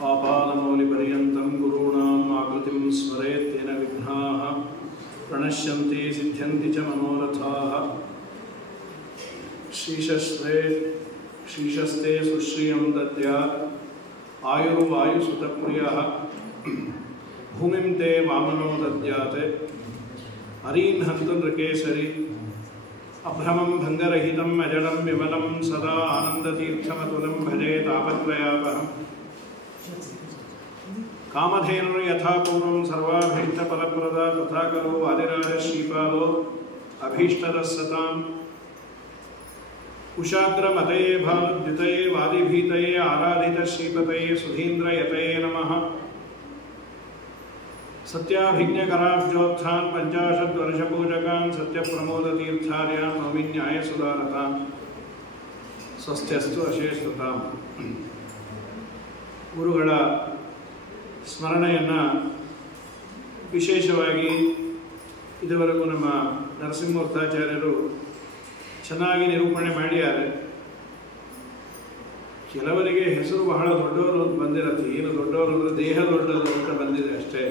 आपादमौलिपर्यन्तं गुरूणाम् आकृतिं स्मरेत् तेन विघ्नाः प्रणश्यन्ति सिद्ध्यन्ति च मनोरथाः। शीशस्ते सुश्रियं दद्यात् आयुर्वायुसुतप्रियः भूमिं ते वामनो दद्यात् हरीन् हन्तु नृकेसरी अभ्रमं भङ्गरहितं अजडं विमलं सदा आनन्दतीर्थमतुलं भजे तापत्रयापहम्। कामधेनुर्यथा पूर्वं सर्वाभीष्टफलप्रदा तथा खलु आदिराजश्रीपादो अभीष्टदः सताम्। कुशाग्रमतये भानुद्युतये वादिभीतये आराधितश्रीपतये सुधीन्द्रयतये नमः। सत्याभिज्ञकराब्जोत्थान् पञ्चाशद्वर्षपूजकान् सत्यप्रमोदतीर्थार्यान् नौमि न्यायसुधारतान्। ಸ್ವಸ್ತ್ಯಸ್ತು ಅಶೇಷತಾಂ. ಗುರುಗಳ ಸ್ಮರಣೆಯನ್ನು ವಿಶೇಷವಾಗಿ ಇದುವರೆಗೂ ನಮ್ಮ ನರಸಿಂಹಮೂರ್ತಾಚಾರ್ಯರು ಚೆನ್ನಾಗಿ ನಿರೂಪಣೆ ಮಾಡಿದ್ದಾರೆ. ಕೆಲವರಿಗೆ ಹೆಸರು ಬಹಳ ದೊಡ್ಡವರು ಅಂತ ಬಂದಿರತ್ತೆ. ಏನು ದೊಡ್ಡವರು ಅಂದರೆ ದೇಹ ದೊಡ್ಡದು ಅಂತ ಬಂದಿದೆ ಅಷ್ಟೇ.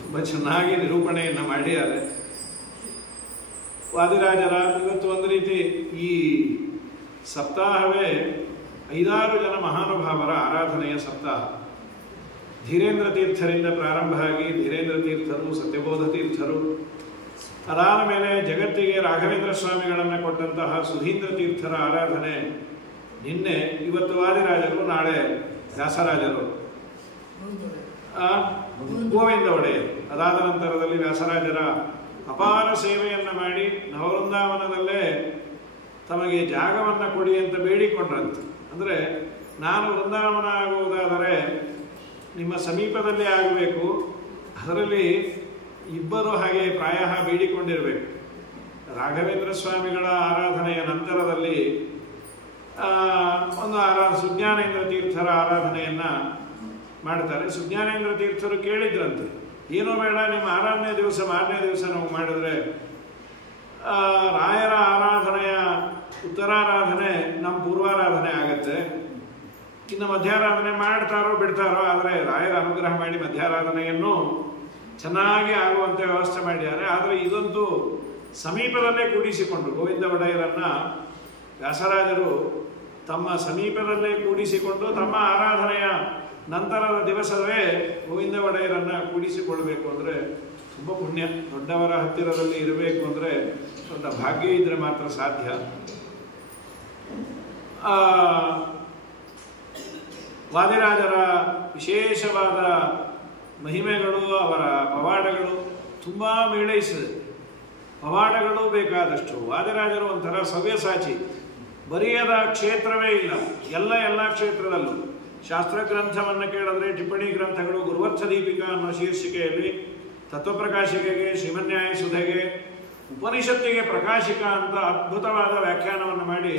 ತುಂಬ ಚೆನ್ನಾಗಿ ನಿರೂಪಣೆಯನ್ನು ಮಾಡಿದ್ದಾರೆ ವಾದಿರಾಜರ. ಇವತ್ತು ಒಂದು ರೀತಿ ಈ ಸಪ್ತಾಹವೇ 5-6 ಜನ ಮಹಾನುಭಾವರ ಆರಾಧನೆಯ ಸಪ್ತಾಹ. ಧೀರೇಂದ್ರ ತೀರ್ಥರಿಂದ ಪ್ರಾರಂಭ ಆಗಿ ಧೀರೇಂದ್ರ ತೀರ್ಥರು, ಸತ್ಯಬೋಧ ತೀರ್ಥರು, ಅದಾದ ಮೇಲೆ ಜಗತ್ತಿಗೆ ರಾಘವೇಂದ್ರ ಸ್ವಾಮಿಗಳನ್ನು ಕೊಟ್ಟಂತಹ ಸುಧೀಂದ್ರ ತೀರ್ಥರ ಆರಾಧನೆ ನಿನ್ನೆ, ಇವತ್ತು ವಾದಿರಾಜರು, ನಾಳೆ ವ್ಯಾಸರಾಜರು, ಗೋವಿಂದ ಒಡೆಯರ್. ಅದಾದ ನಂತರದಲ್ಲಿ ವ್ಯಾಸರಾಜರ ಅಪಾರ ಸೇವೆಯನ್ನು ಮಾಡಿ ನವವೃಂದಾವನದಲ್ಲೇ ತಮಗೆ ಜಾಗವನ್ನು ಕೊಡಿ ಅಂತ ಬೇಡಿಕೊಂಡ್ರಂತೆ. ಅಂದರೆ ನಾನು ವೃಂದಾವನ ಆಗುವುದಾದರೆ ನಿಮ್ಮ ಸಮೀಪದಲ್ಲೇ ಆಗಬೇಕು, ಅದರಲ್ಲಿ ಇಬ್ಬರು ಹಾಗೆ ಪ್ರಾಯ ಬೇಡಿಕೊಂಡಿರಬೇಕು. ರಾಘವೇಂದ್ರ ಸ್ವಾಮಿಗಳ ಆರಾಧನೆಯ ನಂತರದಲ್ಲಿ ಒಂದು ಸುಜ್ಞಾನೇಂದ್ರ ತೀರ್ಥರ ಆರಾಧನೆಯನ್ನು ಮಾಡ್ತಾರೆ. ಸುಜ್ಞಾನೇಂದ್ರ ತೀರ್ಥರು ಕೇಳಿದ್ರಂತೆ, ಏನೋ ಬೇಡ, ನಿಮ್ಮ ಆರಾಧನೆ ದಿವಸ ಮಾರನೇ ದಿವಸ ನಾವು ಮಾಡಿದ್ರೆ ರಾಯರ ಆರಾಧನೆಯ ಉತ್ತರಾರಾಧನೆ ನಮ್ಮ ಪೂರ್ವಾರಾಧನೆ ಆಗತ್ತೆ. ಇನ್ನು ಮಧ್ಯಾರಾಧನೆ ಮಾಡ್ತಾರೋ ಬಿಡ್ತಾರೋ, ಆದರೆ ರಾಯರ ಅನುಗ್ರಹ ಮಾಡಿ ಮಧ್ಯಾರಾಧನೆಯನ್ನು ಚೆನ್ನಾಗಿ ಆಗುವಂತೆ ವ್ಯವಸ್ಥೆ ಮಾಡಿದ್ದಾರೆ. ಆದರೆ ಇದಂತೂ ಸಮೀಪದಲ್ಲೇ ಕೂಡಿಸಿಕೊಂಡು ಗೋವಿಂದ ಒಡೆಯರನ್ನು ವ್ಯಾಸರಾಜರು ತಮ್ಮ ಸಮೀಪದಲ್ಲೇ ಕೂಡಿಸಿಕೊಂಡು ತಮ್ಮ ಆರಾಧನೆಯ ನಂತರದ ದಿವಸವೇ ಗೋವಿಂದ ಒಡೆಯರನ್ನು ಕೂಡಿಸಿಕೊಳ್ಬೇಕು ಅಂದರೆ ತುಂಬ ಪುಣ್ಯ. ದೊಡ್ಡವರ ಹತ್ತಿರದಲ್ಲಿ ಇರಬೇಕು ಅಂದರೆ ದೊಡ್ಡ ಭಾಗ್ಯ ಇದ್ದರೆ ಮಾತ್ರ ಸಾಧ್ಯ. ವಾದಿರಾಜರ ವಿಶೇಷವಾದ ಮಹಿಮೆಗಳು, ಅವರ ಪವಾಡಗಳು ತುಂಬ ಮೇಳೈಸಿದೆ. ಪವಾಡಗಳು ಬೇಕಾದಷ್ಟು. ವಾದಿರಾಜರು ಒಂಥರ ಸವ್ಯಸಾಚಿ, ಬರೆಯದ ಕ್ಷೇತ್ರವೇ ಇಲ್ಲ. ಎಲ್ಲ ಕ್ಷೇತ್ರದಲ್ಲೂ ಶಾಸ್ತ್ರಗ್ರಂಥವನ್ನು ಕೇಳಿದ್ರೆ ಟಿಪ್ಪಣಿ ಗ್ರಂಥಗಳು, ಗುರುವರ್ಥ ದೀಪಿಕಾ ಅನ್ನೋ ಶೀರ್ಷಿಕೆಯಲ್ಲಿ ತತ್ವಪ್ರಕಾಶಿಕೆಗೆ, ಶ್ರೀಮನ್ಯಾಯ ಸುಧೆಗೆ, ಉಪನಿಷತ್ತಿಗೆ ಪ್ರಕಾಶಿಕ ಅಂತ ಅದ್ಭುತವಾದ ವ್ಯಾಖ್ಯಾನವನ್ನು ಮಾಡಿ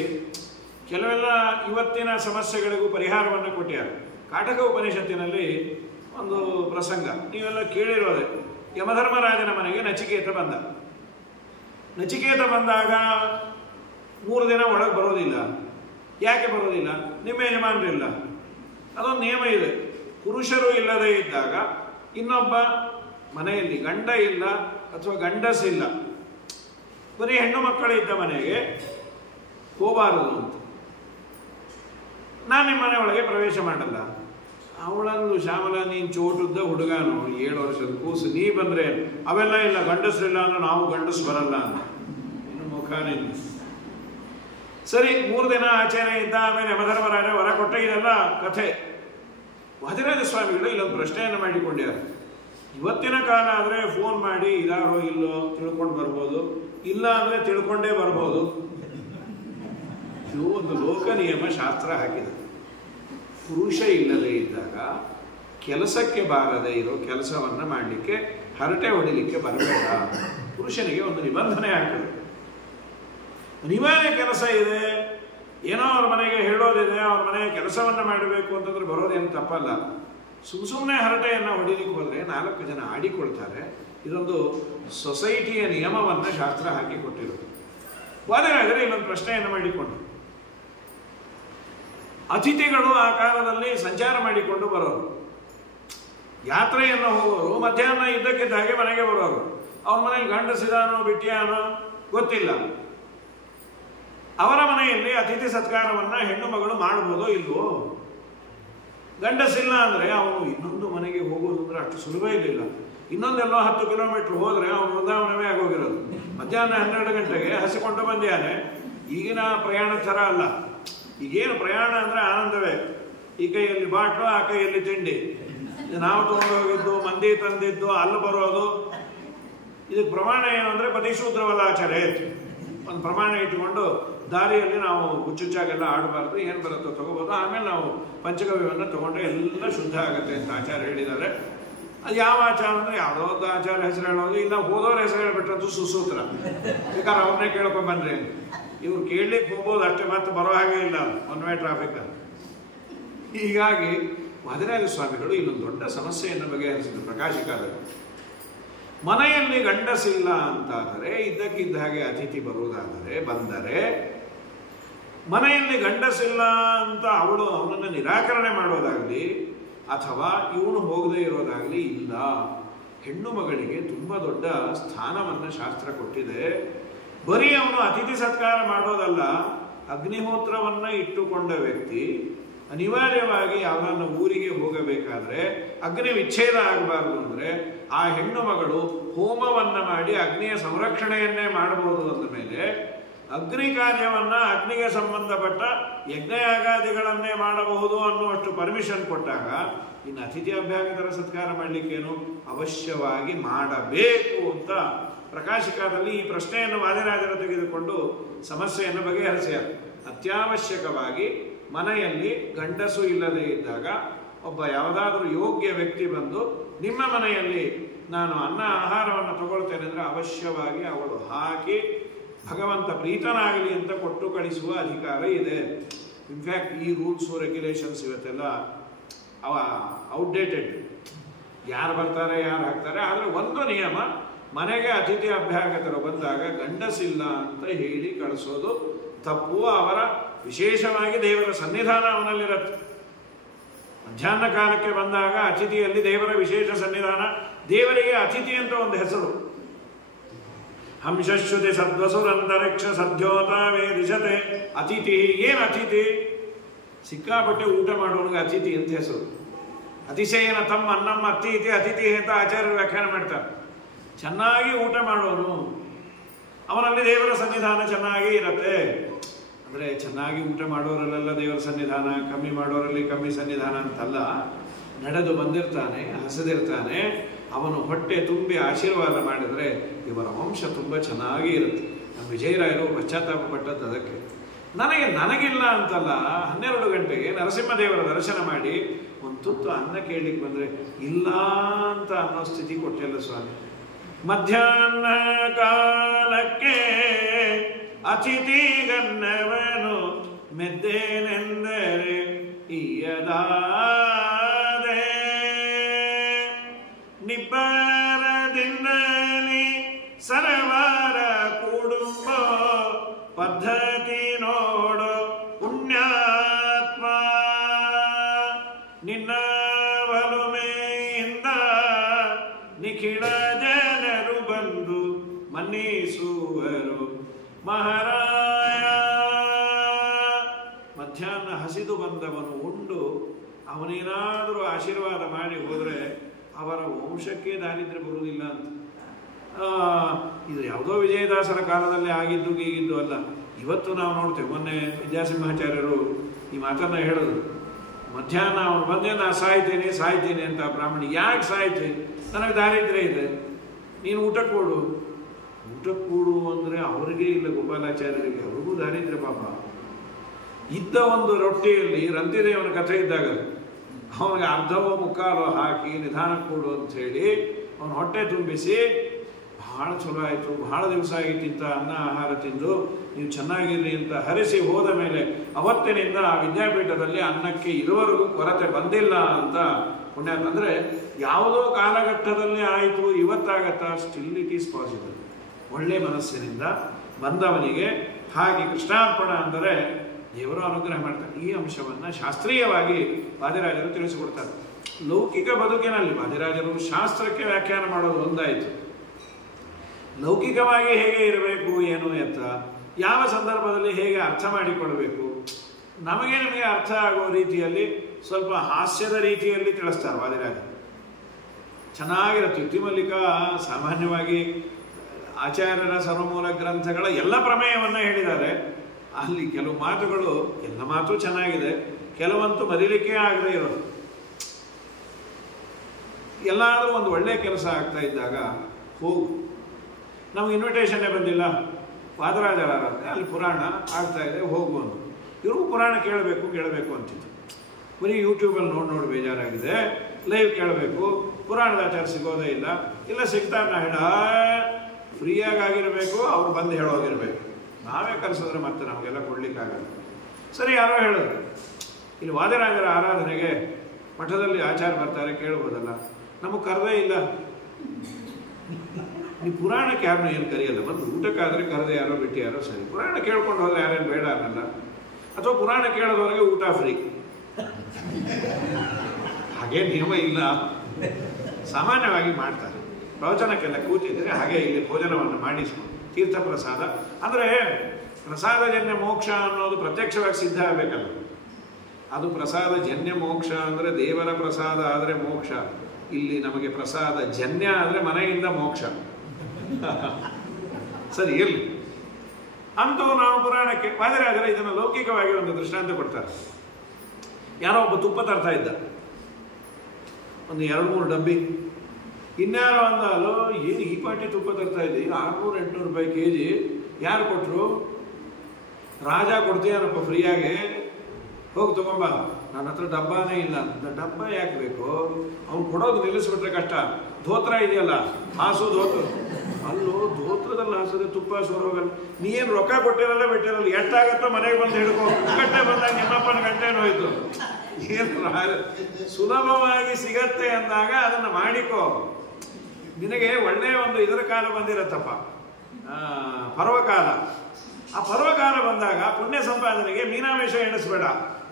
ಕೆಲವೆಲ್ಲ ಇವತ್ತಿನ ಸಮಸ್ಯೆಗಳಿಗೂ ಪರಿಹಾರವನ್ನು ಕೊಟ್ಟಿದ್ದಾರೆ. ಕಾಟಕ ಉಪನಿಷತ್ತಿನಲ್ಲಿ ಒಂದು ಪ್ರಸಂಗ ನೀವೆಲ್ಲ ಕೇಳಿರೋದೆ. ಯಮಧರ್ಮರಾಜನ ಮನೆಗೆ ನಚಿಕೇತ ಬಂದ. ನಚಿಕೇತ ಬಂದಾಗ 3 ದಿನ ಒಳಗೆ ಬರೋದಿಲ್ಲ. ಯಾಕೆ ಬರೋದಿಲ್ಲ? ನಿಮ್ಮ ಯಜಮಾನರಿಲ್ಲ. ಅದೊಂದು ನಿಯಮ ಇದೆ. ಪುರುಷರು ಇಲ್ಲದೇ ಇದ್ದಾಗ ಇನ್ನೊಬ್ಬ ಮನೆಯಲ್ಲಿ ಗಂಡ ಇಲ್ಲ ಅಥವಾ ಗಂಡಸಿಲ್ಲ, ಬರೀ ಹೆಣ್ಣು ಮಕ್ಕಳಿದ್ದ ಮನೆಗೆ ಹೋಗಬಾರದು ಅಂತ. ನಾನು ನಿಮ್ಮ ಮನೆ ಒಳಗೆ ಪ್ರವೇಶ ಮಾಡಲ್ಲ. ಅವಳಂದು, ಶ್ಯಾಮಲ, ನೀನು ಚೋಟುದ್ದ ಹುಡುಗಾನು, 7 ವರ್ಷದ ಕೂಸು, ನೀ ಬಂದರೆ ಅವೆಲ್ಲ ಇಲ್ಲ, ಗಂಡಸರಿಲ್ಲ ಅಂದ್ರೆ ನಾವು ಗಂಡಸು ಬರಲ್ಲ ಅಂತ. ಇನ್ನು ಮುಖಾನಿಲ್ಲ. ಸರಿ, 3 ದಿನ ಆಚರಣೆ ಇದ್ದ. ಆಮೇಲೆ ಯಮಧರ್ಮರಾಜ ವರ ಕೊಟ್ಟ. ಇದೆಲ್ಲ ಕಥೆ. ವಾದಿರಾಜ ಸ್ವಾಮಿಗಳು ಇಲ್ಲೊಂದು ಪ್ರಶ್ನೆಯನ್ನು ಮಾಡಿಕೊಂಡಿದ್ದಾರೆ. ಇವತ್ತಿನ ಕಾಲ ಆದರೆ ಫೋನ್ ಮಾಡಿ ಇದಾರೋ ಇಲ್ಲೋ ತಿಳ್ಕೊಂಡು ಬರ್ಬೋದು, ಇಲ್ಲ ಅಂದರೆ ತಿಳ್ಕೊಂಡೇ ಬರ್ಬೋದು. ಇದು ಒಂದು ಲೋಕ ನಿಯಮ ಶಾಸ್ತ್ರ ಹಾಕಿದೆ. ಪುರುಷ ಇಲ್ಲದೆ ಇದ್ದಾಗ ಕೆಲಸಕ್ಕೆ ಬಾರದೆ ಇರೋ ಕೆಲಸವನ್ನು ಮಾಡಲಿಕ್ಕೆ, ಹರಟೆ ಹೊಡಿಲಿಕ್ಕೆ ಬರಬೇಡ. ಪುರುಷನಿಗೆ ಒಂದು ನಿಬಂಧನೆ ಹಾಕಿದೆ. ಅನಿವಾರ್ಯ ಕೆಲಸ ಇದೆ, ಏನೋ ಅವ್ರ ಮನೆಗೆ ಹೇಳೋದಿದೆ, ಅವ್ರ ಮನೆಗೆ ಕೆಲಸವನ್ನು ಮಾಡಬೇಕು ಅಂತಂದ್ರೆ ಬರೋದೇನು ತಪ್ಪಲ್ಲ. ಸುಮ್ಮನೆ ಹರಟೆಯನ್ನು ಹೊಡಿಲಿಕ್ಕೆ ಹೋದರೆ 4 ಜನ ಆಡಿಕೊಳ್ತಾರೆ. ಇದೊಂದು ಸೊಸೈಟಿಯ ನಿಯಮವನ್ನು ಶಾಸ್ತ್ರ ಹಾಕಿಕೊಟ್ಟಿರೋದು. ವಾದಿರಾಜರು ಇಲ್ಲೊಂದು ಪ್ರಶ್ನೆಯನ್ನು ಮಾಡಿಕೊಂಡು ಅತಿಥಿಗಳು ಆ ಕಾಲದಲ್ಲಿ ಸಂಚಾರ ಮಾಡಿಕೊಂಡು ಬರೋರು, ಯಾತ್ರೆಯನ್ನು ಹೋಗೋರು, ಮಧ್ಯಾಹ್ನ ಇದ್ದಕ್ಕಿದ್ದ ಹಾಗೆ ಮನೆಗೆ ಬರೋರು. ಅವ್ರ ಮನೇಲಿ ಗಂಡಸಿದಾನೋ ಬಿಟ್ಟಿಯಾನೋ ಗೊತ್ತಿಲ್ಲ. ಅವರ ಮನೆಯಲ್ಲಿ ಅತಿಥಿ ಸತ್ಕಾರವನ್ನ ಹೆಣ್ಣು ಮಗಳು ಮಾಡಬಹುದೋ ಇಲ್ವೋ? ಗಂಡಸಿಲ್ಲ ಅಂದ್ರೆ ಅವನು ಇನ್ನೊಂದು ಮನೆಗೆ ಹೋಗೋದು ಅಂದ್ರೆ ಅಷ್ಟು ಸುಲಭ ಇರಲಿಲ್ಲ. ಇನ್ನೊಂದೆಲ್ಲೋ 10 ಕಿಲೋಮೀಟರ್ ಹೋದ್ರೆ ಅವನು ವೃಂದಾವನವೇ ಆಗೋಗಿರೋದು. ಮಧ್ಯಾಹ್ನ 12 ಗಂಟೆಗೆ ಹಸಿಕೊಂಡು ಬಂದಿಯಾನೆ. ಈಗಿನ ಪ್ರಯಾಣ ಥರ ಅಲ್ಲ. ಈಗೇನು ಪ್ರಯಾಣ ಅಂದ್ರೆ ಆನಂದವೇ. ಈ ಕೈಯಲ್ಲಿ ಬಾಟ್ಲು, ಆ ಕೈಯಲ್ಲಿ ತಿಂಡಿ, ನಾವು ತಗೊಂಡು ಹೋಗಿದ್ದು, ಮಂದಿ ತಂದಿದ್ದು, ಅಲ್ಲಿ ಬರೋದು. ಇದಕ್ಕೆ ಪ್ರಮಾಣ ಏನು ಅಂದ್ರೆ ಪತಿಶೂದ್ರವಲ್ಲಾಚಾರ್ಯ ಒಂದು ಪ್ರಮಾಣ ಇಟ್ಟುಕೊಂಡು ದಾರಿಯಲ್ಲಿ ನಾವು ಹುಚ್ಚುಚ್ಚಾಗೆಲ್ಲ ಆಡಬಾರ್ದು, ಏನು ಬರುತ್ತೋ ತಗೋಬೋದು, ಆಮೇಲೆ ನಾವು ಪಂಚಗವ್ಯವನ್ನು ತಗೊಂಡ್ರೆ ಎಲ್ಲ ಶುದ್ಧ ಆಗುತ್ತೆ ಅಂತ ಆಚಾರ ಹೇಳಿದ್ದಾರೆ. ಅದು ಯಾವ ಆಚಾರ ಅಂದ್ರೆ ಯಾವುದೋ ಒಂದು ಆಚಾರ ಹೆಸರು ಹೇಳೋದು, ಇಲ್ಲ ಹೋದವ್ರ ಹೆಸರು ಹೇಳ್ಬಿಟ್ರಂತೂ ಸುಸೂತ್ರ, ಬೇಕಾದ್ರೆ ಅವ್ರನ್ನೇ ಕೇಳ್ಕೊಂಡ್ ಬನ್ರಿ. ಇವ್ರು ಕೇಳಲಿಕ್ಕೆ ಹೋಗ್ಬೋದು ಅಷ್ಟೇ, ಮತ್ತೆ ಬರೋ ಹಾಗೆ ಇಲ್ಲ, ಒನ್ ವೇ ಟ್ರಾಫಿಕ್. ಹೀಗಾಗಿ ವಾದಿರಾಜ ಸ್ವಾಮಿಗಳು ಇಲ್ಲೊಂದು ದೊಡ್ಡ ಸಮಸ್ಯೆಯನ್ನು ಬಗೆಹರಿಸಿದ್ರು ಪ್ರಕಾಶಿಕಾದಲ್ಲಿ. ಮನೆಯಲ್ಲಿ ಗಂಡಸಿಲ್ಲ ಅಂತಾದರೆ, ಇದ್ದಕ್ಕಿದ್ದ ಹಾಗೆ ಅತಿಥಿ ಬರುವುದಾದರೆ, ಬಂದರೆ ಮನೆಯಲ್ಲಿ ಗಂಡಸಿಲ್ಲ ಅಂತ ಅವನನ್ನು ನಿರಾಕರಣೆ ಮಾಡೋದಾಗಲಿ ಅಥವಾ ಇವನು ಹೋಗದೆ ಇರೋದಾಗಲಿ ಇಲ್ಲ. ಹೆಣ್ಣು ಮಗಳಿಗೆ ತುಂಬ ದೊಡ್ಡ ಸ್ಥಾನವನ್ನು ಶಾಸ್ತ್ರ ಕೊಟ್ಟಿದೆ. ಬರೀ ಅವನು ಅತಿಥಿ ಸತ್ಕಾರ ಮಾಡೋದಲ್ಲ, ಅಗ್ನಿಹೋತ್ರವನ್ನ ಇಟ್ಟುಕೊಂಡ ವ್ಯಕ್ತಿ ಅನಿವಾರ್ಯವಾಗಿ ಯಾವನ್ನ ಊರಿಗೆ ಹೋಗಬೇಕಾದ್ರೆ ಅಗ್ನಿ ವಿಚ್ಛೇದ ಆಗಬಾರ್ದು ಅಂದರೆ ಆ ಹೆಣ್ಣು ಮಗಳು ಹೋಮವನ್ನ ಮಾಡಿ ಅಗ್ನಿಯ ಸಂರಕ್ಷಣೆಯನ್ನೇ ಮಾಡಬಹುದು. ಅಂದ ಮೇಲೆ ಅಗ್ನಿ ಕಾರ್ಯವನ್ನ, ಅಗ್ನಿಗೆ ಸಂಬಂಧಪಟ್ಟ ಯಜ್ಞಯಾಗಾದಿಗಳನ್ನೇ ಮಾಡಬಹುದು ಅನ್ನುವಷ್ಟು ಪರ್ಮಿಷನ್ ಕೊಟ್ಟಾಗ ಇನ್ನು ಅತಿಥಿ ಅಭ್ಯಾಗತರ ಸತ್ಕಾರ ಮಾಡಲಿಕ್ಕೇನು, ಅವಶ್ಯವಾಗಿ ಮಾಡಬೇಕು ಅಂತ ಪ್ರಕಾಶಿಕದಲ್ಲಿ ಈ ಪ್ರಶ್ನೆಯನ್ನು ವಾದಿರಾಜರು ತೆಗೆದುಕೊಂಡು ಸಮಸ್ಯೆಯನ್ನು ಬಗೆಹರಿಸ್ಯಾರ. ಅತ್ಯವಶ್ಯಕವಾಗಿ ಮನೆಯಲ್ಲಿ ಗಂಡಸು ಇಲ್ಲದೆ ಇದ್ದಾಗ ಒಬ್ಬ ಯಾವುದಾದ್ರೂ ಯೋಗ್ಯ ವ್ಯಕ್ತಿ ಬಂದು ನಿಮ್ಮ ಮನೆಯಲ್ಲಿ ನಾನು ಅನ್ನ ಆಹಾರವನ್ನು ತಗೊಳ್ತೇನೆ ಅಂದರೆ ಅವಶ್ಯವಾಗಿ ಅವಳು ಹಾಕಿ ಭಗವಂತ ಪ್ರೀತನಾಗಲಿ ಅಂತ ಕೊಟ್ಟು ಕಳಿಸುವ ಅಧಿಕಾರ ಇದೆ. ಇನ್ಫ್ಯಾಕ್ಟ್ ಈ ರೂಲ್ಸು ರೆಗ್ಯುಲೇಷನ್ಸ್ ಇವತ್ತೆಲ್ಲ ಔಟ್ಡೇಟೆಡ್. ಯಾರು ಬರ್ತಾರೆ, ಯಾರು ಹಾಕ್ತಾರೆ. ಆದರೆ ಒಂದು ನಿಯಮ, ಮನೆಗೆ ಅತಿಥಿ ಅಭ್ಯಾಗತರು ಬಂದಾಗ ಗಂಡಸಿಲ್ಲ ಅಂತ ಹೇಳಿ ಕಳಿಸೋದು ತಪ್ಪು. ಅವರ ವಿಶೇಷವಾಗಿ ದೇವರ ಸನ್ನಿಧಾನ ಅವನಲ್ಲಿರುತ್ತೆ. ಮಧ್ಯಾಹ್ನ ಕಾಲಕ್ಕೆ ಬಂದಾಗ ಅತಿಥಿಯಲ್ಲಿ ದೇವರ ವಿಶೇಷ ಸನ್ನಿಧಾನ. ದೇವರಿಗೆ ಅತಿಥಿ ಅಂತ ಒಂದು ಹೆಸರು. ಹಂಸಶ್ರುತಿ ಸದ್ವಸುರಂತರಿಕ್ಷ ಸದ್ಯೋತ ವೇದಿಶತೆ ಅತಿಥಿ. ಏನು ಅತಿಥಿ? ಸಿಕ್ಕಾಪಟ್ಟೆ ಊಟ ಮಾಡೋನಿಗೆ ಅತಿಥಿ ಅಂತ ಹೆಸರು. ಅತಿಶಯನ ತಮ್ಮ ಅನ್ನಮ್ಮ ಅತಿಥಿ ಅತಿಥಿ ಅಂತ ಆಚಾರ್ಯರು ವ್ಯಾಖ್ಯಾನ ಮಾಡ್ತಾರೆ. ಚೆನ್ನಾಗಿ ಊಟ ಮಾಡೋನು, ಅವನಲ್ಲಿ ದೇವರ ಸನ್ನಿಧಾನ ಚೆನ್ನಾಗಿ ಇರುತ್ತೆ. ಅಂದರೆ ಚೆನ್ನಾಗಿ ಊಟ ಮಾಡೋರಲ್ಲೆಲ್ಲ ದೇವರ ಸನ್ನಿಧಾನ, ಕಮ್ಮಿ ಮಾಡೋರಲ್ಲಿ ಕಮ್ಮಿ ಸನ್ನಿಧಾನ ಅಂತಲ್ಲ. ನಡೆದು ಬಂದಿರ್ತಾನೆ, ಹಸಿದಿರ್ತಾನೆ, ಅವನು ಹೊಟ್ಟೆ ತುಂಬಿ ಆಶೀರ್ವಾದ ಮಾಡಿದರೆ ಇವರ ವಂಶ ತುಂಬ ಚೆನ್ನಾಗಿ ಇರುತ್ತೆ. ನಮ್ಮ ವಿಜಯರಾಯರು ಪಶ್ಚಾತ್ತಾಪ ಪಟ್ಟದ್ದು ಅದಕ್ಕೆ. ನನಗಿಲ್ಲ ಅಂತಲ್ಲ, 12 ಗಂಟೆಗೆ ನರಸಿಂಹದೇವರ ದರ್ಶನ ಮಾಡಿ ಒಂದು ತುತ್ತು ಅನ್ನ ಕೇಳಲಿಕ್ಕೆ ಬಂದರೆ ಇಲ್ಲ ಅಂತ ಅನ್ನೋ ಸ್ಥಿತಿ ಕೊಟ್ಟಿಲ್ಲ ಸ್ವಾಮಿ. ಮಧ್ಯಾಹ್ನ ಕಾಲಕ್ಕೆ ಅತಿಥಿಗನ್ನವನು ಮೆದ್ದೇನೆಂದರೆ ಇಯದಾದೆ ನಿಬ್ಬರದಿಂದಲಿ ಸರವಾರ ಕುಡುಂಬ ಪದ್ಧತಿ ನೋಡು ಪುಣ್ಯಾತ್ಮ ನಿನ್ನ ಒಲುಮೆಯಿಂದ ನಿಖಿಳ ಜನರು ಬಂದು ಮನ್ನಿಸುವರು ಮಹಾರಾಯ. ಮಧ್ಯಾಹ್ನ ಹಸಿದು ಬಂದವನು ಉಂಡು ಅವನೇನಾದರೂ ಆಶೀರ್ವಾದ ಮಾಡಿ ಹೋದರೆ ಅವರ ವಂಶಕ್ಕೆ ದಾರಿದ್ರ್ಯ ಬರುವುದಿಲ್ಲ ಅಂತ. ಇದು ಯಾವುದೋ ವಿಜಯದಾಸರ ಕಾಲದಲ್ಲಿ ಆಗಿದ್ದು ಗೀಗಿದ್ದು ಅಲ್ಲ. ಇವತ್ತು ನಾವು ನೋಡ್ತೇವೆ. ಮೊನ್ನೆ ವಿದ್ಯಾಸಿಂಹಾಚಾರ್ಯರು ಈ ಮಾತನ್ನ ಹೇಳಿದ್ರು. ಮಧ್ಯಾಹ್ನ ಅವನು ಬಂದೆ ನಾ ಸಾಯ್ತೀನಿ ಅಂತ ಬ್ರಾಹ್ಮಣ. ಯಾಕೆ ಸಾಯ್ತೀನಿ? ನನಗೆ ದಾರಿದ್ರ್ಯ ಇದೆ, ನೀನು ಊಟಕ್ಕೆ ಕೊಡು. ಊಟಕ್ಕೆ ಕೊಡು ಅಂದರೆ ಅವರಿಗೆ ಇಲ್ಲ, ಗೋಪಾಲಾಚಾರ್ಯರಿಗೆ, ಅವ್ರಿಗೂ ದಾರಿದ್ರ್ಯ ಪಾಪ. ಇದ್ದ ಒಂದು ರೊಟ್ಟಿಯಲ್ಲಿ ರಂತಿದೇವನ ಕಥೆ ಇದ್ದಾಗ ಅವನಿಗೆ ಅರ್ಧವೋ ಮುಕ್ಕಾಲೋ ಹಾಕಿ ನಿಧಾನಕ್ಕೆ ಕೊಡು ಅಂತ ಹೇಳಿ ಅವನ ಹೊಟ್ಟೆ ತುಂಬಿಸಿ, ಬಹಳ ಚಲೋ ಆಯಿತು, ಬಹಳ ದಿವಸ ಆಗಿತ್ತು ಇಂಥ ಅನ್ನ ಆಹಾರ ತಿಂದು, ನೀವು ಚೆನ್ನಾಗಿರ್ರಿ ಅಂತ ಹರಿಸಿ ಹೋದ ಮೇಲೆ ಅವತ್ತಿನಿಂದ ಆ ವಿದ್ಯಾಪೀಠದಲ್ಲಿ ಅನ್ನಕ್ಕೆ ಇದುವರೆಗೂ ಕೊರತೆ ಬಂದಿಲ್ಲ ಅಂತ ಪುಣ್ಯ. ಅಂದರೆ ಯಾವುದೋ ಕಾಲಘಟ್ಟದಲ್ಲಿ ಆಯಿತು, ಇವತ್ತಾಗತ್ತಾ? Still it is possible. ಒಳ್ಳೆ ಮನಸ್ಸಿನಿಂದ ಬಂದವನಿಗೆ ಹಾಗೆ ಕೃಷ್ಣಾರ್ಪಣ ಅಂದರೆ ದೇವರು ಅನುಗ್ರಹ ಮಾಡ್ತಾರೆ. ಈ ಅಂಶವನ್ನು ಶಾಸ್ತ್ರೀಯವಾಗಿ ವಾದಿರಾಜರು ತಿಳಿಸಿಕೊಡ್ತಾರೆ. ಲೌಕಿಕ ಬದುಕಿನಲ್ಲಿ ವಾದಿರಾಜರು ಶಾಸ್ತ್ರಕ್ಕೆ ವ್ಯಾಖ್ಯಾನ ಮಾಡೋದು ಒಂದಾಯಿತು. ಲೌಕಿಕವಾಗಿ ಹೇಗೆ ಇರಬೇಕು ಏನು ಎತ್ತ, ಯಾವ ಸಂದರ್ಭದಲ್ಲಿ ಹೇಗೆ ಅರ್ಥ ಮಾಡಿಕೊಳ್ಬೇಕು, ನಮಗೆ ಅರ್ಥ ಆಗೋ ರೀತಿಯಲ್ಲಿ ಸ್ವಲ್ಪ ಹಾಸ್ಯದ ರೀತಿಯಲ್ಲಿ ತಿಳಿಸ್ತಾರೆ ವಾದಿರಾಜರು. ಚೆನ್ನಾಗಿರುತ್ತೆ. ಯುಕ್ತಿಮಲ್ಲಿಕ ಸಾಮಾನ್ಯವಾಗಿ ಆಚಾರ್ಯರ ಸರ್ವಮೂಲ ಗ್ರಂಥಗಳ ಎಲ್ಲ ಪ್ರಮೇಯವನ್ನು ಹೇಳಿದ್ದಾರೆ. ಅಲ್ಲಿ ಕೆಲವು ಮಾತುಗಳು, ಎಲ್ಲ ಮಾತು ಚೆನ್ನಾಗಿದೆ, ಕೆಲವಂತೂ ಮರಿಲಿಕ್ಕೆ ಆಗದೆ ಇರೋದು. ಎಲ್ಲಾದರೂ ಒಂದು ಒಳ್ಳೆಯ ಕೆಲಸ ಆಗ್ತಾ ಇದ್ದಾಗ ಹೋಗು, ನಮ್ಗೆ ಇನ್ವಿಟೇಷನ್ನೇ ಬಂದಿಲ್ಲ, ವಾದರಾಜರ ಅಲ್ಲಿ ಪುರಾಣ ಆಗ್ತಾ ಇದೆ ಹೋಗು ಅಂತ. ಇವರು ಪುರಾಣ ಕೇಳಬೇಕು ಅಂತಿತ್ತು. ಬರೀ ಯೂಟ್ಯೂಬಲ್ಲಿ ನೋಡಿ ಬೇಜಾರಾಗಿದೆ, ಲೈವ್ ಕೇಳಬೇಕು, ಪುರಾಣದ ಆಚಾರ ಸಿಗೋದೇ ಇಲ್ಲ ಸಿಗ್ತಾರೆ ನಾ ಹೇಳ ಫ್ರೀಯಾಗಿ ಆಗಿರಬೇಕು, ಅವ್ರು ಬಂದು ಹೇಳೋಗಿರ್ಬೇಕು. ನಾವೇ ಕರೆಸಿದ್ರೆ ಮತ್ತೆ ನಮಗೆಲ್ಲ ಕೊಡ್ಲಿಕ್ಕಾಗಲ್ಲ. ಸರಿ, ಯಾರೋ ಹೇಳಿದ್ರು ಇಲ್ಲಿ ವಾದಿರಾಜರ ಆರಾಧನೆಗೆ ಮಠದಲ್ಲಿ ಆಚಾರ ಬರ್ತಾರೆ ಕೇಳ್ಬೋದಲ್ಲ, ನಮಗೆ ಕರೆದೇ ಇಲ್ಲ. ನೀವು ಪುರಾಣಕ್ಕೆ ಯಾರನ್ನೂ ಏನು ಕರೆಯಲ್ಲ, ಬಂದು ಊಟಕ್ಕಾದರೆ ಕರೆದೇ ಯಾರೋ ಬಿಟ್ಟು ಯಾರೋ ಸರಿ. ಪುರಾಣ ಕೇಳ್ಕೊಂಡು ಹೋದ್ರೆ ಯಾರೇನು ಬೇಡ ಅನ್ನಲ್ಲ, ಅಥವಾ ಪುರಾಣ ಕೇಳೋದವರೆಗೆ ಊಟ ಫ್ರೀ, ಹಾಗೇ ನಿಯಮ ಇಲ್ಲ. ಸಾಮಾನ್ಯವಾಗಿ ಮಾಡ್ತಾರೆ. ಪ್ರವಚನಕ್ಕೆಲ್ಲ ಕೂತಿದ್ರೆ ಹಾಗೆ ಇಲ್ಲಿ ಭೋಜನವನ್ನು ಮಾಡಿಸ್ಕೊಂಡು ತೀರ್ಥ ಪ್ರಸಾದ ಅಂದರೆ ಪ್ರಸಾದಜನ್ಯ ಮೋಕ್ಷ ಅನ್ನೋದು ಪ್ರತ್ಯಕ್ಷವಾಗಿ ಸಿದ್ಧ ಆಗಬೇಕಲ್ಲ. ಅದು ಪ್ರಸಾದ ಜನ್ಯ ಮೋಕ್ಷ ಅಂದರೆ ದೇವರ ಪ್ರಸಾದ ಆದರೆ ಮೋಕ್ಷ. ಇಲ್ಲಿ ನಮಗೆ ಪ್ರಸಾದ ಜನ್ಯ ಆದರೆ ಮನೆಯಿಂದ ಮೋಕ್ಷ. ಸರಿ ಇರಲಿ. ಅಂತೂ ನಾವು ಪುರಾಣಕ್ಕೆ ವಾದಿರಾಜರ ಇದನ್ನು ಲೌಕಿಕವಾಗಿ ಒಂದು ದೃಷ್ಟಾಂತ ಕೊಡ್ತಾರೆ. ಯಾರೋ ಒಬ್ಬ ತುಪ್ಪ ತರ್ತಾ ಇದ್ದ, ಒಂದು 2-3 ಡಬ್ಬಿ. ಇನ್ಯಾರೋ ಅಂದ, ಅಲ್ಲೋ ಏನು ಈ ಪಾಟಿ ತುಪ್ಪ ತರ್ತಾ ಇದ್ದಿ, 600-800 ರೂಪಾಯಿ kg, ಯಾರು ಕೊಟ್ಟರು? ರಾಜ ಕೊಡ್ತೀಯಾನಪ್ಪ ಫ್ರೀಯಾಗಿ, ಹೋಗಿ ತಗೊಂಬ. ನನ್ನ ಹತ್ರ ಡಬ್ಬಾನೇ ಇಲ್ಲ. ಡಬ್ಬ ಯಾಕೆ ಬೇಕು? ಅವ್ನು ಕೊಡೋದು ನಿಲ್ಲಿಸ್ಬಿಟ್ರೆ ಕಷ್ಟ. ಧೋತ್ರ ಇದೆಯಲ್ಲ, ಹಾಸು ಧೋತ್ರ, ಅಲ್ಲೋ ಧೋತ್ರದಲ್ಲಿ ಹಾಸಿದ್ರೆ ತುಪ್ಪ ಸೋರೋಗಲ್ಲ. ನೀನು ರೊಕ್ಕ ಕೊಟ್ಟಿರಲ್ಲ ಬಿಟ್ಟಿರಲ್ಲ, ಎಷ್ಟಾಗತ್ತೋ ಮನೆಗೆ ಬಂದು ಹಿಡ್ಕೊ. ಗಂಟೆ ಬಂದಾಗ ನಿಮ್ಮಪ್ಪನ ಗಂಟೆನೂ ಹೋಯ್ತು. ಏನು ಸುಲಭವಾಗಿ ಸಿಗತ್ತೆ ಅಂದಾಗ ಅದನ್ನು ಮಾಡಿಕೋ. ನಿನಗೆ ಒಳ್ಳೆಯ ಒಂದು ಇದರ ಕಾಲ ಬಂದಿರತ್ತಪ್ಪ, ಪರ್ವಕಾಲ. ಆ ಪರ್ವಕಾಲ ಬಂದಾಗ ಪುಣ್ಯ ಸಂಪಾದನೆಗೆ ಮೀನಾವೇಶ ಎಣಿಸ್ಬೇಡ.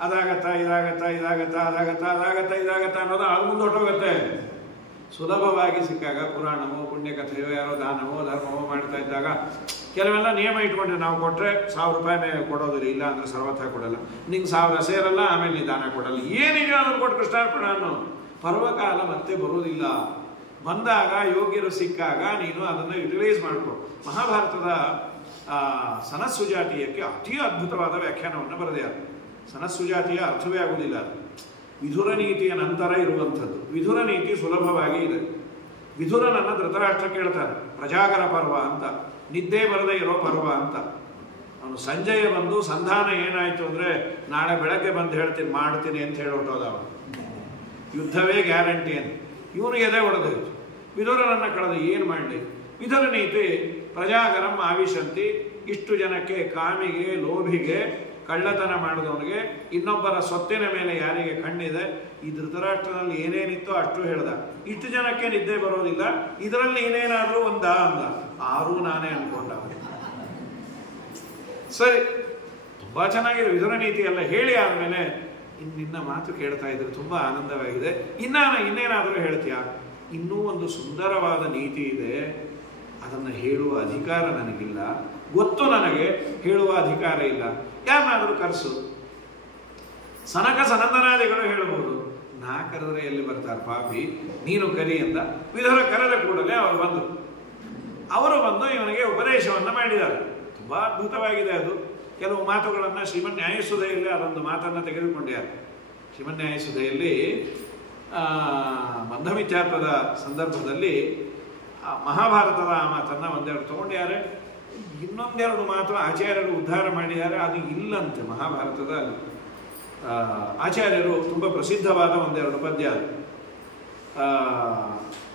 ಅದಾಗತ್ತಾ ಇದಾಗತ್ತಾ ಅನ್ನೋದು ಅದು ಮುಂದೆ ಹೊಟ್ಟೋಗುತ್ತೆ. ಸುಲಭವಾಗಿ ಸಿಕ್ಕಾಗ ಪುರಾಣವೋ ಪುಣ್ಯಕಥೆಯೋ ಯಾರೋ ದಾನವೋ ಧರ್ಮವೋ ಮಾಡ್ತಾ ಇದ್ದಾಗ ಕೆಲವೆಲ್ಲ ನಿಯಮ ಇಟ್ಕೊಂಡ್ರೆ ನಾವು ಕೊಟ್ಟರೆ 1000 ರೂಪಾಯಿನೇ ಕೊಡೋದಿಲ್ಲ, ಇಲ್ಲ ಅಂದರೆ ಸರ್ವಥ ಕೊಡಲ್ಲ, ನಿಂಗೆ 1000 ಸೇರಲ್ಲ, ಆಮೇಲೆ ನೀ ದಾನ ಕೊಡಲ್ಲ. ಏನಿದೆ ಅದನ್ನು ಕೊಟ್ಟು ಕೃಷ್ಣಾರ್ಪಣ ಅನ್ನೋ. ಪರ್ವಕಾಲ ಮತ್ತೆ ಬರೋದಿಲ್ಲ. ಬಂದಾಗ ಯೋಗ್ಯರು ಸಿಕ್ಕಾಗ ನೀನು ಅದನ್ನು ಯುಟಿಲೈಸ್ ಮಾಡ್ಕೊ. ಮಹಾಭಾರತದ ಸನತ್ಸುಜಾತೀಯಕ್ಕೆ ಅತಿ ಅದ್ಭುತವಾದ ವ್ಯಾಖ್ಯಾನವನ್ನು ಬರೆದಿದ್ದಾರೆ. ಸನತ್ಸುಜಾತಿಯ ಅರ್ಥವೇ ಆಗುವುದಿಲ್ಲ. ವಿಧುರ ನೀತಿಯ ನಂತರ ಇರುವಂಥದ್ದು. ವಿಧುರ ನೀತಿ ಸುಲಭವಾಗಿ ಇದೆ. ವಿಧುರನನ್ನು ಧೃತರಾಷ್ಟ್ರ ಕೇಳ್ತಾರೆ, ಪ್ರಜಾಗರ ಪರ್ವ ಅಂತ, ನಿದ್ದೆ ಬರದೇ ಇರೋ ಪರ್ವ ಅಂತ. ಅವನು ಸಂಜಯ ಬಂದು ಸಂಧಾನ ಏನಾಯಿತು ಅಂದರೆ ನಾಳೆ ಬೆಳಗ್ಗೆ ಬಂದು ಮಾಡ್ತೀನಿ ಅಂತ ಹೇಳೋಟೋದ ಅವನು. ಯುದ್ಧವೇ ಗ್ಯಾರಂಟಿ ಅಂತ ಇವನು ಎದೆ ಹೊಡೆದೋಯ್ತು. ವಿಧುರನನ್ನು ಕಳೆದು ಏನು ಮಾಡಲಿ? ವಿಧುರ ನೀತಿ ಪ್ರಜಾಗರಂ ಆವಿಶಂತಿ. ಇಷ್ಟು ಜನಕ್ಕೆ, ಕಾಮಿಗೆ, ಲೋಭಿಗೆ, ಕಳ್ಳತನ ಮಾಡಿದವನಿಗೆ, ಇನ್ನೊಬ್ಬರ ಸೊತ್ತಿನ ಮೇಲೆ ಯಾರಿಗೆ ಕಣ್ಣಿದೆ, ಈ ಧೃತರಾಷ್ಟ್ರನಲ್ಲಿ ಏನೇನಿತ್ತೋ ಅಷ್ಟು ಹೇಳ್ದ. ಇಷ್ಟು ಜನಕ್ಕೆ ನಿದ್ದೆ ಬರೋದಿಲ್ಲ, ಇದರಲ್ಲಿ ಏನೇನಾದರೂ ಅಂದ. 6 ನಾನೇ ಅನ್ಕೊಂಡ. ಸರಿ, ತುಂಬ ಚೆನ್ನಾಗಿದೆ ವಿಧುರ ನೀತಿ ಎಲ್ಲ ಹೇಳಿ ಆದಮೇಲೆ ನಿನ್ನ ಮಾತು ಕೇಳ್ತಾ ಇದ್ರೆ ತುಂಬ ಆನಂದವಾಗಿದೆ, ಇನ್ನೇನಾದರೂ ಹೇಳ್ತೀಯಾ? ಇನ್ನೂ ಒಂದು ಸುಂದರವಾದ ನೀತಿ ಇದೆ, ಅದನ್ನು ಹೇಳುವ ಅಧಿಕಾರ ನನಗಿಲ್ಲ, ಗೊತ್ತು ನನಗೆ, ಹೇಳುವ ಅಧಿಕಾರ ಇಲ್ಲ, ಯಾರನ್ನಾದರೂ ಕರೆಸು. ಸನಕ ಸನಂದನಾದಿಗಳು ಹೇಳಬಹುದು. ನಾ ಕರೆದ್ರೆ ಎಲ್ಲಿ ಬರ್ತಾರೆ ಪಾಪಿ, ನೀನು ಕರಿ ಅಂತ. ವಿಧುರ ಕರೆದ ಕೂಡಲೇ ಅವರು ಬಂದು ಇವನಿಗೆ ಉಪದೇಶವನ್ನು ಮಾಡಿದ್ದಾರೆ. ತುಂಬ ಅದ್ಭುತವಾಗಿದೆ ಅದು. ಕೆಲವು ಮಾತುಗಳನ್ನು ಶ್ರೀಮನ್ ನ್ಯಾಯಸುಧೆಯಲ್ಲಿ ಅದೊಂದು ಮಾತನ್ನು ತೆಗೆದುಕೊಂಡಿದ್ದಾರೆ. ಶ್ರೀಮನ್ ನ್ಯಾಯಸುಧೆಯಲ್ಲಿ ಮಂಧಮಿತ್ಯಾತ್ವದ ಸಂದರ್ಭದಲ್ಲಿ ಮಹಾಭಾರತದ ಆ ಮಾತನ್ನು ಒಂದೆರಡು ತಗೊಂಡಿದ್ದಾರೆ. ಇನ್ನೊಂದೆರಡು ಮಾತು ಆಚಾರ್ಯರು ಉದ್ಧಾರ ಮಾಡಿದ್ದಾರೆ, ಅದು ಇಲ್ಲಂತೆ ಮಹಾಭಾರತದ. ಆಚಾರ್ಯರು ತುಂಬ ಪ್ರಸಿದ್ಧವಾದ ಒಂದೆರಡು ಪದ್ಯ ಅದು.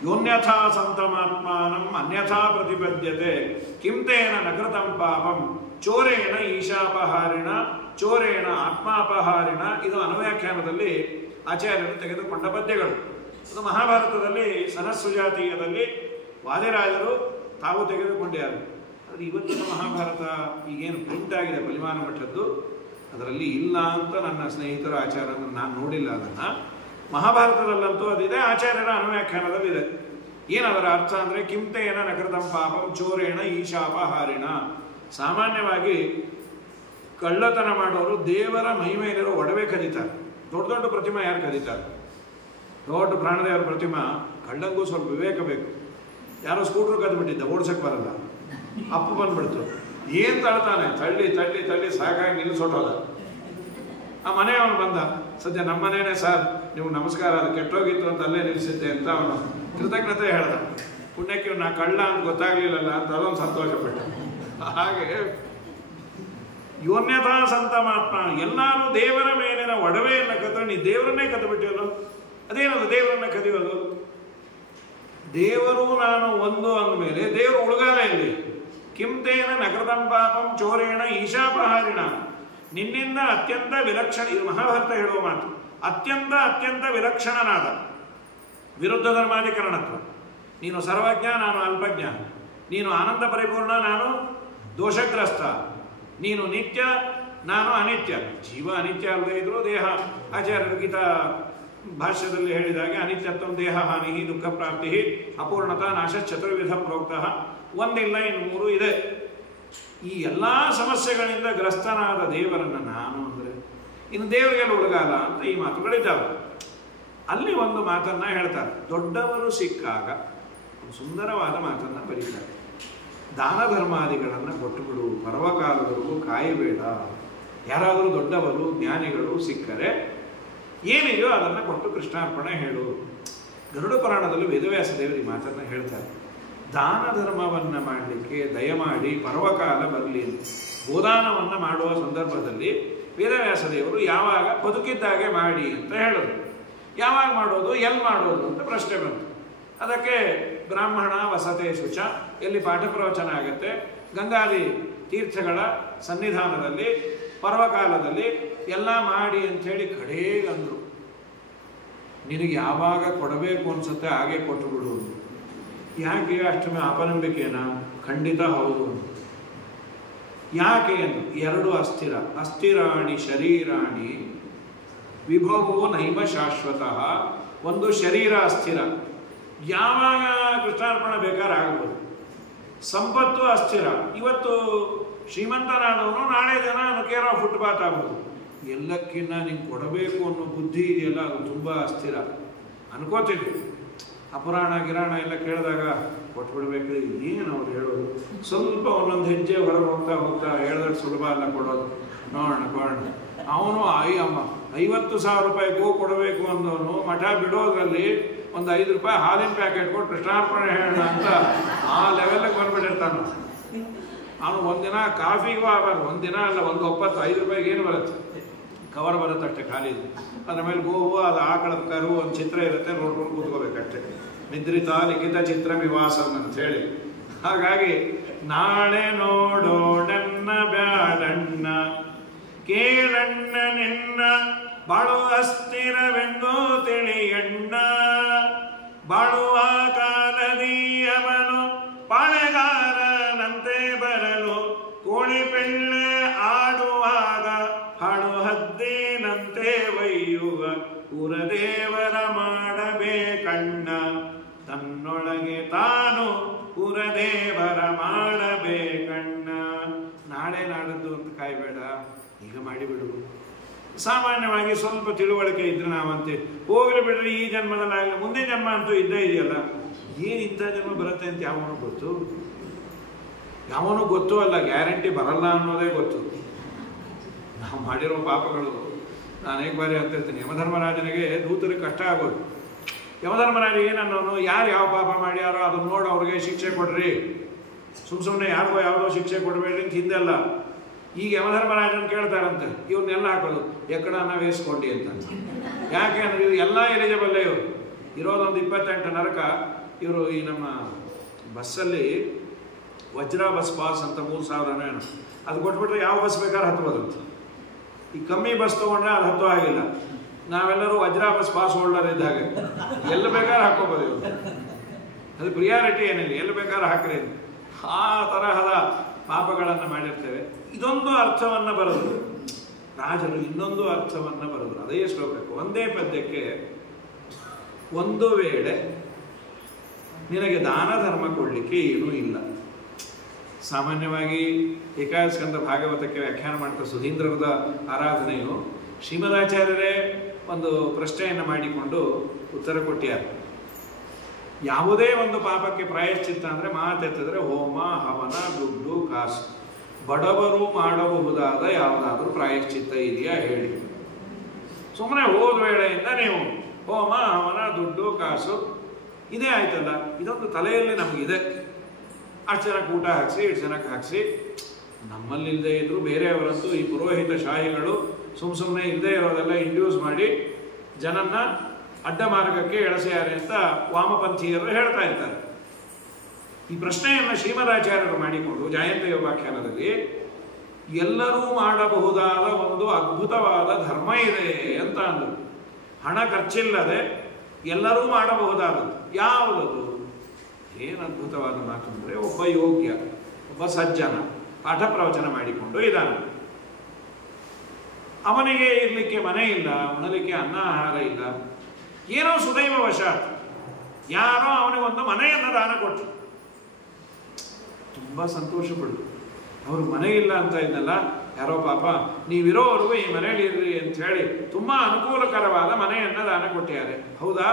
ಯೋನ್ಯಥಾ ಸಂತಮಾತ್ಮಾನಂ ಅನ್ಯಥಾ ಪ್ರತಿಪದ್ಯತೆ ಕಿಂತೇನ ನಕೃತಂ ಪಾಪಂ ಚೋರೇಣ ಈಶಾಪಹಾರಿಣ ಚೋರೇಣ ಆತ್ಮಾಪಹಾರಿಣ. ಇದು ಅನುವ್ಯಾಖ್ಯಾನದಲ್ಲಿ ಆಚಾರ್ಯರು ತೆಗೆದುಕೊಂಡ ಪದ್ಯಗಳು. ಅದು ಮಹಾಭಾರತದಲ್ಲಿ ಸನತ್ಸುಜಾತೀಯದಲ್ಲಿ ವಾದಿರಾಜರು ತಾವು ತೆಗೆದುಕೊಂಡಿದ್ದಾರೆ. ಆದರೆ ಇವತ್ತಿನ ಮಹಾಭಾರತ ಈಗೇನು ಪ್ರಿಂಟ್ ಆಗಿದೆ ಬಲಿಮಾನ ಮಠದ್ದು, ಅದರಲ್ಲಿ ಇಲ್ಲ ಅಂತ ನನ್ನ ಸ್ನೇಹಿತರು ಆಚಾರ್ಯರು, ನಾನು ನೋಡಿಲ್ಲ ಅದನ್ನು. ಮಹಾಭಾರತದಲ್ಲಂತೂ ಅದಿದೆ, ಆಚಾರ್ಯರ ಅನುವ್ಯಾಖ್ಯಾನದಲ್ಲಿದೆ. ಏನದರ ಅರ್ಥ ಅಂದರೆ ಕಿಂತೇನ ನಕೃತಂ ಪಾಪಂ ಚೋರೇಣ ಈಶಾಪಹಾರಿಣ. ಸಾಮಾನ್ಯವಾಗಿ ಕಳ್ಳತನ ಮಾಡೋರು ದೇವರ ಮೈ ಮೇಲಿರೋ ಒಡವೆ ಕದೀತಾರೆ. ದೊಡ್ಡ ದೊಡ್ಡ ಪ್ರತಿಮೆ ಯಾರು ಕದೀತಾರೆ? ದೊಡ್ಡ ಪ್ರಾಣದೇವರ ಪ್ರತಿಮಾ. ಕಳ್ಳಂಗೂ ಸ್ವಲ್ಪ ವಿವೇಕ ಬೇಕು. ಯಾರೋ ಸ್ಕೂಟ್ರ್ ಕದ್ಬಿಟ್ಟಿದ್ದ, ಓಡ್ಸಕ್ಕೆ ಬರಲ್ಲ, ಅಪ್ಪು ಬಂದ್ಬಿಡ್ತು, ಏನು ತಳ್ತಾನೆ, ತಳ್ಳಿ ತಳ್ಳಿ ತಳ್ಳಿ ಸಾಕಾಗಿ ನಿಲ್ಲಿಸೋಟೋದ. ಆ ಮನೆಯವನು ಬಂದ, ಸದ್ಯ ನಮ್ಮ ಮನೇನೆ ಸರ್, ನೀವು ನಮಸ್ಕಾರ, ಅದು ಕೆಟ್ಟೋಗಿತ್ತು ಅಂತ ಅಲ್ಲೇ ನಿಲ್ಲಿಸಿದ್ದೆ ಅಂತ ಅವನು ಕೃತಜ್ಞತೆ ಹೇಳ್ದ. ಪುಣ್ಯಕ್ಕೆ ನಾ ಕಳ್ಳ ಅಂತ ಗೊತ್ತಾಗ್ಲಿಲ್ಲಲ್ಲ ಅಂತ ಅದೊಂದು ಸಂತೋಷಪಟ್ಟ. ಹಾಗೆ ಯೋನ್ಯತಾ ಸಂತಮಾತ್ಮ, ಎಲ್ಲರೂ ದೇವರ ಮೇಲಿನ ಒಡವೆಯನ್ನು ಕದ್ದು ನೀ ದೇವರನ್ನೇ ಕದ್ದುಬಿಟ್ಟಿರೋದು. ಅದೇನದು ದೇವರನ್ನ ಕದಿಯೋದು? ದೇವರು ನಾನು ಒಂದು ಅಂದಮೇಲೆ ದೇವರು ಉಳುಗಾಲ ಇಲ್ಲಿ. ಕಿಂತೇನ ನಕೃತಂ ಪಾಪಂ ಚೋರೇಣ ಈಶಾಪಹಾರಿಣ. ನಿನ್ನಿಂದ ಅತ್ಯಂತ ವಿಲಕ್ಷಣ, ಇದು ಮಹಾಭಾರತ ಹೇಳುವ ಮಾತು, ಅತ್ಯಂತ ವಿಲಕ್ಷಣನಾದ ವಿರುದ್ಧ ಧರ್ಮಾಧಿಕರಣತ್ವ. ನೀನು ಸರ್ವಜ್ಞ, ನಾನು ಅಲ್ಪಜ್ಞ. ನೀನು ಆನಂದ ಪರಿಪೂರ್ಣ, ನಾನು ದೋಷಗ್ರಸ್ತ. ನೀನು ನಿತ್ಯ, ನಾನು ಅನಿತ್ಯ. ಜೀವ ಅನಿತ್ಯ ಅಲ್ಲದೆ ಇದ್ರು ದೇಹ, ಆಚಾರ್ಯರು ಗೀತಾ ಭಾಷ್ಯದಲ್ಲಿ ಹೇಳಿದಾಗೆ ಅನಿತ್ಯತ್ವ ದೇಹ ಹಾನಿ ದುಃಖ ಪ್ರಾಪ್ತಿ ಅಪೂರ್ಣತಾ ನಾಶ ಚತುರ್ವಿಧ ಪ್ರೋಕ್ತಃ. ಒಂದಿಲ್ಲ, ಇನ್ನು ಮೂರು ಇದೆ. ಈ ಎಲ್ಲ ಸಮಸ್ಯೆಗಳಿಂದ ಗ್ರಸ್ತನಾದ ದೇವರನ್ನು ನಾನು ಅಂದರೆ ಇನ್ನು ದೇವರಿಗೆಲ್ಲ ಉಳಗಾಲ ಅಂತ ಈ ಮಾತುಗಳಿದ್ದಾವೆ. ಅಲ್ಲಿ ಒಂದು ಮಾತನ್ನು ಹೇಳ್ತಾರೆ, ದೊಡ್ಡವರು ಸಿಕ್ಕಾಗ ಸುಂದರವಾದ ಮಾತನ್ನು ಬರೀತಾರೆ. ದಾನ ಧರ್ಮಾದಿಗಳನ್ನು ಕೊಟ್ಟುಬಿಡು, ಪರ್ವಕಾಲದವರೆಗೂ ಕಾಯಬೇಡ. ಯಾರಾದರೂ ದೊಡ್ಡವರು ಜ್ಞಾನಿಗಳು ಸಿಕ್ಕರೆ ಏನಿದೆಯೋ ಅದನ್ನು ಕೊಟ್ಟು ಕೃಷ್ಣಾರ್ಪಣೆ ಹೇಳು. ಗರುಡ ಪುರಾಣದಲ್ಲಿ ವೇದವ್ಯಾಸ ದೇವರು ಈ ಮಾತನ್ನು ಹೇಳ್ತಾರೆ. ದಾನ ಧರ್ಮವನ್ನು ಮಾಡಲಿಕ್ಕೆ ದಯಮಾಡಿ ಪರ್ವಕಾಲ ಬರಲಿ ಅಂತ. ಗೋದಾನವನ್ನು ಮಾಡುವ ಸಂದರ್ಭದಲ್ಲಿ ವೇದವ್ಯಾಸ ದೇವರು ಯಾವಾಗ ಬದುಕಿದ್ದಾಗೆ ಮಾಡಿ ಅಂತ ಹೇಳಿದ್ರು. ಯಾವಾಗ ಮಾಡೋದು, ಎಲ್ಲಿ ಮಾಡೋದು ಅಂತ ಪ್ರಶ್ನೆ ಬಂತು. ಅದಕ್ಕೆ ಬ್ರಾಹ್ಮಣ ವಸತೆ ಶುಚ, ಎಲ್ಲಿ ಪಾಠ ಪ್ರವಚನ ಆಗುತ್ತೆ, ಗಂಗಾದಿ ತೀರ್ಥಗಳ ಸನ್ನಿಧಾನದಲ್ಲಿ ಪರ್ವಕಾಲದಲ್ಲಿ ಎಲ್ಲ ಮಾಡಿ ಅಂಥೇಳಿ ಕಡೆಗೆ ಅಂದರು. ನಿನಗೆ ಯಾವಾಗ ಕೊಡಬೇಕು ಅನ್ಸುತ್ತೆ ಹಾಗೆ ಕೊಟ್ಟು ಬಿಡು. ಯಾಕೆ ಅಷ್ಟೊಮ್ಮೆ ಅಪನಂಬಿಕೆನಾ? ಖಂಡಿತ ಹೌದು. ಯಾಕೆ ಎಂದು, ಎರಡು ಅಸ್ಥಿರ, ಅಸ್ಥಿರಾಣಿ ಶರೀರಾಣಿ ವಿಭವೋ ನೈವ ಶಾಶ್ವತಃ. ಒಂದು ಶರೀರ ಅಸ್ಥಿರ, ಯಾವಾಗ ಕೃಷ್ಣಾರ್ಪಣೆ ಬೇಕಾದ್ರೆ ಆಗ್ಬೋದು. ಸಂಪತ್ತು ಅಸ್ಥಿರ, ಇವತ್ತು ಶ್ರೀಮಂತನಾದವನು ನಾಳೆ ದಿನ ಕೇರ್ ಆಫ್ ಫುಟ್ಪಾತ್ ಆಗ್ಬೋದು. ಎಲ್ಲಕ್ಕಿಂತ ನಿಂಗೆ ಕೊಡಬೇಕು ಅನ್ನೋ ಬುದ್ಧಿ ಇದೆಯಲ್ಲ, ಅದು ತುಂಬ ಅಸ್ಥಿರ ಅನ್ಕೋತೀವಿ. ಅಪುರಾಣ ಗಿರಾಣ ಎಲ್ಲ ಕೇಳಿದಾಗ ಕೊಟ್ಬಿಡ್ಬೇಕ್ರಿ, ಏನು ಅವ್ರು ಹೇಳೋದು? ಸ್ವಲ್ಪ ಒಂದೊಂದು ಹೆಜ್ಜೆ ಹೊರಗೆ ಹೋಗ್ತಾ ಹೋಗ್ತಾ ಹೇಳಿದ್ರೆ ಸುಲಭ ಅಲ್ಲ ಕೊಡೋದು. ನೋಡೋಣ ಅವನು 50,000 ರೂಪಾಯಿ ಗೋ ಕೊಡಬೇಕು ಅಂದವನು ಮಠ ಬಿಡೋದ್ರಲ್ಲಿ ಒಂದು 5 ರೂಪಾಯಿ ಹಾಲಿನ ಪ್ಯಾಕೆಟ್ ಕೊಟ್ಟು ಕೃಷ್ಣಾರ್ಪಣೆ ಹೇಳೋಣ ಅಂತ ಆ ಲೆವೆಲ್ಗೆ ಬಂದ್ಬಿಟ್ಟಿರ್ತಾನೆ. ಅವನು ಒಂದಿನ ಕಾಫಿಗೂ ಆಗಬಾರ್ದು, ಒಂದಿನ ಅಲ್ಲ, ಒಂದು 5 ರೂಪಾಯಿಗೆ ಏನು ಬರುತ್ತೆ? ಕವರ್ ಬರುತ್ತೆ ಅಷ್ಟೇ ಖಾಲಿ. ಅದ್ರ ಮೇಲೆ ಗೋವು, ಅದು ಆಕಳದ ಕರು, ಒಂದು ಚಿತ್ರ ಇರುತ್ತೆ, ನೋಡ್ಕೊಂಡು ಕೂತ್ಕೋಬೇಕಷ್ಟೆ. ನಿದ್ರಿತ ಲಿಖಿತ ಚಿತ್ರ ವಿವಾಸನ್ ಅಂತ ಹೇಳಿ. ಹಾಗಾಗಿ ನಾಳೆ ನೋಡೋಣನ್ನ ಬ್ಯಾಡಣ್ಣ, ಕೇಳಣ್ಣ ನಿನ್ನ ಬಾಳು ಅಸ್ಥಿರವೆಂದು ತಿಳಿಯಣ್ಣ. ಬಾಳುವ ಕಾಲದಿ ಅವನು ಪಾಳೆಗಾರನಂತೆ ಬರಲು, ಕೋಳಿ ಪೆಳ್ಳೆ ಆಡುವಾಗ ಹಾಡು ಹದ್ದಿನಂತೆ ಒಯ್ಯುವ ಉರದೇವರ ಮಾಡಬೇಕಣ್ಣ. ತನ್ನೊಳಗೆ ತಾನು ಉರದೇವರ ಮಾಡಬೇಕಣ್ಣ. ನಾಳೆ ನಾಡದ್ದು ಅಂತ ಕಾಯಬೇಡ, ಈಗ ಮಾಡಿಬಿಡು. ಸಾಮಾನ್ಯವಾಗಿ ಸ್ವಲ್ಪ ತಿಳುವಳಿಕೆ ಇದ್ರೆ ನಾವಂತೆ ಹೋಗ್ಲಿ ಬಿಡ್ರಿ, ಈ ಜನ್ಮದಲ್ಲಾಗಲಿ ಮುಂದಿನ ಜನ್ಮ ಅಂತೂ ಇದ್ದೇ ಇದೆಯಲ್ಲ. ಏನು ಇಂಥ ಜನ್ಮ ಬರುತ್ತೆ ಅಂತ ಯಾವನೂ ಗೊತ್ತು? ಯಾವನೂ ಗೊತ್ತೂ ಅಲ್ಲ, ಗ್ಯಾರಂಟಿ ಬರಲ್ಲ ಅನ್ನೋದೇ ಗೊತ್ತು. ನಾವು ಮಾಡಿರೋ ಪಾಪಗಳು ನಾನು ಅನೇಕ ಬಾರಿ ಅಂತಿರ್ತೀನಿ. ಯಮಧರ್ಮರಾಜನಿಗೆ ದೂತರಿಗೆ ಕಷ್ಟ ಆಗೋದು. ಯಮಧರ್ಮರಾಜ ಏನನ್ನೋನು, ಯಾರು ಯಾವ ಪಾಪ ಮಾಡ್ಯಾರೋ ಅದನ್ನ ನೋಡಿ ಅವ್ರಿಗೆ ಶಿಕ್ಷೆ ಕೊಡ್ರಿ, ಸುಮ್ಮನೆ ಯಾರಿಗೋ ಯಾವುದೋ ಶಿಕ್ಷೆ ಕೊಡಬೇಡ್ರಿ ಅಂತ ಹಿಂದೆಲ್ಲ. ಈಗ ಯಮಧರ್ಮರಾಜನ ಕೇಳ್ತಾರಂತೆ, ಇವ್ರನ್ನೆಲ್ಲ ಹಾಕೋದು ಎಕ್ಕಡನ್ನ ವೇಸ್ಕೊಂಡಿ ಅಂತ. ಯಾಕೆ ಅಂದರೆ ಇವ್ರು ಎಲ್ಲ ಎಲಿಜಿಬಲ್ಲೇ. ಇವರು ಇರೋದೊಂದು 28 ನರಕ. ಇವರು ಈ ನಮ್ಮ ಬಸ್ಸಲ್ಲಿ ವಜ್ರ ಬಸ್ ಪಾಸ್ ಅಂತ 3,000 ಏನೋ ಅದು ಕೊಟ್ಬಿಟ್ರೆ ಯಾವ ಬಸ್ ಬೇಕಾದ್ರೆ ಹತ್ಬೋದಂತ. ಈ ಕಮ್ಮಿ ಬಸ್ ತೊಗೊಂಡ್ರೆ ಅದು ಹತ್ತೋ ಆಗಿಲ್ಲ. ನಾವೆಲ್ಲರೂ ವಜ್ರ ಬಸ್ ಪಾಸ್ ಹೋಲ್ಡರ್ ಇದ್ದಾಗ ಎಲ್ಲಿ ಬೇಕಾದ್ರೆ ಹಾಕೋಬೋದು. ಇವರು ಅದು ಪ್ರಿಯಾರಿಟಿ ಏನಿಲ್ಲ, ಎಲ್ಲಿ ಬೇಕಾದ್ರೆ ಹಾಕ್ರಿ. ಆ ತರಹದ ಪಾಪಗಳನ್ನು ಮಾಡಿರ್ತೇವೆ. ಇದೊಂದು ಅರ್ಥವನ್ನು ಬರೋದು. ರಾಜರು ಇನ್ನೊಂದು ಅರ್ಥವನ್ನು ಬರೆದರು. ಅದೇ ಶ್ಲೋಕಕ್ಕೆ ಒಂದೇ ಪದ್ಯಕ್ಕೆ, ಒಂದು ವೇಳೆ ನಿನಗೆ ದಾನ ಧರ್ಮ ಕೊಡಲಿಕ್ಕೆ ಏನೂ ಇಲ್ಲ. ಸಾಮಾನ್ಯವಾಗಿ ಏಕಾದಶಸ್ಕಂದ ಭಾಗವತಕ್ಕೆ ವ್ಯಾಖ್ಯಾನ ಮಾಡ್ತಾ ಸುಧೀಂದ್ರದ ಆರಾಧನೆಯು ಶ್ರೀಮದಾಚಾರ್ಯರೇ ಒಂದು ಪ್ರಶ್ನೆಯನ್ನು ಮಾಡಿಕೊಂಡು ಉತ್ತರ ಕೊಟ್ಟಿದ್ದಾರೆ. ಯಾವುದೇ ಒಂದು ಪಾಪಕ್ಕೆ ಪ್ರಾಯಶ್ಚಿತ್ತ ಅಂದರೆ ಮಾತೆತ್ತಿದ್ರೆ ಹೋಮ, ಹವನ, ದುಡ್ಡು, ಕಾಸು. ಬಡವರು ಮಾಡಬಹುದಾದ ಯಾವುದಾದ್ರೂ ಪ್ರಾಯಶ್ಚಿತ್ತ ಇದೆಯಾ ಹೇಳಿ. ಸುಮ್ಮನೆ ಹೋದ ವೇಳೆಯಿಂದ ನೀವು ಹೋಮ, ಹವನ, ದುಡ್ಡು, ಕಾಸು ಇದೇ ಆಯ್ತಲ್ಲ, ಇದೊಂದು ತಲೆಯಲ್ಲಿ ನಮಗಿದೆ. ಅಷ್ಟು ಜನಕ್ಕೆ ಊಟ ಹಾಕಿಸಿ, ಇಷ್ಟು ಜನಕ್ಕೆ ಹಾಕಿಸಿ. ನಮ್ಮಲ್ಲಿ ಇಲ್ಲದೆ ಇದ್ರು ಬೇರೆಯವರಂತೂ ಈ ಪುರೋಹಿತ ಶಾಹಿಗಳು ಸುಮ್ಮನೆ ಇಲ್ಲದೆ ಇರೋದೆಲ್ಲ ಇಂಡ್ಯೂಸ್ ಮಾಡಿ ಜನನ್ನ ಅಡ್ಡ ಮಾರ್ಗಕ್ಕೆ ಎಳೆಸ್ಯಾರೆ ಅಂತ ವಾಮಪಂಥೀಯರು ಹೇಳ್ತಾ ಇರ್ತಾರೆ. ಈ ಪ್ರಶ್ನೆಯನ್ನು ಶ್ರೀಮದಾಚಾರ್ಯರು ಮಾಡಿಕೊಂಡು ಜಯಂತ ಯೋಗಾಖ್ಯಾನದಲ್ಲಿ ಎಲ್ಲರೂ ಮಾಡಬಹುದಾದ ಒಂದು ಅದ್ಭುತವಾದ ಧರ್ಮ ಇದೆ ಅಂತ ಅಂದರು. ಹಣ ಖರ್ಚಿಲ್ಲದೆ ಎಲ್ಲರೂ ಮಾಡಬಹುದಾದದ್ದು ಯಾವುದದು? ಏನು ಅದ್ಭುತವಾದ ಮಾತು ಅಂದರೆ, ಒಬ್ಬ ಯೋಗ್ಯ, ಒಬ್ಬ ಸಜ್ಜನ ಪಾಠ ಪ್ರವಚನ ಮಾಡಿಕೊಂಡು ಇದ್ದಾನೆ. ಅವನಿಗೆ ಇರಲಿಕ್ಕೆ ಮನೆ ಇಲ್ಲ, ಉಣಲಿಕ್ಕೆ ಅನ್ನ ಆಹಾರ ಇಲ್ಲ. ಏನೋ ಸುದೈವ ವಶಾತ್ ಯಾರೋ ಅವನಿಗೊಂದು ಮನೆಯನ್ನು ದಾನ ಕೊಟ್ಟರು. ತುಂಬ ಸಂತೋಷ ಪಡು. ಅವರು ಮನೆ ಇಲ್ಲ ಅಂತ ಇದ್ದಲ್ಲ, ಯಾರೋ ಪಾಪ ನೀವಿರೋವರೆಗೂ ಈ ಮನೆಯಲ್ಲಿ ಇರ್ರಿ ಅಂತ ಹೇಳಿ ತುಂಬ ಅನುಕೂಲಕರವಾದ ಮನೆಯನ್ನು ದಾನ ಕೊಟ್ಟಿದ್ದಾರೆ. ಹೌದಾ?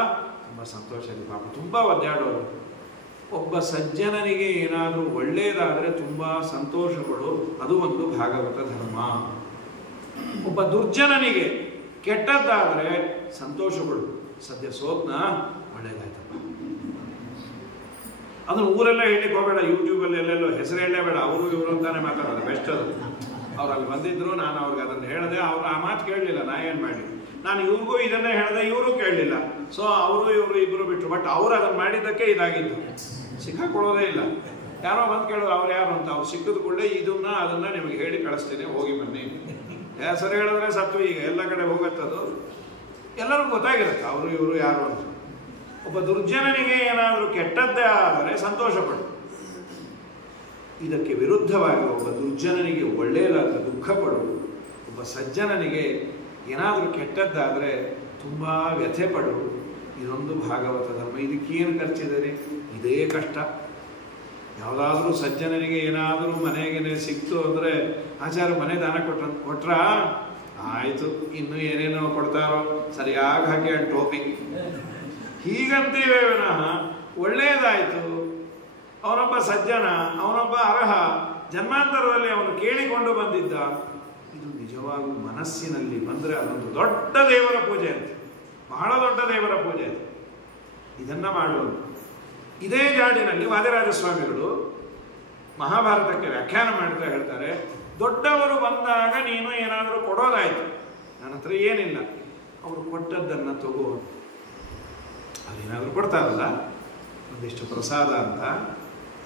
ತುಂಬ ಸಂತೋಷ ಇದೆ ಪಾಪ, ತುಂಬ ಒದ್ದಾಡೋರು. ಒಬ್ಬ ಸಜ್ಜನನಿಗೆ ಏನಾದರೂ ಒಳ್ಳೆಯದಾದರೆ ತುಂಬ ಸಂತೋಷ ಪಡು, ಅದು ಒಂದು ಭಾಗವತ ಧರ್ಮ. ಒಬ್ಬ ದುರ್ಜನನಿಗೆ ಕೆಟ್ಟದ್ದಾದರೆ ಸಂತೋಷ ಪಡು. ಸದ್ಯ ಸೋತ್ನ, ಒಳ್ಳೇದಾಯ್ತಪ್ಪ. ಅದನ್ನು ಊರೆಲ್ಲ ಹೇಳಿಕ್ಕೆ ಹೋಗಬೇಡ, ಯೂಟ್ಯೂಬಲ್ಲಿ ಎಲ್ಲೆಲ್ಲೋ ಹೆಸರು ಹೇಳಲೇಬೇಡ. ಅವರು ಇವರು ಅಂತಾನೆ ಮಾತಾಡೋದು ಬೆಸ್ಟ್. ಅದು ಅವ್ರು ಅಲ್ಲಿ ಬಂದಿದ್ರು, ನಾನು ಅವ್ರಿಗೆ ಅದನ್ನು ಹೇಳಿದೆ. ಅವ್ರು ಆ ಮಾತು ಕೇಳಲಿಲ್ಲ, ನಾ ಏನು ಮಾಡಿ. ನಾನು ಇವ್ರಿಗೂ ಇದನ್ನೇ ಹೇಳಿದೆ, ಇವರು ಕೇಳಲಿಲ್ಲ. ಸೊ ಅವರು ಇವರು ಇಬ್ಬರು ಬಿಟ್ಟರು. ಬಟ್ ಅವ್ರು ಅದನ್ನು ಮಾಡಿದ್ದಕ್ಕೆ ಇದಾಗಿದ್ದು. ಸಿಕ್ಕಾಕೊಳ್ಳೋದೇ ಇಲ್ಲ. ಯಾರೋ ಬಂದು ಕೇಳೋದು ಅವ್ರು ಯಾರು ಅಂತ. ಅವ್ರು ಸಿಕ್ಕಿದ ಕೂಡಲೇ ಅದನ್ನು ನಿಮಗೆ ಹೇಳಿ ಕಳಿಸ್ತೇನೆ, ಹೋಗಿ ಬನ್ನಿ. ಹೆಸರು ಹೇಳಿದ್ರೆ ಸತ್ತು ಈಗ ಎಲ್ಲ ಕಡೆ ಹೋಗುತ್ತದು, ಎಲ್ಲರಿಗೂ ಗೊತ್ತಾಗಿರುತ್ತೆ ಅವರು ಇವರು ಯಾರು ಅಂತ. ಒಬ್ಬ ದುರ್ಜನನಿಗೆ ಏನಾದರೂ ಕೆಟ್ಟದ್ದೇ ಆದರೆ ಸಂತೋಷ ಪಡು. ಇದಕ್ಕೆ ವಿರುದ್ಧವಾಗಿ ಒಬ್ಬ ದುರ್ಜನನಿಗೆ ಒಳ್ಳೆಯದಾದರೆ ದುಃಖ ಪಡು. ಒಬ್ಬ ಸಜ್ಜನನಿಗೆ ಏನಾದರೂ ಕೆಟ್ಟದ್ದಾದರೆ ತುಂಬ ವ್ಯಥೆ ಪಡು. ಇದೊಂದು ಭಾಗವತ ಧರ್ಮ. ಇದಕ್ಕೇನು ಖರ್ಚಿದೆ? ಇದೇ ಕಷ್ಟ. ಯಾವುದಾದ್ರೂ ಸಜ್ಜನನಿಗೆ ಏನಾದರೂ ಮನೆಗೆ ಸಿಕ್ತು ಅಂದರೆ ಆಚಾರ್ಯ ಮನೆ ದಾನ ಕೊಟ್ರ ಆಯಿತು, ಇನ್ನೂ ಏನೇನೋ ಕೊಡ್ತಾರೋ ಸರಿಯಾಗಿ ಹಾಕಿ ಟೋಪಿ ಹೀಗಂತೀವೇ ವಿನಃ ಒಳ್ಳೆಯದಾಯಿತು, ಅವನೊಬ್ಬ ಸಜ್ಜನ, ಅವನೊಬ್ಬ ಅರ್ಹ, ಜನ್ಮಾಂತರದಲ್ಲಿ ಅವನು ಕೇಳಿಕೊಂಡು ಬಂದಿದ್ದ. ಇದು ನಿಜವಾಗೂ ಮನಸ್ಸಿನಲ್ಲಿ ಬಂದರೆ ಅದೊಂದು ದೊಡ್ಡ ದೇವರ ಪೂಜೆ ಅಂತ, ಬಹಳ ದೊಡ್ಡ ದೇವರ ಪೂಜೆ ಅಂತ. ಇದನ್ನು ಮಾಡೋದು. ಇದೇ ಜಾಡಿನಲ್ಲಿ ವಾದಿರಾಜ ಸ್ವಾಮಿಗಳು ಮಹಾಭಾರತಕ್ಕೆ ವ್ಯಾಖ್ಯಾನ ಮಾಡ್ತಾ ಹೇಳ್ತಾರೆ, ದೊಡ್ಡವರು ಬಂದಾಗ ನೀನು ಏನಾದರೂ ಕೊಡೋದಾಯಿತು, ನನ್ನ ಹತ್ರ ಏನಿಲ್ಲ, ಅವರು ಕೊಟ್ಟದ್ದನ್ನು ತಗೋ. ಅದೇನಾದರೂ ಕೊಡ್ತಾರಲ್ಲ ಒಂದಿಷ್ಟು ಪ್ರಸಾದ ಅಂತ,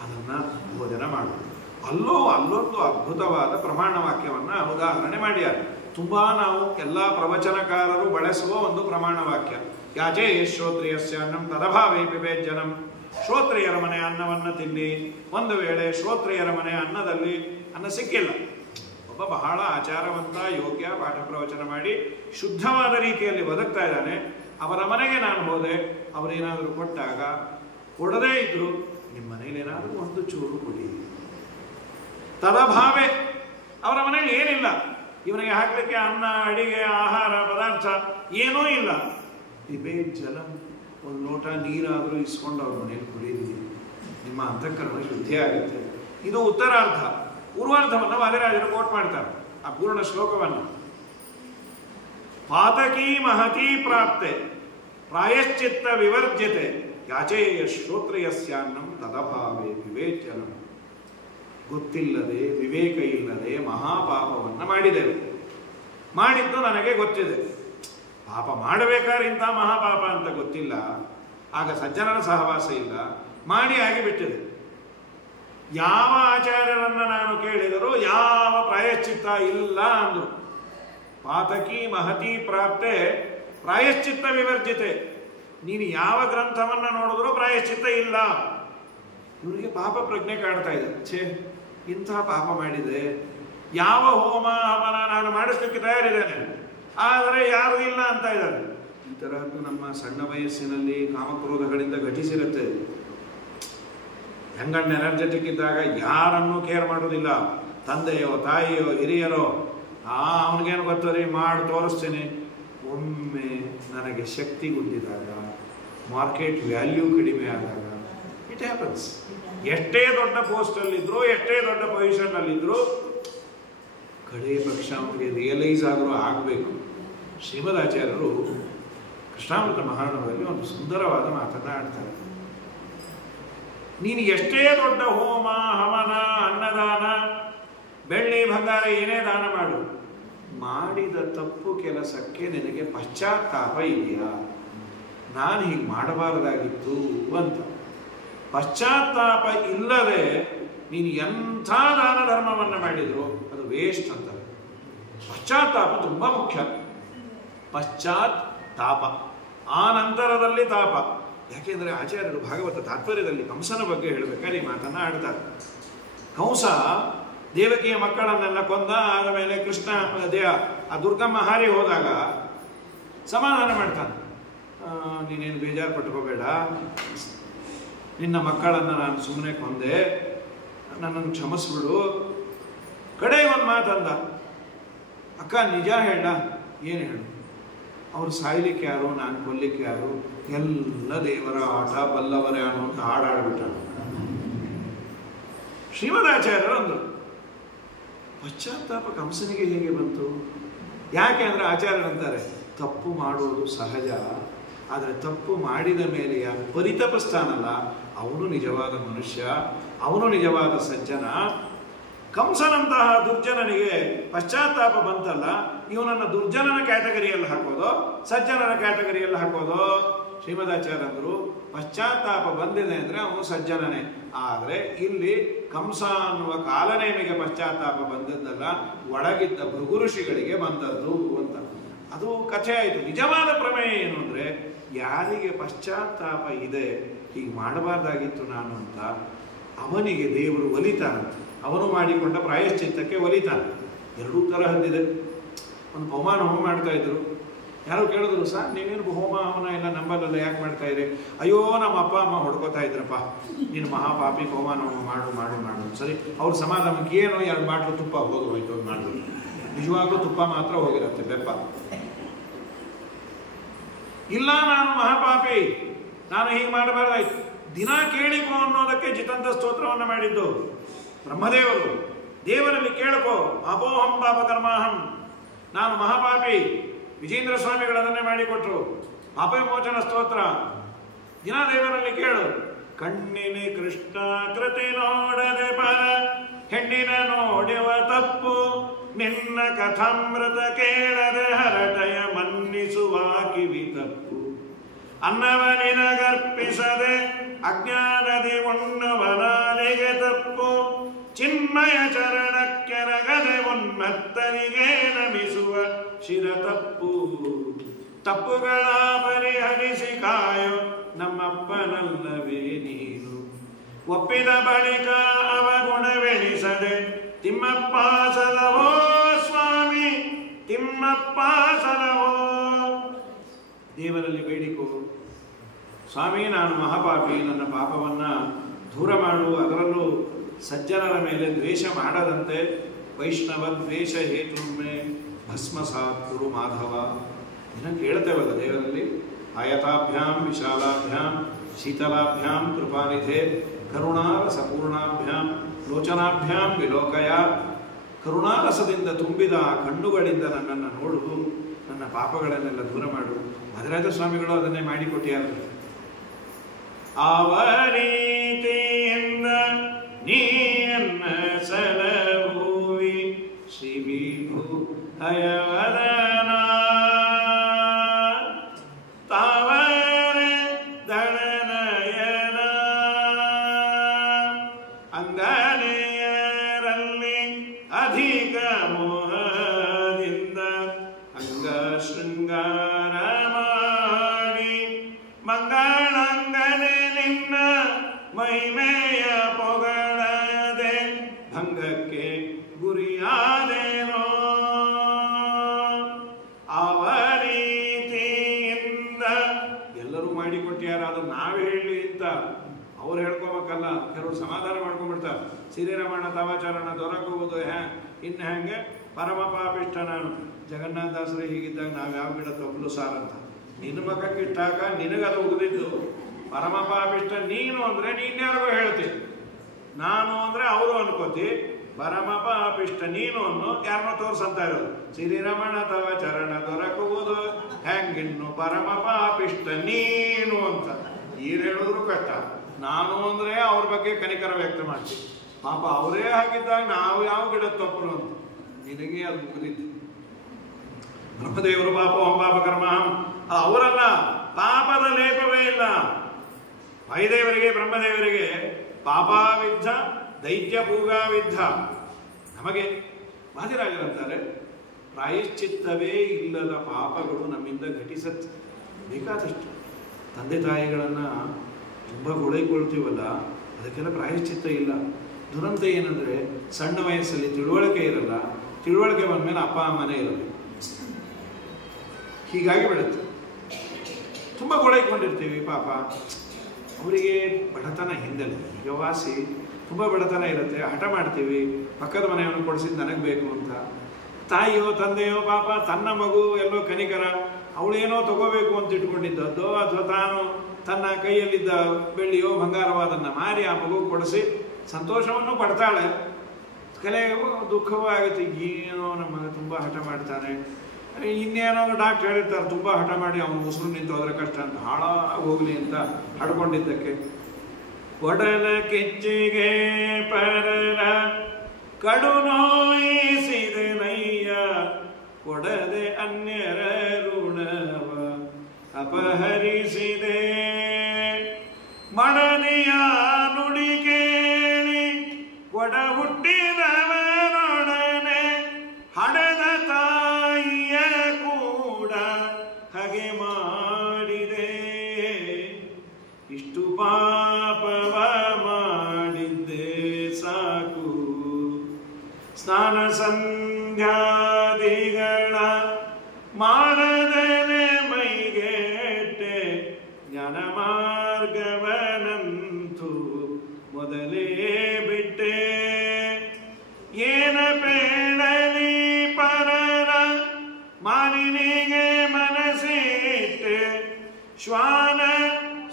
ಅದನ್ನು ಭೋಜನ ಮಾಡೋದು. ಅಲ್ಲೊಂದು ಅದ್ಭುತವಾದ ಪ್ರಮಾಣ ವಾಕ್ಯವನ್ನು ಉದಾಹರಣೆ ಮಾಡ್ಯಾರ. ತುಂಬ ನಾವು ಎಲ್ಲ ಪ್ರವಚನಕಾರರು ಬಳಸುವ ಒಂದು ಪ್ರಮಾಣ ವಾಕ್ಯ. ಯಾಚೇ ಶ್ರೋತ್ರಿಯಸ್ಯ ಅನ್ನಂ ತದಭಾವೇ ಪಿಬೇಜ್ಜನಂ. ಶ್ರೋತ್ರಿಯರ ಮನೆ ಅನ್ನವನ್ನು ತಿನ್ನಿ. ಒಂದು ವೇಳೆ ಶ್ರೋತ್ರಿಯರ ಮನೆ ಅನ್ನದಲ್ಲಿ ಅನ್ನ ಸಿಕ್ಕಿಲ್ಲ, ಒಬ್ಬ ಬಹಳ ಆಚಾರವಂತ ಯೋಗ್ಯ ಪಾಠ ಪ್ರವಚನ ಮಾಡಿ ಶುದ್ಧವಾದ ರೀತಿಯಲ್ಲಿ ಬದುಕ್ತಾ ಇದ್ದಾನೆ, ಅವರ ಮನೆಗೆ ನಾನು ಹೋದೆ, ಅವರೇನಾದರೂ ಕೊಟ್ಟಾಗ ಕೊಡದೇ ಇದ್ರು ನಿಮ್ಮ ಮನೇಲಿ ಏನಾದರೂ ಒಂದು ಚೂರು ಕೊಡಿ. ತದಭಾವೇ, ಅವರ ಮನೇಲಿ ಏನಿಲ್ಲ, ಇವನಿಗೆ ಹಾಕಲಿಕ್ಕೆ ಅನ್ನ, ಅಡಿಗೆ, ಆಹಾರ ಪದಾರ್ಥ ಏನೂ ಇಲ್ಲ. ಪಿಬೇತ್ ಜಲಂ, ಒಂದು ಲೋಟ ನೀರಾದರೂ ಇಸ್ಕೊಂಡು ಅವ್ರ ಮನೇಲಿ ಕುಡಿಯಿರಿ, ನಿಮ್ಮ ಅಂತಃಕರಣ ಶುದ್ಧಿ ಆಗುತ್ತೆ. ಇದು ಉತ್ತರಾರ್ಧ. ಪೂರ್ವಾರ್ಧವನ್ನು ವಾದಿರಾಜರು ಕೋಟ್ ಮಾಡ್ತಾರೆ, ಆ ಪೂರ್ಣ ಶ್ಲೋಕವನ್ನು. ಪಾತಕೀ ಮಹತೀ ಪ್ರಾಪ್ತೆ ಪ್ರಾಯಶ್ಚಿತ್ತ ವಿವರ್ಜ್ಯತೆ ಯಾಚೇಯ ಶ್ರೋತ್ರಿಯಸ್ಯಾನ್ನಂ ತದಭಾವೇ ವಿವೇಚನಂ. ಗೊತ್ತಿಲ್ಲದೆ, ವಿವೇಕ ಇಲ್ಲದೆ ಮಹಾಪಾಪವನ್ನು ಮಾಡಿದೆವು. ಮಾಡಿದ್ದು ನನಗೆ ಗೊತ್ತಿದೆ. ಪಾಪ ಮಾಡಬೇಕಾದ್ರೆ ಇಂಥ ಮಹಾಪಾಪ ಅಂತ ಗೊತ್ತಿಲ್ಲ, ಆಗ ಸಜ್ಜನರ ಸಹವಾಸ ಇಲ್ಲ, ಮಾಡಿ ಆಗಿಬಿಟ್ಟಿದೆ. ಯಾವ ಆಚಾರ್ಯರನ್ನು ನಾನು ಕೇಳಿದರೂ ಯಾವ ಪ್ರಾಯಶ್ಚಿತ್ತ ಇಲ್ಲ ಅಂದರು. ಪಾತಕಿ ಮಹತಿ ಪ್ರಾಪ್ತೆ ಪ್ರಾಯಶ್ಚಿತ್ತ ವಿವರ್ಜಿತೆ. ನೀನು ಯಾವ ಗ್ರಂಥವನ್ನು ನೋಡಿದ್ರೂ ಪ್ರಾಯಶ್ಚಿತ್ತ ಇಲ್ಲ. ಇವರಿಗೆ ಪಾಪ ಪ್ರಜ್ಞೆ ಕಾಡ್ತಾ ಇದೆ. ಛೇ, ಇಂಥ ಪಾಪ ಮಾಡಿದೆ, ಯಾವ ಹೋಮ ಹವನ ನಾನು ಮಾಡಿಸ್ಲಿಕ್ಕೆ ತಯಾರಿದ್ದೇನೆ, ಆದರೆ ಯಾರು ಇಲ್ಲ ಅಂತ ಇದ್ದಾರೆ. ಈ ತರಹದ್ದು ನಮ್ಮ ಸಣ್ಣ ವಯಸ್ಸಿನಲ್ಲಿ ಕಾಮಕ್ರೋಧಗಳಿಂದ ಘಟಿಸಿರುತ್ತೆ. ಯಂಗ್ ಅಂಡ್ ಎನರ್ಜೆಟಿಕ್ ಇದ್ದಾಗ ಯಾರನ್ನೂ ಕೇರ್ ಮಾಡೋದಿಲ್ಲ, ತಂದೆಯೋ ತಾಯಿಯೋ ಹಿರಿಯರೋ, ಅವನಿಗೇನು ಗೊತ್ತರಿ ಮಾಡಿ ತೋರಿಸ್ತೀನಿ. ಒಮ್ಮೆ ನನಗೆ ಶಕ್ತಿ ಗುಂದಿದಾಗ, ಮಾರ್ಕೆಟ್ ವ್ಯಾಲ್ಯೂ ಕಡಿಮೆ ಆದಾಗ ಇಟ್ ಹ್ಯಾಪನ್ಸ್. ಎಷ್ಟೇ ದೊಡ್ಡ ಪೋಸ್ಟಲ್ಲಿದ್ದರೂ, ಎಷ್ಟೇ ದೊಡ್ಡ ಪೊಸಿಷನ್ನಲ್ಲಿದ್ದರೂ ಕಡೆ ಪಕ್ಷ ಅವನಿಗೆ ರಿಯಲೈಸ್ ಆದರೂ ಆಗಬೇಕು. ಶ್ರೀಮದಾಚಾರ್ಯರು ಕೃಷ್ಣಾಮೃತ ಮಹಾರಣದಲ್ಲಿ ಒಂದು ಸುಂದರವಾದ ಮಾತನ್ನು ಆಡ್ತಾರೆ. ನೀನು ಎಷ್ಟೇ ದೊಡ್ಡ ಹೋಮ ಹವನ ಅನ್ನದಾನ ಬೆಳ್ಳಿ ಬಂಗಾರ ಏನೇ ದಾನ ಮಾಡು, ಮಾಡಿದ ತಪ್ಪು ಕೆಲಸಕ್ಕೆ ನಿನಗೆ ಪಶ್ಚಾತ್ತಾಪ ಇದೆಯಾ? ನಾನು ಹೀಗೆ ಮಾಡಬಾರದಾಗಿತ್ತು ಅಂತ ಪಶ್ಚಾತ್ತಾಪ ಇಲ್ಲದೆ ನೀನು ಎಂಥ ದಾನ ಧರ್ಮವನ್ನು ಮಾಡಿದ್ರು ಅದು ವೇಸ್ಟ್ ಅಂತಾರೆ. ಪಶ್ಚಾತ್ತಾಪ ತುಂಬ ಮುಖ್ಯ. ಪಶ್ಚಾತ್ತಾಪ, ಆ ನಂತರದಲ್ಲಿ ತಾಪ. ಯಾಕೆಂದರೆ ಆಚಾರ್ಯರು ಭಾಗವತ ತಾತ್ಪರ್ಯದಲ್ಲಿ ಕಂಸನ ಬಗ್ಗೆ ಹೇಳಬೇಕಾದ್ರೆ ಈ ಮಾತನ್ನು ಆಡ್ತಾರೆ. ಕಂಸ ದೇವಕಿಯ ಮಕ್ಕಳನ್ನೆಲ್ಲ ಕೊಂದ. ಆದ ಮೇಲೆ ಕೃಷ್ಣ ಆ ದುರ್ಗಮ್ಮ ಹಾರಿ ಹೋದಾಗ ಸಮಾಧಾನ ಮಾಡ್ತಾನೆ. ನೀನೇನು ಬೇಜಾರು ಪಟ್ಕೋಬೇಡ, ನಿನ್ನ ಮಕ್ಕಳನ್ನು ನಾನು ಸುಮ್ಮನೆ ಕೊಂದೆ, ನನ್ನನ್ನು ಕ್ಷಮಿಸ್ಬಿಡು. ಕಡೆ ಒಂದು ಮಾತಂದ, ಅಕ್ಕ ನಿಜ ಹೇಳ. ಏನು ಹೇಳು? ಅವ್ರು ಸಾಯ್ಲಿಕ್ಕೆ ಯಾರು, ನಾನು ಕೊಲ್ಲಿಕ್ಕೆ ಯಾರು? ಎಲ್ಲ ದೇವರ ಆಟ, ಬಲ್ಲವರೇ ಅನ್ನೋ ಅಂತ ಹಾಡಾಡ್ಬಿಟ್ಟ. ಶ್ರೀಮದಾಚಾರ್ಯರು ಅಂದರು, ಪಶ್ಚಾತ್ತಾಪ ಕಂಸನಿಗೆ ಹೇಗೆ ಬಂತು? ಯಾಕೆ ಅಂದರೆ ಆಚಾರ್ಯರಂತಾರೆ, ತಪ್ಪು ಮಾಡುವುದು ಸಹಜ, ಆದರೆ ತಪ್ಪು ಮಾಡಿದ ಮೇಲೆ ಯಾರು ಪರಿತಪಿಸ್ತಾನಲ್ಲ ಅವನು ನಿಜವಾದ ಮನುಷ್ಯ, ಅವನು ನಿಜವಾದ ಸಜ್ಜನ. ಕಂಸನಂತಹ ದುರ್ಜನನಿಗೆ ಪಶ್ಚಾತ್ತಾಪ ಬಂತಲ್ಲ, ಇವನನ್ನು ದುರ್ಜನನ ಕ್ಯಾಟಗರಿಯಲ್ಲಿ ಹಾಕೋದು, ಸಜ್ಜನನ ಕ್ಯಾಟಗರಿಯಲ್ಲಿ ಹಾಕೋದು. ಶ್ರೀಮದಾಚಾರ್ಯರು ಪಶ್ಚಾತ್ತಾಪ ಬಂದಿದೆ ಅಂದರೆ ಅವನು ಸಜ್ಜನನೇ. ಆದರೆ ಇಲ್ಲಿ ಕಂಸ ಅನ್ನುವ ಕಾಲನೇಮಿಗೆ ಪಶ್ಚಾತ್ತಾಪ ಬಂದದ್ದಲ್ಲ, ಒಳಗಿದ್ದ ಭೃಗು ಋಷಿಗಳಿಗೆ ಬಂದದ್ದು ಅಂತ. ಅದು ಕಥೆ ಆಯಿತು. ನಿಜವಾದ ಪ್ರಮೇಯ ಏನು ಅಂದರೆ, ಯಾರಿಗೆ ಪಶ್ಚಾತ್ತಾಪ ಇದೆ, ಹೀಗೆ ಮಾಡಬಾರ್ದಾಗಿತ್ತು ನಾನು ಅಂತ, ಅವನಿಗೆ ದೇವರು ಒಲಿತಾನಂತೆ. ಅವನು ಮಾಡಿಕೊಂಡ ಪ್ರಾಯಶ್ಚಿತ್ತಕ್ಕೆ ಒಲಿತಾನೆ. ಎರಡೂ ತರಹದ್ದಿದೆ. ಒಂದು ಪವಮಾನ ಹೋಮ ಮಾಡ್ತಾ ಇದ್ರು. ಯಾರೋ ಕೇಳಿದ್ರು, ಸರ್ ನೀವೇನು ಹೋಮ ಹವನ ಎಲ್ಲ ನಂಬಲ್ಲ, ಯಾಕೆ ಮಾಡ್ತಾ ಇದ್ರಿ? ಅಯ್ಯೋ ನಮ್ಮ ಅಪ್ಪ ಅಮ್ಮ ಹೊಡ್ಕೋತಾ ಇದ್ರಪ್ಪ, ನೀನು ಮಹಾಪಾಪಿ, ಪವಮಾನ ಹೋಮ ಮಾಡು ಮಾಡು ಮಾಡು. ಸರಿ, ಅವ್ರ ಸಮಾಧಾನಕ್ಕೆ ಏನೋ 2 ಬಾಟ್ಲು ತುಪ್ಪ ಹೋಯ್ತು ಅಂತ ಮಾಡಿದ್ರು. ನಿಜವಾಗ್ಲೂ ತುಪ್ಪ ಮಾತ್ರ ಹೋಗಿರುತ್ತೆ, ಬೆಪ್ಪ ಇಲ್ಲ. ನಾನು ಮಹಾಪಾಪಿ, ನಾನು ಹೀಗೆ ಮಾಡಬಾರ್ದಾಯ್ತು. ದಿನ ಕೇಳಿಕೋ ಅನ್ನೋದಕ್ಕೆ ಜಿತಂತ ಸ್ತೋತ್ರವನ್ನು ಮಾಡಿದ್ದು ಬ್ರಹ್ಮದೇವರು. ದೇವರಲ್ಲಿ ಕೇಳ್ಕೋ, ಅಪೋಹಂ ಪಾಪ ಕರ್ಮಾಹಂ, ನಾನು ಮಹಾಪಾಪಿ. ವಿಜೇಂದ್ರ ಸ್ವಾಮಿಗಳನ್ನೇ ಮಾಡಿಕೊಟ್ರು ಪಾಪ ವಿಮೋಚನ ಸ್ತೋತ್ರ. ದಿನ ದೇವರಲ್ಲಿ ಕೇಳು. ಕಣ್ಣಿನ ಕೃಷ್ಣ ಕೃತಿ ನೋಡದೆ ಬರ, ಹೆಣ್ಣಿನ ನೋಡುವ ತಪ್ಪು, ನಿನ್ನ ಕಥಾಮೃತ ಕೇಳದೆ ಹರಟಯ ಮನ್ನಿಸುವ ಕಿವಿ ತಪ್ಪು. ಅನ್ನವ ನಿನಗರ್ಪಿಸದೆ ಅಜ್ಞಾನದಿ ಉಣ್ಣುವ ನಾಲಿಗೆ ತಪ್ಪು, ಚಿನ್ಮಯ ಚರಣಕ್ಕೆರಗದೆ ಉನ್ಮತ್ತನಿಗೆ ನಮಿಸುವ ಶಿರ ತಪ್ಪು. ತಪ್ಪುಗಳ ಪರಿಹರಿಸಿ ಕಾಯೋ ನಮ್ಮಪ್ಪನಲ್ಲವೇ ನೀನು, ಒಪ್ಪಿದ ಬಳಿಕ ಅವಗುಣವೆಣಿಸದೆ ತಿಮ್ಮಪ್ಪ ಸಲವೋ ಸ್ವಾಮಿ, ತಿಮ್ಮಪ್ಪ ಸಲವೋ. ದೇವರಲ್ಲಿ ಬೇಡಿಕೋ, ಸ್ವಾಮಿ ನಾನು ಮಹಾಪಾಪಿ, ನನ್ನ ಪಾಪವನ್ನು ದೂರ ಮಾಡು, ಅದರಲ್ಲೂ ಸಜ್ಜನರ ಮೇಲೆ ದ್ವೇಷ ಮಾಡದಂತೆ. ವೈಷ್ಣವ ದ್ವೇಷ ಹೇತುಮೆ ಭಸ್ಮಸಾತ್ ಕುರು ಮಾಧವ. ದಿನ ಕೇಳ್ತೇವಲ್ಲ ದೇವರಲ್ಲಿ. ಆಯತಾಭ್ಯಾಂ ವಿಶಾಲಾಭ್ಯಾಂ ಶೀತಲಾಭ್ಯಾಂ ಕೃಪಾನಿಧೆ, ಕರುಣಾರಸ ಪೂರ್ಣಾಭ್ಯಾಂ ಲೋಚನಾಭ್ಯಾಂ ವಿಲೋಕಯ. ಕರುಣಾರಸದಿಂದ ತುಂಬಿದ ಆ ಕಣ್ಣುಗಳಿಂದ ನನ್ನನ್ನು ನೋಡು, ನನ್ನ ಪಾಪಗಳನ್ನೆಲ್ಲ ದೂರ ಮಾಡು. ಮಧುರಾಜ ಸ್ವಾಮಿಗಳು ಅದನ್ನೇ ಮಾಡಿಕೊಟ್ಟಿದ್ದಾರೆ. ಅವರೀತಿಯಿಂದ ನೀನ್ನ ಸಲಭೂವಿ ಶ್ರೀ ವಿಭು ಹಯವದನ, ತಾವರೆ ದಳನಯನ ಅಂಗನೆಯರಲ್ಲಿ ಅಧಿಕ ಮೋಹದಿಂದ ಅಂಗ ಶೃಂಗಾರ ಮಾಡಿ, ಮಂಗಳಂಗನೆ ನಿನ್ನ ಮಹಿಮೆಯ ಪೊಗಳದೆ ಭಂಗಕ್ಕೆ ಗುರಿಯಾದೆ. ಯಾರಾದರೂ ನಾವೇ ಹೇಳಿ ಅಂತ ಅವ್ರು ಹೇಳ್ಕೋಬೇಕಲ್ಲ. ಕೆಲವರು ಸಮಾಧಾನ ಮಾಡ್ಕೊಂಡ್ಬಿಡ್ತಾರೆ. ಶ್ರೀರಮಣ ತವಾಚರಣ ದೊರಕುವುದು ಇನ್ನು ಹೆಂಗೆ ಪರಮ ಪಾಪಿಷ್ಟ ನಾನು. ಜಗನ್ನಾಥದಾಸರು ಹೀಗಿದ್ದಾಗ ನಾವು ಯಾವ ಗಿಡ ತಪ್ಪಲು ಸಾರಂತ ನಿನ್ನ ಮಕ್ಕಕ್ಕೆ ಇಟ್ಟಾಗ ನಿನಗದು ಉಗಿದಿದ್ದು. ಪರಮ ಪಾಪಿಷ್ಟ ನೀನು ಅಂದರೆ ನೀನ್ಯಾರಿಗೂ ಹೇಳ್ತೀನಿ, ನಾನು ಅಂದರೆ ಅವರು ಅನ್ಕೋತಿ. ಪರಮ ಪಾಪಿಷ್ಟ ನೀನು ಅನ್ನೋ ಯಾರನ್ನೋ ತೋರ್ಸಂತ ಇರೋದು. ಶ್ರೀರಮಣ ತವ ಚರಣ ದೊರಕುವುದು ಹೆಂಗಿನ್ನು ಪರಮ ಪಾಪಿಷ್ಟ ನೀನು ಅಂತ ಏನು ಹೇಳಿದ್ರು ಕಷ್ಟ. ನಾನು ಅಂದರೆ ಅವ್ರ ಬಗ್ಗೆ ಕನಿಕರ ವ್ಯಕ್ತ ಮಾಡ್ತೀವಿ. ಪಾಪ ಅವರೇ ಹಾಕಿದ್ದಾಗ ನಾವು ಯಾವ ಗಿಡ ತಪ್ಪಲು ಅಂತ ನಿನಗೆ ಅದು ಮುಗಿದಿತ್ತು. ಬ್ರಹ್ಮದೇವರು ಪಾಪ ಪಾಪ ಕರ್ಮ ಅವರಲ್ಲ, ಪಾಪದ ಲೇಪವೇ ಇಲ್ಲ. ವಾಯುದೇವರಿಗೆ ಬ್ರಹ್ಮದೇವರಿಗೆ ಪಾಪಾವಿದ್ಧ ದೈತ್ಯ ಭೂಗಾವಿದ್ಧ. ನಮಗೆ ವಾದಿರಾಜರಂತಾರೆ ಪ್ರಾಯಶ್ಚಿತ್ತವೇ ಇಲ್ಲದ ಪಾಪಗಳು ನಮ್ಮಿಂದ ಘಟಿಸತ್ ಬೇಕಾದಷ್ಟು. ತಂದೆ ತಾಯಿಗಳನ್ನು ತುಂಬ ಗೊಳೈಕೊಳ್ತೀವಲ್ಲ, ಅದಕ್ಕೆಲ್ಲ ಪ್ರಾಯಶ್ಚಿತ್ತ ಇಲ್ಲ. ದುರಂತ ಏನಂದರೆ ಸಣ್ಣ ವಯಸ್ಸಲ್ಲಿ ತಿಳುವಳಿಕೆ ಇರಲ್ಲ, ತಿಳುವಳಿಕೆ ಬಂದಮೇಲೆ ಅಪ್ಪ ಅಮ್ಮನೇ ಇರಲ್ಲ. ಹೀಗಾಗಿ ಬಿಡುತ್ತೆ. ತುಂಬ ಗೊಳೈಕೊಂಡಿರ್ತೀವಿ. ಪಾಪ ಅವರಿಗೆ ಬಡತನ ಹಿನ್ನೆಲೆ, ಈಗ ವಾಸಿ ತುಂಬ ಬಡತನ ಇರುತ್ತೆ. ಹಠ ಮಾಡ್ತೀವಿ, ಪಕ್ಕದ ಮನೆಯನ್ನು ಕೊಡಿಸಿದ್ದು ನನಗೆ ಬೇಕು ಅಂತ. ತಾಯಿಯೋ ತಂದೆಯೋ ಪಾಪ ತನ್ನ ಮಗು ಎಲ್ಲೋ ಕನಿಕರ, ಅವಳೇನೋ ತಗೋಬೇಕು ಅಂತ ಇಟ್ಕೊಂಡಿದ್ದದ್ದೋ ಅಥವಾ ತಾನು ತನ್ನ ಕೈಯಲ್ಲಿದ್ದ ಬೆಳ್ಳಿಯೋ ಬಂಗಾರವಾದನ್ನು ಮಾರಿ ಆ ಮಗು ಕೊಡಿಸಿ ಸಂತೋಷವನ್ನು ಪಡ್ತಾಳೆ. ಕಲೆಗೂ ದುಃಖವೂ ಆಗುತ್ತೆ. ಏನೋ ನಮ್ಮ ಮಗ ತುಂಬ ಹಠ ಮಾಡ್ತಾನೆ, ಇನ್ನೇನೋ ಡಾಕ್ಟರ್ ಹೇಳಿರ್ತಾರೆ ತುಂಬ ಹಠ ಮಾಡಿ ಅವನು ಉಸಿರು ನಿಂತು ಹೋದ್ರೆ ಕಷ್ಟ ಅಂತ, ಹಾಳಾಗಿ ಹೋಗ್ಲಿ ಅಂತ ಹಡ್ಕೊಂಡಿದ್ದಕ್ಕೆ. ಒಡಲ ಕೆಚ್ಚಿಗೆ ಪರರ ಕಡು ನೋಯಿಸಿದೆ ನಯ್ಯ, ಕೊಡದೆ ಅನ್ಯರ ಋಣವ ಅಪಹರಿಸಿದೆ. ಮಡದಿಯ ನುಡಿ ಕೇಳಿ ಒಡ ಹುಟ್ಟಿದವರೊಡನೆ ಹಡೆದ ತಾಯಿಯ ಕೂಡ ಹಾಗೆ ಮಾಡಿದೆ. ಇಷ್ಟು ಪಾಪವ ಮಾಡಿದ್ದೆ ಸಾಕು. ಸ್ನಾನ ಸಂಧ್ಯಾದಿಗಳ ಮಾಡದನೆ ಮೈಗೆಟ್ಟೆ, ಜ್ಞಾನ ಮಾರ್ಗವನಂತೂ ಮೊದಲೇ ಬಿಟ್ಟೆ. ಏನ ಬೇಡಲಿ ಪರರ ಮಾಲಿನಿಗೆ ಮನಸ್ಸಿಟ್ಟೆ, ಶ್ವಾನ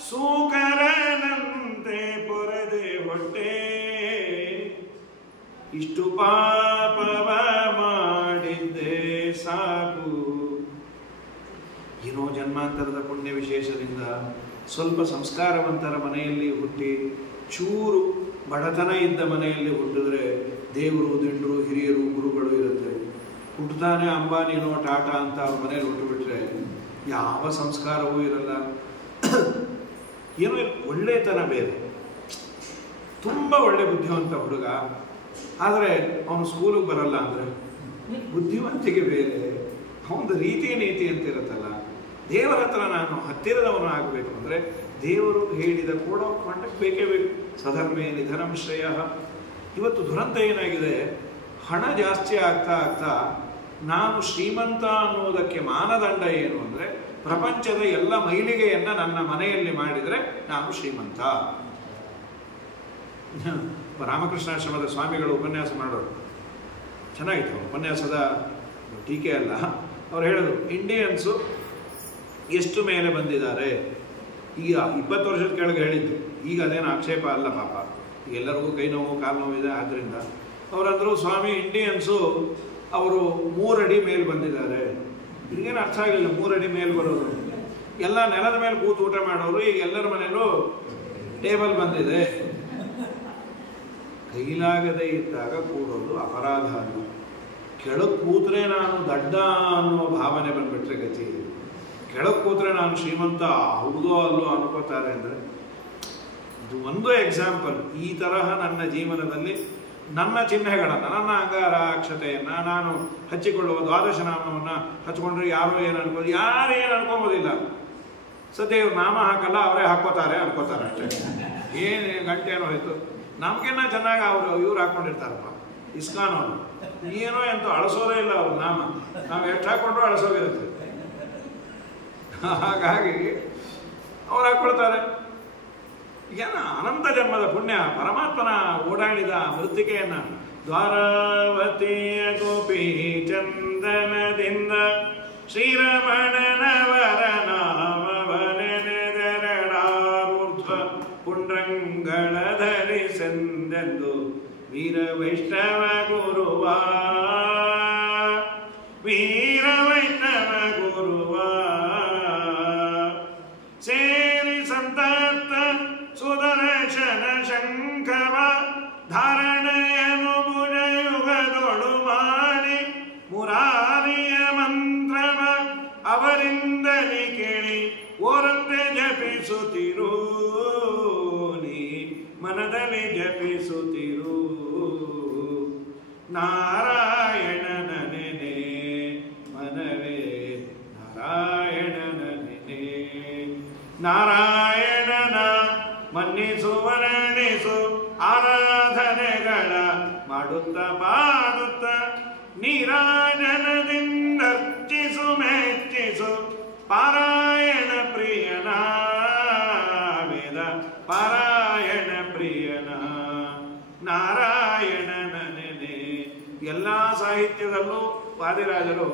ಸೂಕರನಂತೆ ಪೊರೆದೆ ಹೊಟ್ಟೆ. ಇಷ್ಟು ಪಾಪವ ಮಾಡಿದ್ದೆ ಸಾಕು. ಏನೋ ಜನ್ಮಾಂತರದ ಪುಣ್ಯ ವಿಶೇಷದಿಂದ ಸ್ವಲ್ಪ ಸಂಸ್ಕಾರವಂತರ ಮನೆಯಲ್ಲಿ ಹುಟ್ಟಿ, ಚೂರು ಬಡತನ ಇದ್ದ ಮನೆಯಲ್ಲಿ ಹುಟ್ಟಿದ್ರೆ ದೇವರು ದಿಂಡ್ರು ಹಿರಿಯರು ಗುರುಗಳು ಇರುತ್ತೆ. ಹುಟ್ಟುತ್ತಾನೆ ಅಂಬಾನಿನೋ ಟಾಟಾ ಅಂತ ಅವ್ರ ಮನೇಲಿ ಹುಟ್ಟುಬಿಟ್ರೆ ಯಾವ ಸಂಸ್ಕಾರವೂ ಇರಲ್ಲ. ಏನೋ ಒಳ್ಳೆತನ ಬೇರೆ. ತುಂಬ ಒಳ್ಳೆ ಬುದ್ಧಿವಂತ ಹುಡುಗ, ಆದರೆ ಅವನು ಸ್ಕೂಲಿಗೆ ಬರಲ್ಲ ಅಂದರೆ ಬುದ್ಧಿವಂತಿಕೆ ಬೇರೆ, ಅವನದು ರೀತಿ ನೀತಿ ಅಂತ ಇರುತ್ತಲ್ಲ. ದೇವರ ಹತ್ರ ನಾನು ಹತ್ತಿರದವನು ಆಗಬೇಕು ಅಂದರೆ ದೇವರು ಹೇಳಿದ ಕೊಡೋ ಕಾಂಟಕ್ಟ್ ಬೇಕೇ ಬೇಕು. ಸಧರ್ಮೇ ನಿಧನಂ ಶ್ರೇಯ. ಇವತ್ತು ದುರಂತ ಏನಾಗಿದೆ, ಹಣ ಜಾಸ್ತಿ ಆಗ್ತಾ ಆಗ್ತಾ ನಾನು ಶ್ರೀಮಂತ ಅನ್ನೋದಕ್ಕೆ ಮಾನದಂಡ ಏನು ಅಂದರೆ ಪ್ರಪಂಚದ ಎಲ್ಲ ಮೈಲಿಗೆಯನ್ನು ನನ್ನ ಮನೆಯಲ್ಲಿ ಮಾಡಿದರೆ ನಾನು ಶ್ರೀಮಂತ. ರಾಮಕೃಷ್ಣಾಶ್ರಮದ ಸ್ವಾಮಿಗಳು ಉಪನ್ಯಾಸ ಮಾಡೋರು ಚೆನ್ನಾಗಿತ್ತು. ಉಪನ್ಯಾಸದ ಟೀಕೆ ಅಲ್ಲ, ಅವ್ರು ಹೇಳೋದು ಇಂಡಿಯನ್ಸು ಎಷ್ಟು ಮೇಲೆ ಬಂದಿದ್ದಾರೆ. ಈಗ 20 ವರ್ಷದ ಕೆಳಗೆ ಹೇಳಿದ್ದು, ಈಗ ಅದೇನು ಆಕ್ಷೇಪ ಅಲ್ಲ ಪಾಪ, ಎಲ್ಲರಿಗೂ ಕೈ ನೋವು ಕಾಲು ನೋವಿದೆ. ಆದ್ದರಿಂದ ಅವರಂದರು ಸ್ವಾಮಿ ಇಂಡಿಯನ್ಸು ಅವರು 3 ಅಡಿ ಮೇಲೆ ಬಂದಿದ್ದಾರೆ. ಈಗೇನು ಅರ್ಥ ಆಗಲಿಲ್ಲ 3 ಅಡಿ ಮೇಲೆ ಬರೋದು. ಎಲ್ಲ ನೆಲದ ಮೇಲೆ ಕೂತು ಊಟ ಮಾಡೋರು, ಈಗ ಎಲ್ಲರ ಮನೆಯಲ್ಲೂ ಟೇಬಲ್ ಬಂದಿದೆ. ಕೈಲಾಗದೇ ಇದ್ದಾಗ ಕೂರೋದು ಅಪರಾಧ ಅಲ್ಲ. ಕೆಳಗೆ ಕೂತ್ರೆ ನಾನು ದಡ್ಡ ಅನ್ನೋ ಭಾವನೆ ಬಂದ್ಬಿಟ್ರೆ ಗತಿ. ಕೆಳಗೆ ಕೂತ್ರೆ ನಾನು ಶ್ರೀಮಂತ ಹೌದೋ ಅಲ್ಲೋ ಅನ್ಕೋತಾರೆ ಅಂದರೆ ಇದು ಒಂದು ಎಕ್ಸಾಂಪಲ್. ಈ ತರಹ ನನ್ನ ಜೀವನದಲ್ಲಿ ನನ್ನ ಚಿಹ್ನೆಗಳನ್ನು, ನನ್ನ ಅಂಗಾರ ಅಕ್ಷತೆಯನ್ನು ನಾನು ಹಚ್ಚಿಕೊಳ್ಳುವ ದ್ವಾದಶ ನಾಮವನ್ನು ಹಚ್ಕೊಂಡ್ರೆ ಯಾರೋ ಏನು ಅನ್ಕೋದು, ಯಾರು ಏನು ಅನ್ಕೋಬೋದಿಲ್ಲ. ಸದ್ಯ ಇವ್ರು ನಾಮ ಹಾಕಲ್ಲ, ಅವರೇ ಹಾಕೋತಾರೆ ಅನ್ಕೋತಾರೆ ಅಷ್ಟೇ. ಏನು ಗಂಟೆ ಏನೋ ಹೋಯ್ತು, ನಮಗೇನ ಚೆನ್ನಾಗಿ ಇವ್ರು ಹಾಕ್ಕೊಂಡಿರ್ತಾರಪ್ಪ ಇಸ್ಕಾನ್ ಅವರು. ಏನೋ ಎಂತೂ ಅಳಿಸೋದೇ ಇಲ್ಲ ಅವ್ರು ನಾಮ, ನಾವು ಎಷ್ಟು ಹಾಕ್ಕೊಂಡ್ರು ಅಳಿಸೋಗಿರುತ್ತೆ. ಹಾಗಾಗಿ ಅವ್ರು ಹಾಕ್ಕೊಳ್ತಾರೆ. ಏನ ಅನಂತ ಜನ್ಮದ ಪುಣ್ಯ, ಪರಮಾತ್ಮನ ಓಡಾಡಿದ ಮೃತ್ತಿಕೆಯನ್ನ ದ್ವಾರಾವತಿಯ ಗೋಪಿ ಚಂದನದಿಂದ ಶ್ರೀರಮಣನವರ ನಾಮವನೆನೆದೆರಡಾರೂರ್ಧ್ವ ಪುಂಡ್ರಂಗಳ ಧರಿಸೆಂದೆಂದು ವೀರ ವೈಷ್ಣವ ಗುರುವ ವೀರ ವೈಷ್ಣವ ಗುರುವ ಸೇರಿ ಸಂತಪ್ತ ಸುದರ್ಶನ ಶಂಖವ ಧಾರಣೆಯನ್ನು ಭುಜಯುಗದೊಳು ಮಾಡಿ ಮುರಾರಿಯ ಮಂತ್ರವ ಅವರಿಂದಲೇ ಕೇಳಿ ಓರಂತೆ ಜಪಿಸುತ್ತಿರು ನೀ ಮನದಲ್ಲಿ ಜಪಿಸುತ್ತಿರು ನಾರಾಯಣನ ನೆನೆ ಮನವೇ ನಾರಾಯಣನ ನೆನೆ ನಾರಾಯಣನ ಮನ್ನಿಸು ವರ್ಣಿಸು ಆರಾಧನೆಗಳ ಮಾಡುತ್ತ ಬಾಡುತ್ತ ನೀರಾಜನದಿಂದರ್ಚಿಸು ಮೆಚ್ಚಿಸು ಪಾರಾಯಣ ಪ್ರಿಯನ ವೇದ ಪಾರಾಯಣ ಪ್ರಿಯನ ನಾರಾಯಣನ ನೆನೆ. ಎಲ್ಲ ಸಾಹಿತ್ಯದಲ್ಲೂ ವಾದಿರಾಜರು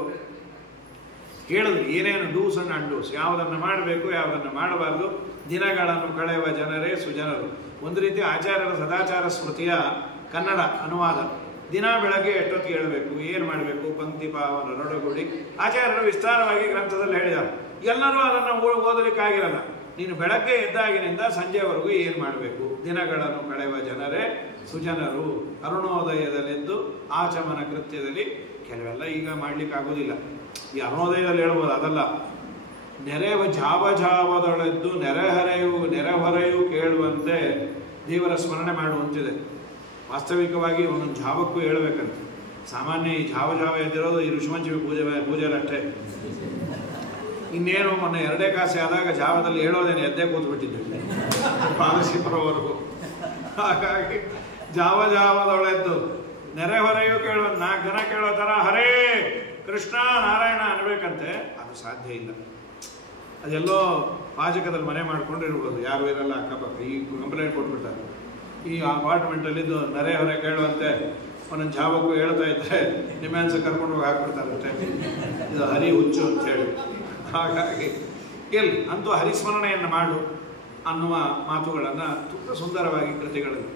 ಹೇಳಿದ್ರು ಏನೇನು ಡೂಸ್ ಅಂಡ್ ಅನ್ಡೂಸ್, ಯಾವುದನ್ನು ಮಾಡಬೇಕು ಯಾವುದನ್ನು ಮಾಡಬಾರ್ದು. ದಿನಗಳನ್ನು ಕಳೆಯುವ ಜನರೇ ಸುಜನರು. ಒಂದು ರೀತಿ ಆಚಾರ್ಯರ ಸದಾಚಾರ ಸ್ಮೃತಿಯ ಕನ್ನಡ ಅನುವಾದ. ದಿನ ಬೆಳಗ್ಗೆ ಎಷ್ಟೊತ್ತಿಗೆ ಹೇಳಬೇಕು, ಏನು ಮಾಡಬೇಕು, ಪಂಕ್ತಿ ಪಾವನ ನೊಡಗೂಡಿ ಆಚಾರ್ಯರು ವಿಸ್ತಾರವಾಗಿ ಗ್ರಂಥದಲ್ಲಿ ಹೇಳಿದ್ದಾರೆ. ಎಲ್ಲರೂ ಅದನ್ನು ಓದಲಿಕ್ಕಾಗಿರಲ್ಲ. ನೀನು ಬೆಳಗ್ಗೆ ಎದ್ದಾಗಿನಿಂದ ಸಂಜೆವರೆಗೂ ಏನು ಮಾಡಬೇಕು, ದಿನಗಳನ್ನು ಕಳೆಯುವ ಜನರೇ ಸುಜನರು. ಅರುಣೋದಯದಲ್ಲೆದ್ದು ಆಚಮನ ಕೃತ್ಯದಲ್ಲಿ ಕೆಲವೆಲ್ಲ ಈಗ ಮಾಡಲಿಕ್ಕಾಗೋದಿಲ್ಲ. ಈ ಅರುಣೋದಯದಲ್ಲಿ ಹೇಳ್ಬೋದು, ಅದಲ್ಲ. ನೆರೆವ ಜಾವದೊಳೆದ್ದು ನೆರೆಹೊರೆಯು ಕೇಳುವಂತೆ ದೇವರ ಸ್ಮರಣೆ ಮಾಡುವಂತಿದೆ. ವಾಸ್ತವಿಕವಾಗಿ ಒಂದೊಂದು ಜಾವಕ್ಕೂ ಹೇಳಬೇಕಂತ. ಸಾಮಾನ್ಯ ಈ ಜಾವ ಎದ್ದಿರೋದು ಈ ಋಷಿಮಂಚಮಿ ಪೂಜೆಲಷ್ಟೇ. ಇನ್ನೇನು ಮೊನ್ನೆ 2 ಕಾಸೆ ಆದಾಗ ಜಾವದಲ್ಲಿ ಹೇಳೋದೇನೆ ಎದ್ದೇ ಕೂತ್ಬಿಟ್ಟಿದ್ದೆ ಪಾದಶಿಪರವರೆಗೂ. ಹಾಗಾಗಿ ಜಾವದೊಳೆದ್ದು ನೆರೆಹೊರೆಯೂ ಕೇಳುವ 4 ಜನ ಕೇಳೋ ಥರ ಹರೇ ಕೃಷ್ಣ ನಾರಾಯಣ ಅನ್ಬೇಕಂತೆ. ಅದು ಸಾಧ್ಯ ಇಲ್ಲ. ಅದೆಲ್ಲೋ ಪಾಜಕದಲ್ಲಿ ಮನೆ ಮಾಡ್ಕೊಂಡಿರ್ಬೋದು, ಯಾರು ಇರಲ್ಲ ಅಕ್ಕಪಕ್ಕ. ಈ ಕಂಪ್ಲೇಂಟ್ ಕೊಟ್ಬಿಡ್ತಾರೆ. ಈ ಅಪಾರ್ಟ್ಮೆಂಟಲ್ಲಿದ್ದು ನೆರೆಹೊರೆ ಕೇಳುವಂತೆ ಒಂದೊಂದು ಜಾವಕ್ಕೂ ಹೇಳ್ತಾ ಇದ್ದರೆ ನಿಮ್ಯಾನ್ಸ ಕರ್ಕೊಂಡು ಹೋಗಿ ಹಾಕ್ಬಿಡ್ತಾರೆ ಅಷ್ಟೇ. ಇದು ಹರಿ ಹುಚ್ಚು ಅಂತ ಹೇಳಿ. ಹಾಗಾಗಿ ಎಲ್ಲಿ ಅಂತೂ ಹರಿಸ್ಮರಣೆಯನ್ನು ಮಾಡು ಅನ್ನುವ ಮಾತುಗಳನ್ನು ತುಂಬ ಸುಂದರವಾಗಿ ಕೃತಿಗಳಲ್ಲಿ.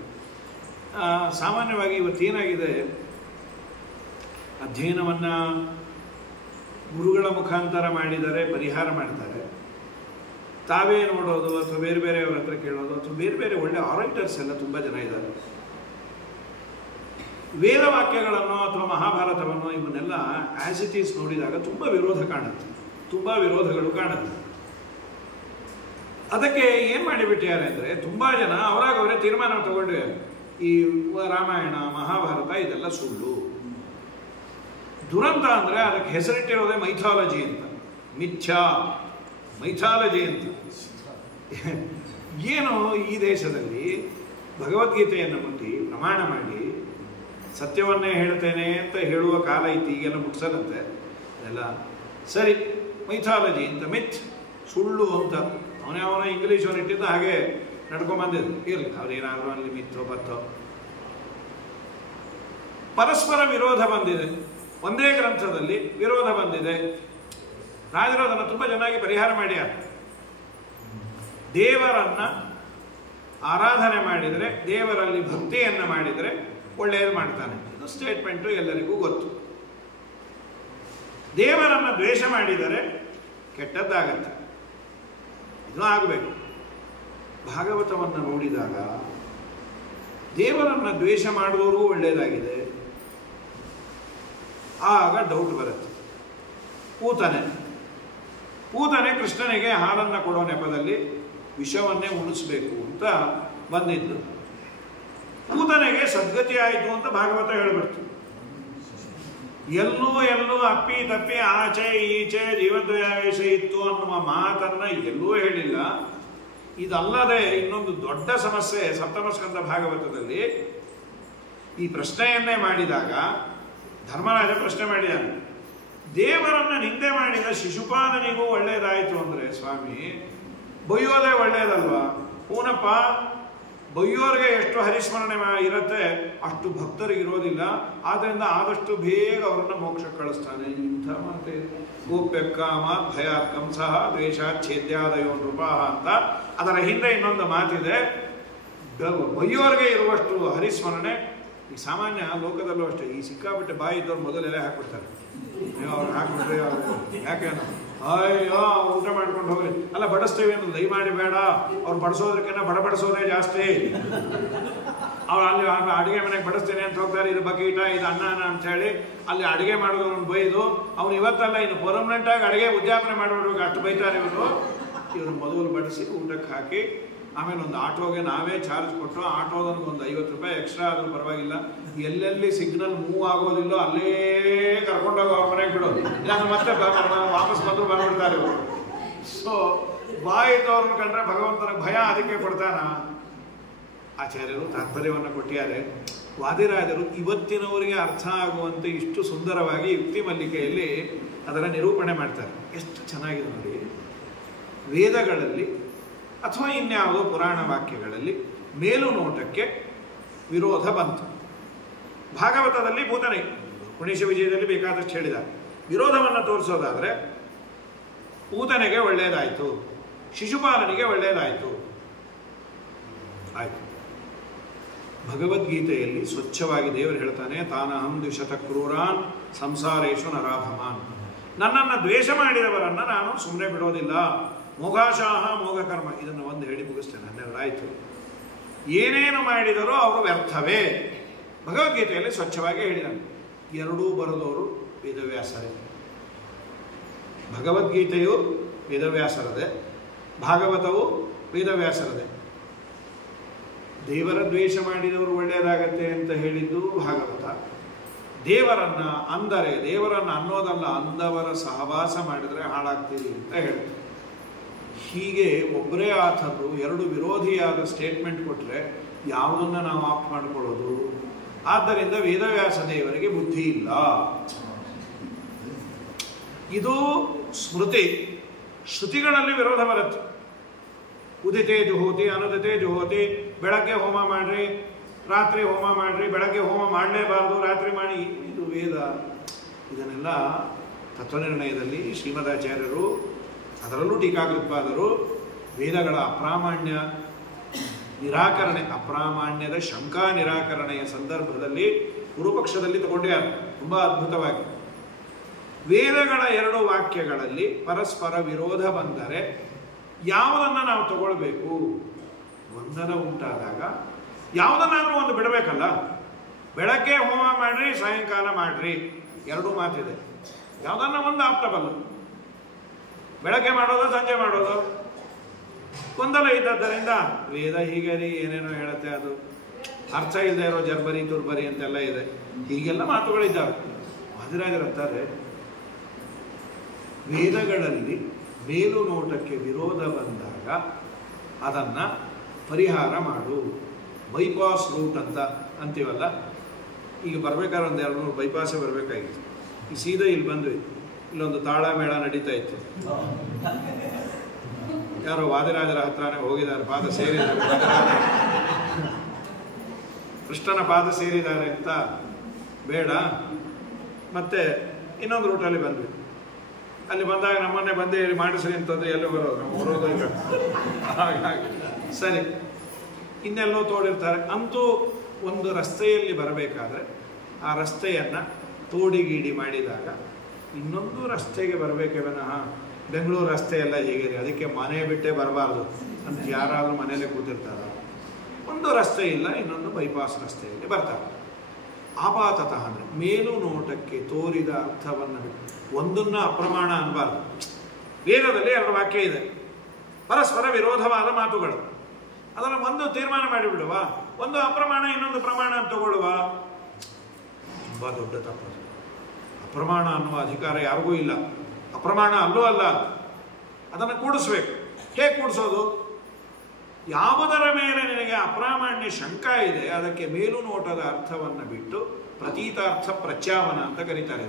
ಸಾಮಾನ್ಯವಾಗಿ ಇವತ್ತೇನಾಗಿದೆ, ಅಧ್ಯಯನವನ್ನು ಗುರುಗಳ ಮುಖಾಂತರ ಮಾಡಿದರೆ ಪರಿಹಾರ ಮಾಡ್ತಾರೆ. ತಾವೇ ನೋಡೋದು ಅಥವಾ ಬೇರೆ ಬೇರೆಯವ್ರ ಹತ್ರ ಕೇಳೋದು ಅಥವಾ ಬೇರೆ ಬೇರೆ ಒಳ್ಳೆ ಆರೈಟರ್ಸ್ ಎಲ್ಲ ತುಂಬ ಜನ ಇದ್ದಾರೆ. ವೇದವಾಕ್ಯಗಳನ್ನು ಅಥವಾ ಮಹಾಭಾರತವನ್ನು ಇವನ್ನೆಲ್ಲ ಆ್ಯಸ್ ಇಟ್ ಈಸ್ ನೋಡಿದಾಗ ತುಂಬ ವಿರೋಧ ಕಾಣುತ್ತೆ, ತುಂಬ ವಿರೋಧಗಳು ಕಾಣುತ್ತೆ. ಅದಕ್ಕೆ ಏನು ಮಾಡಿಬಿಟ್ಟಿದ್ದಾರೆ ಅಂದರೆ ತುಂಬ ಜನ ಅವರೇ ತೀರ್ಮಾನ ತಗೊಂಡಿದ್ದಾರೆ, ಈ ರಾಮಾಯಣ ಮಹಾಭಾರತ ಇದೆಲ್ಲ ಸುಳ್ಳು. ದುರಂತ ಅಂದರೆ ಅದಕ್ಕೆ ಹೆಸರಿಟ್ಟಿರೋದೇ ಮೈಥಾಲಜಿ ಅಂತ, ಮಿಥ್ಯಾ ಮೈಥಾಲಜಿ ಅಂತ. ಏನು ಈ ದೇಶದಲ್ಲಿ ಭಗವದ್ಗೀತೆಯನ್ನು ಮುಟ್ಟಿ ಪ್ರಮಾಣ ಮಾಡಿ ಸತ್ಯವನ್ನೇ ಹೇಳ್ತೇನೆ ಅಂತ ಹೇಳುವ ಕಾಲ ಇತ್ತು. ಈಗೆಲ್ಲ ಮುಟ್ಸದಂತೆ ಅದೆಲ್ಲ ಸರಿ. ಮೈಥಾಲಜಿ ಅಂತ, ಮಿಥ್ ಸುಳ್ಳು ಅಂತ ಅವನ ಇಂಗ್ಲೀಷ್ ಅವನು ಇಟ್ಟಿದ್ದ ಹಾಗೆ ನಡ್ಕೊಂಬಂದಿದ್ದು. ಇರಲಿ ಅವ್ರೇನಾದರೂ ಅಲ್ಲಿ ಮಿಥ್ಯೋ ಬತ್ತೋ. ಪರಸ್ಪರ ವಿರೋಧ ಬಂದಿದೆ, ಒಂದೇ ಗ್ರಂಥದಲ್ಲಿ ವಿರೋಧ ಬಂದಿದೆ. ರಾಜರು ಅದನ್ನು ತುಂಬ ಚೆನ್ನಾಗಿ ಪರಿಹಾರ ಮಾಡ್ಯಾರ. ದೇವರನ್ನ ಆರಾಧನೆ ಮಾಡಿದರೆ, ದೇವರಲ್ಲಿ ಭಕ್ತಿಯನ್ನು ಮಾಡಿದರೆ ಒಳ್ಳೆಯದು ಮಾಡ್ತಾನೆ. ಇದು ಸ್ಟೇಟ್ಮೆಂಟು ಎಲ್ಲರಿಗೂ ಗೊತ್ತು. ದೇವರನ್ನು ದ್ವೇಷ ಮಾಡಿದರೆ ಕೆಟ್ಟದ್ದಾಗತ್ತೆ. ಇದು ಆಗಬೇಕು. ಭಾಗವತವನ್ನು ನೋಡಿದಾಗ ದೇವರನ್ನು ದ್ವೇಷ ಮಾಡುವವರೂ ಒಳ್ಳೆಯದಾಗಿದೆ. ಆಗ ಡೌಟ್ ಬರುತ್ತೆ. ಪೂತನೆ ಕೃಷ್ಣನಿಗೆ ಹಾಲನ್ನು ಕೊಡೋ ನೆಪದಲ್ಲಿ ವಿಷವನ್ನೇ ಉಣಿಸ್ಬೇಕು ಅಂತ ಬಂದಿದ್ದು. ಪೂತನೆಗೆ ಸದ್ಗತಿ ಆಯಿತು ಅಂತ ಭಾಗವತ ಹೇಳ್ಬಿಡ್ತು. ಎಲ್ಲೂ ಅಪ್ಪಿ ತಪ್ಪಿ ಆಚೆ ಈಚೆ ಜೀವದ್ವಯಾವೇಶ ಇತ್ತು ಅನ್ನುವ ಮಾತನ್ನ ಎಲ್ಲೂ ಹೇಳಿಲ್ಲ. ಇದಲ್ಲದೆ ಇನ್ನೊಂದು ದೊಡ್ಡ ಸಮಸ್ಯೆ ಸಪ್ತಮಸ್ಕಂದ ಭಾಗವತದಲ್ಲಿ ಈ ಪ್ರಶ್ನೆಯನ್ನೇ ಮಾಡಿದಾಗ ಧರ್ಮರಾಜ ಪ್ರಶ್ನೆ ಮಾಡಿದ್ದಾನೆ, ದೇವರನ್ನ ನಿಂದೆ ಮಾಡಿದ ಶಿಶುಪಾಲನಿಗೂ ಒಳ್ಳೆಯದಾಯಿತು ಅಂದರೆ ಸ್ವಾಮಿ ಬೈಯೋದೇ ಒಳ್ಳೆಯದಲ್ವಾ? ಹೂನಪ್ಪ, ಬೈಯೋರಿಗೆ ಎಷ್ಟು ಹರಿಸ್ಮರಣೆ ಇರುತ್ತೆ ಅಷ್ಟು ಭಕ್ತರಿಗೆ ಇರೋದಿಲ್ಲ. ಆದ್ದರಿಂದ ಆದಷ್ಟು ಬೇಗ ಅವರನ್ನು ಮೋಕ್ಷಕ್ಕೆ ಕಳಿಸ್ತಾನೆ. ಇಂಥ ಮಾತೆ ಗೋಪ್ಯಕಾಮ ಭಯಾತ್ಕಂ ಸಹ ದ್ವೇಷಾಚ್ಛೇದ್ಯಾದಯೋ ನೃಪಾಹ ಅಂತ. ಅದರ ಹಿಂದೆ ಇನ್ನೊಂದು ಮಾತಿದೆ, ಬೈಯೋರಿಗೆ ಇರುವಷ್ಟು ಹರಿಸ್ಮರಣೆ ಈ ಸಾಮಾನ್ಯ ಲೋಕದಲ್ಲೂ ಅಷ್ಟೇ. ಈ ಸಿಕ್ಕಾಬಿಟ್ಟೆ ಬಾಯಿ ಇದ್ದವ್ರು ಮೊದಲು ಎಲೆ ಹಾಕ್ಬಿಡ್ತಾರೆ. ಅವ್ರು ಹಾಕ್ಬಿಟ್ರೆ ಯಾಕೆ ಅಯ್ಯೋ ಊಟ ಮಾಡ್ಕೊಂಡು ಹೋಗಿ ಅಲ್ಲ ಬಡಿಸ್ತೇವೆ ಅನ್ನೋದು ದಯಮಾಡಿ ಬೇಡ. ಅವ್ರು ಬಡಿಸೋದಕ್ಕಿಂತ ಬಡಬಡಿಸೋದೇ ಜಾಸ್ತಿ. ಅವ್ರು ಅಲ್ಲಿ ಅಡುಗೆ ಮನೆಗೆ ಬಡಿಸ್ತೇನೆ ಅಂತ ಹೋಗ್ತಾರೆ, ಇದು ಬಕೀಟ ಇದು ಅನ್ನ ಅಂತ ಹೇಳಿ ಅಲ್ಲಿ ಅಡುಗೆ ಮಾಡೋದನ್ನು ಬೈದು ಅವ್ನು ಇವತ್ತಲ್ಲ ಇನ್ನು ಪರ್ಮನೆಂಟ್ ಆಗಿ ಅಡುಗೆ ಉದ್ಯಾಪನೆ ಮಾಡಿಬಿಡ್ಬೇಕು ಅಷ್ಟು ಬೈತಾರೆ ಇವರು ಮೊದಲು ಬಡಿಸಿ ಊಟಕ್ಕೆ ಹಾಕಿ ಆಮೇಲೆ ಒಂದು ಆಟೋಗೆ ನಾವೇ ಚಾರ್ಜ್ ಕೊಟ್ಟು ಆಟೋದನಿಗೆ ಒಂದು 50 ರೂಪಾಯಿ ಎಕ್ಸ್ಟ್ರಾ ಆದರೂ ಪರವಾಗಿಲ್ಲ. ಎಲ್ಲೆಲ್ಲಿ ಸಿಗ್ನಲ್ ಮೂವ್ ಆಗೋದಿಲ್ಲೋ ಅಲ್ಲೇ ಕರ್ಕೊಂಡೋಗಿ ಅವ್ರ ಮನೆಗೆ ಬಿಡೋದು, ಇಲ್ಲಾಂದ್ರೆ ಮತ್ತೆ ವಾಪಸ್ ಬಂದು ಬಂದ್ಬಿಡ್ತಾರೆ ಇವರು. ಸೊ ಬಾಯಿದ್ದವ್ರನ್ನ ಕಂಡ್ರೆ ಭಗವಂತನ ಭಯ ಅದಕ್ಕೆ ಕೊಡ್ತಾನ. ಆಚಾರ್ಯರು ತಾತ್ಪರ್ಯವನ್ನು ಕೊಟ್ಟಿದ್ದಾರೆ. ವಾದಿರಾಜರು ಇವತ್ತಿನವರಿಗೆ ಅರ್ಥ ಆಗುವಂತೆ ಇಷ್ಟು ಸುಂದರವಾಗಿ ಯುಕ್ತಿ ಮಲ್ಲಿಕೆಯಲ್ಲಿ ಅದರ ನಿರೂಪಣೆ ಮಾಡ್ತಾರೆ. ಎಷ್ಟು ಚೆನ್ನಾಗಿದೆ ನೋಡಿ. ವೇದಗಳಲ್ಲಿ ಅಥವಾ ಇನ್ಯಾವುದೋ ಪುರಾಣ ವಾಕ್ಯಗಳಲ್ಲಿ ಮೇಲು ನೋಟಕ್ಕೆ ವಿರೋಧ ಬಂತು. ಭಾಗವತದಲ್ಲಿ ಭೂತನೆ ಪುಣೀಶ ವಿಜಯದಲ್ಲಿ ಬೇಕಾದಷ್ಟು ಹೇಳಿದ್ದಾರೆ. ವಿರೋಧವನ್ನು ತೋರಿಸೋದಾದರೆ ಪೂತನೆಗೆ ಒಳ್ಳೆಯದಾಯಿತು, ಶಿಶುಪಾಲನಿಗೆ ಒಳ್ಳೆಯದಾಯಿತು ಆಯಿತು. ಭಗವದ್ಗೀತೆಯಲ್ಲಿ ಸ್ವಚ್ಛವಾಗಿ ದೇವರು ಹೇಳ್ತಾನೆ, ತಾನಹಂ ದ್ವಿಷತ ಕ್ರೂರಾನ್ ಸಂಸಾರೇಶು ನರಾಧಮಾನ್. ನನ್ನನ್ನು ದ್ವೇಷ ಮಾಡಿದವರನ್ನು ನಾನು ಸುಮ್ಮನೆ ಬಿಡೋದಿಲ್ಲ. ಮೋಘಾಶಾಹ ಮೋಘಕರ್ಮ, ಇದನ್ನು ಒಂದು ಹೇಳಿ ಮುಗಿಸ್ತೇನೆ, 12 ಆಯಿತು. ಏನೇನು ಮಾಡಿದರೂ ಅವರು ವ್ಯರ್ಥವೇ. ಭಗವದ್ಗೀತೆಯಲ್ಲಿ ಸ್ವಚ್ಛವಾಗಿ ಹೇಳಿದ್ದಾನೆ. ಎರಡೂ ಬರೆದವರು ವೇದವ್ಯಾಸರೇ. ಭಗವದ್ಗೀತೆಯು ವೇದವ್ಯಾಸರದೆ, ಭಾಗವತವು ವೇದವ್ಯಾಸರದೆ. ದೇವರ ದ್ವೇಷ ಮಾಡಿದವರು ಒಳ್ಳೆಯದಾಗತ್ತೆ ಅಂತ ಹೇಳಿದ್ದು ಭಾಗವತ. ದೇವರನ್ನ ಅಂದರೆ ದೇವರನ್ನು ಅನ್ನೋದಲ್ಲ, ಅಂದವರ ಸಹವಾಸ ಮಾಡಿದರೆ ಹಾಳಾಗ್ತೀರಿ ಅಂತ ಹೇಳ್ತಾರೆ. ಹೀಗೆ ಒಬ್ಬರೇ ಆಥರು ಎರಡು ವಿರೋಧಿಯಾದ ಸ್ಟೇಟ್ಮೆಂಟ್ ಕೊಟ್ಟರೆ ಯಾವುದನ್ನು ನಾವು ಆಫ್ ಮಾಡಿಕೊಳ್ಳೋದು? ಆದ್ದರಿಂದ ವೇದವ್ಯಾಸ ದೇವರಿಗೆ ಬುದ್ಧಿ ಇಲ್ಲ. ಇದು ಸ್ಮೃತಿ. ಶ್ರುತಿಗಳಲ್ಲಿ ವಿರೋಧ ಬರುತ್ತೆ. ಉದಿತೆ ಜುಹೋತಿ ಅನುದಿತೆ ಜುಹೋತಿ. ಬೆಳಗ್ಗೆ ಹೋಮ ಮಾಡ್ರಿ, ರಾತ್ರಿ ಹೋಮ ಮಾಡ್ರಿ, ಬೆಳಗ್ಗೆ ಹೋಮ ಮಾಡಲೇಬಾರ್ದು, ರಾತ್ರಿ ಮಾಡಿ. ಇದು ವೇದ. ಇದನ್ನೆಲ್ಲ ತತ್ವನಿರ್ಣಯದಲ್ಲಿ ಶ್ರೀಮದಾಚಾರ್ಯರು, ಅದರಲ್ಲೂ ಟೀಕಾಕೃತ್ಪಾದರು ವೇದಗಳ ಅಪ್ರಾಮಾಣ್ಯ ನಿರಾಕರಣೆ, ಅಪ್ರಾಮಾಣ್ಯದ ಶಂಕಾ ನಿರಾಕರಣೆಯ ಸಂದರ್ಭದಲ್ಲಿ ಪೂರ್ವಪಕ್ಷದಲ್ಲಿ ತಗೊಂಡ್ಯಾರ ತುಂಬ ಅದ್ಭುತವಾಗಿ. ವೇದಗಳ 2 ವಾಕ್ಯಗಳಲ್ಲಿ ಪರಸ್ಪರ ವಿರೋಧ ಬಂದರೆ ಯಾವುದನ್ನು ನಾವು ತಗೊಳ್ಬೇಕು? ಗೊಂದಲ ಉಂಟಾದಾಗ ಯಾವುದನ್ನಾದರೂ ಒಂದು ಬಿಡಬೇಕಲ್ಲ. ಬೆಳಗ್ಗೆ ಹೋಮ ಮಾಡ್ರಿ, ಸಾಯಂಕಾಲ ಮಾಡ್ರಿ, 2 ಮಾತಿದೆ. ಯಾವುದನ್ನ ಒಂದು ಆಪ್ತಬಲ್ಲ. ಬೆಳಗ್ಗೆ ಮಾಡೋದು, ಸಂಜೆ ಮಾಡೋದು, ಗೊಂದಲ ಇದ್ದದ್ದರಿಂದ ವೇದ ಹೀಗೆ ರೀ ಏನೇನೋ ಹೇಳುತ್ತೆ, ಅದು ಅರ್ಥ ಇಲ್ಲದೆ ಇರೋ ಜರ್ಬರಿ ತುರ್ಬರಿ ಅಂತೆಲ್ಲ ಇದೆ. ಹೀಗೆಲ್ಲ ಮಾತುಗಳಿದ್ದಾವೆ. ವಾದಿರಾಜರಂತಾರೆ, ವೇದಗಳಲ್ಲಿ ಮೇಲು ನೋಟಕ್ಕೆ ವಿರೋಧ ಬಂದಾಗ ಅದನ್ನು ಪರಿಹಾರ ಮಾಡು. ಬೈಪಾಸ್ ರೂಟ್ ಅಂತ ಅಂತೀವಲ್ಲ, ಈಗ ಬರ್ಬೇಕಾದ್ರೆ ಒಂದು 2-3 ಬೈಪಾಸೇ ಬರಬೇಕಾಗಿತ್ತು. ಈ ಸೀದಾ ಇಲ್ಲಿ ಬಂದ್ವಿ, ಇಲ್ಲೊಂದು ತಾಳ ಮೇಳ ನಡೀತಾ ಇತ್ತು. ಯಾರೋ ವಾದಿರಾಜರ ಹತ್ರನೇ ಹೋಗಿದ್ದಾರೆ, ಪಾದ ಸೇರಿದ್ದಾರೆ, ಕೃಷ್ಣನ ಪಾದ ಸೇರಿದ್ದಾರೆ ಅಂತ ಬೇಡ. ಮತ್ತೆ ಇನ್ನೊಂದು ರೂಟಲ್ಲಿ ಬಂದ್ವಿ. ಅಲ್ಲಿ ಬಂದಾಗ ನಮ್ಮನ್ನೇ ಬಂದೇ ಮಾಡಿಸ್ರಿ ಅಂತಂದ್ರೆ ಎಲ್ಲೋ ಬರೋದು, ನಾವು ಬರೋದು ಈಗ. ಹಾಗಾಗಿ ಸರಿ, ಇನ್ನೆಲ್ಲೋ ತೋಡಿರ್ತಾರೆ. ಅಂತೂ ಒಂದು ರಸ್ತೆಯಲ್ಲಿ ಬರಬೇಕಾದ್ರೆ ಆ ರಸ್ತೆಯನ್ನು ತೋಡಿಗೀಡಿ ಮಾಡಿದಾಗ ಇನ್ನೊಂದು ರಸ್ತೆಗೆ ಬರಬೇಕೇ ವಿನಃ ಬೆಂಗಳೂರು ರಸ್ತೆ ಎಲ್ಲ ಹೀಗಿದೆ, ಅದಕ್ಕೆ ಮನೆ ಬಿಟ್ಟೇ ಬರಬಾರ್ದು ಅಂತ ಯಾರಾದರೂ ಮನೆಯಲ್ಲೇ ಕೂತಿರ್ತಾರೆ. ಒಂದು ರಸ್ತೆ ಇಲ್ಲ, ಇನ್ನೊಂದು ಬೈಪಾಸ್ ರಸ್ತೆಯಲ್ಲಿ ಬರ್ತಾರೆ. ಆಪಾತತಃ ಅಂದರೆ ಮೇಲು ನೋಟಕ್ಕೆ ತೋರಿದ ಅರ್ಥವನ್ನು ಬಿಟ್ಟು ಒಂದನ್ನು ಅಪ್ರಮಾಣ ಅನ್ನಬಾರ್ದು. ವೇದದಲ್ಲಿ 2 ವಾಕ್ಯ ಇದೆ, ಪರಸ್ಪರ ವಿರೋಧವಾದ ಮಾತುಗಳು. ಅದನ್ನು ಒಂದು ತೀರ್ಮಾನ ಮಾಡಿಬಿಡುವ, ಒಂದು ಅಪ್ರಮಾಣ ಇನ್ನೊಂದು ಪ್ರಮಾಣ ಅಂತ ತಗೊಳ್ಳುವ. ತುಂಬ ದೊಡ್ಡ ತಪ್ಪು. ಅಪ್ರಮಾಣ ಅನ್ನುವ ಅಧಿಕಾರ ಯಾರಿಗೂ ಇಲ್ಲ. ಅಪ್ರಮಾಣ ಅಲ್ಲೂ ಅಲ್ಲ, ಅದನ್ನು ಕೂಡಿಸ್ಬೇಕು. ಹೇಗೆ ಕೂಡಿಸೋದು? ಯಾವುದರ ಮೇಲೆ ನಿನಗೆ ಅಪ್ರಾಮಾಣ್ಯ ಶಂಕ ಇದೆ ಅದಕ್ಕೆ ಮೇಲು ನೋಟದ ಅರ್ಥವನ್ನು ಬಿಟ್ಟು, ಪ್ರತೀತಾರ್ಥ ಪ್ರತ್ಯಾವನ ಅಂತ ಕರೀತಾರೆ.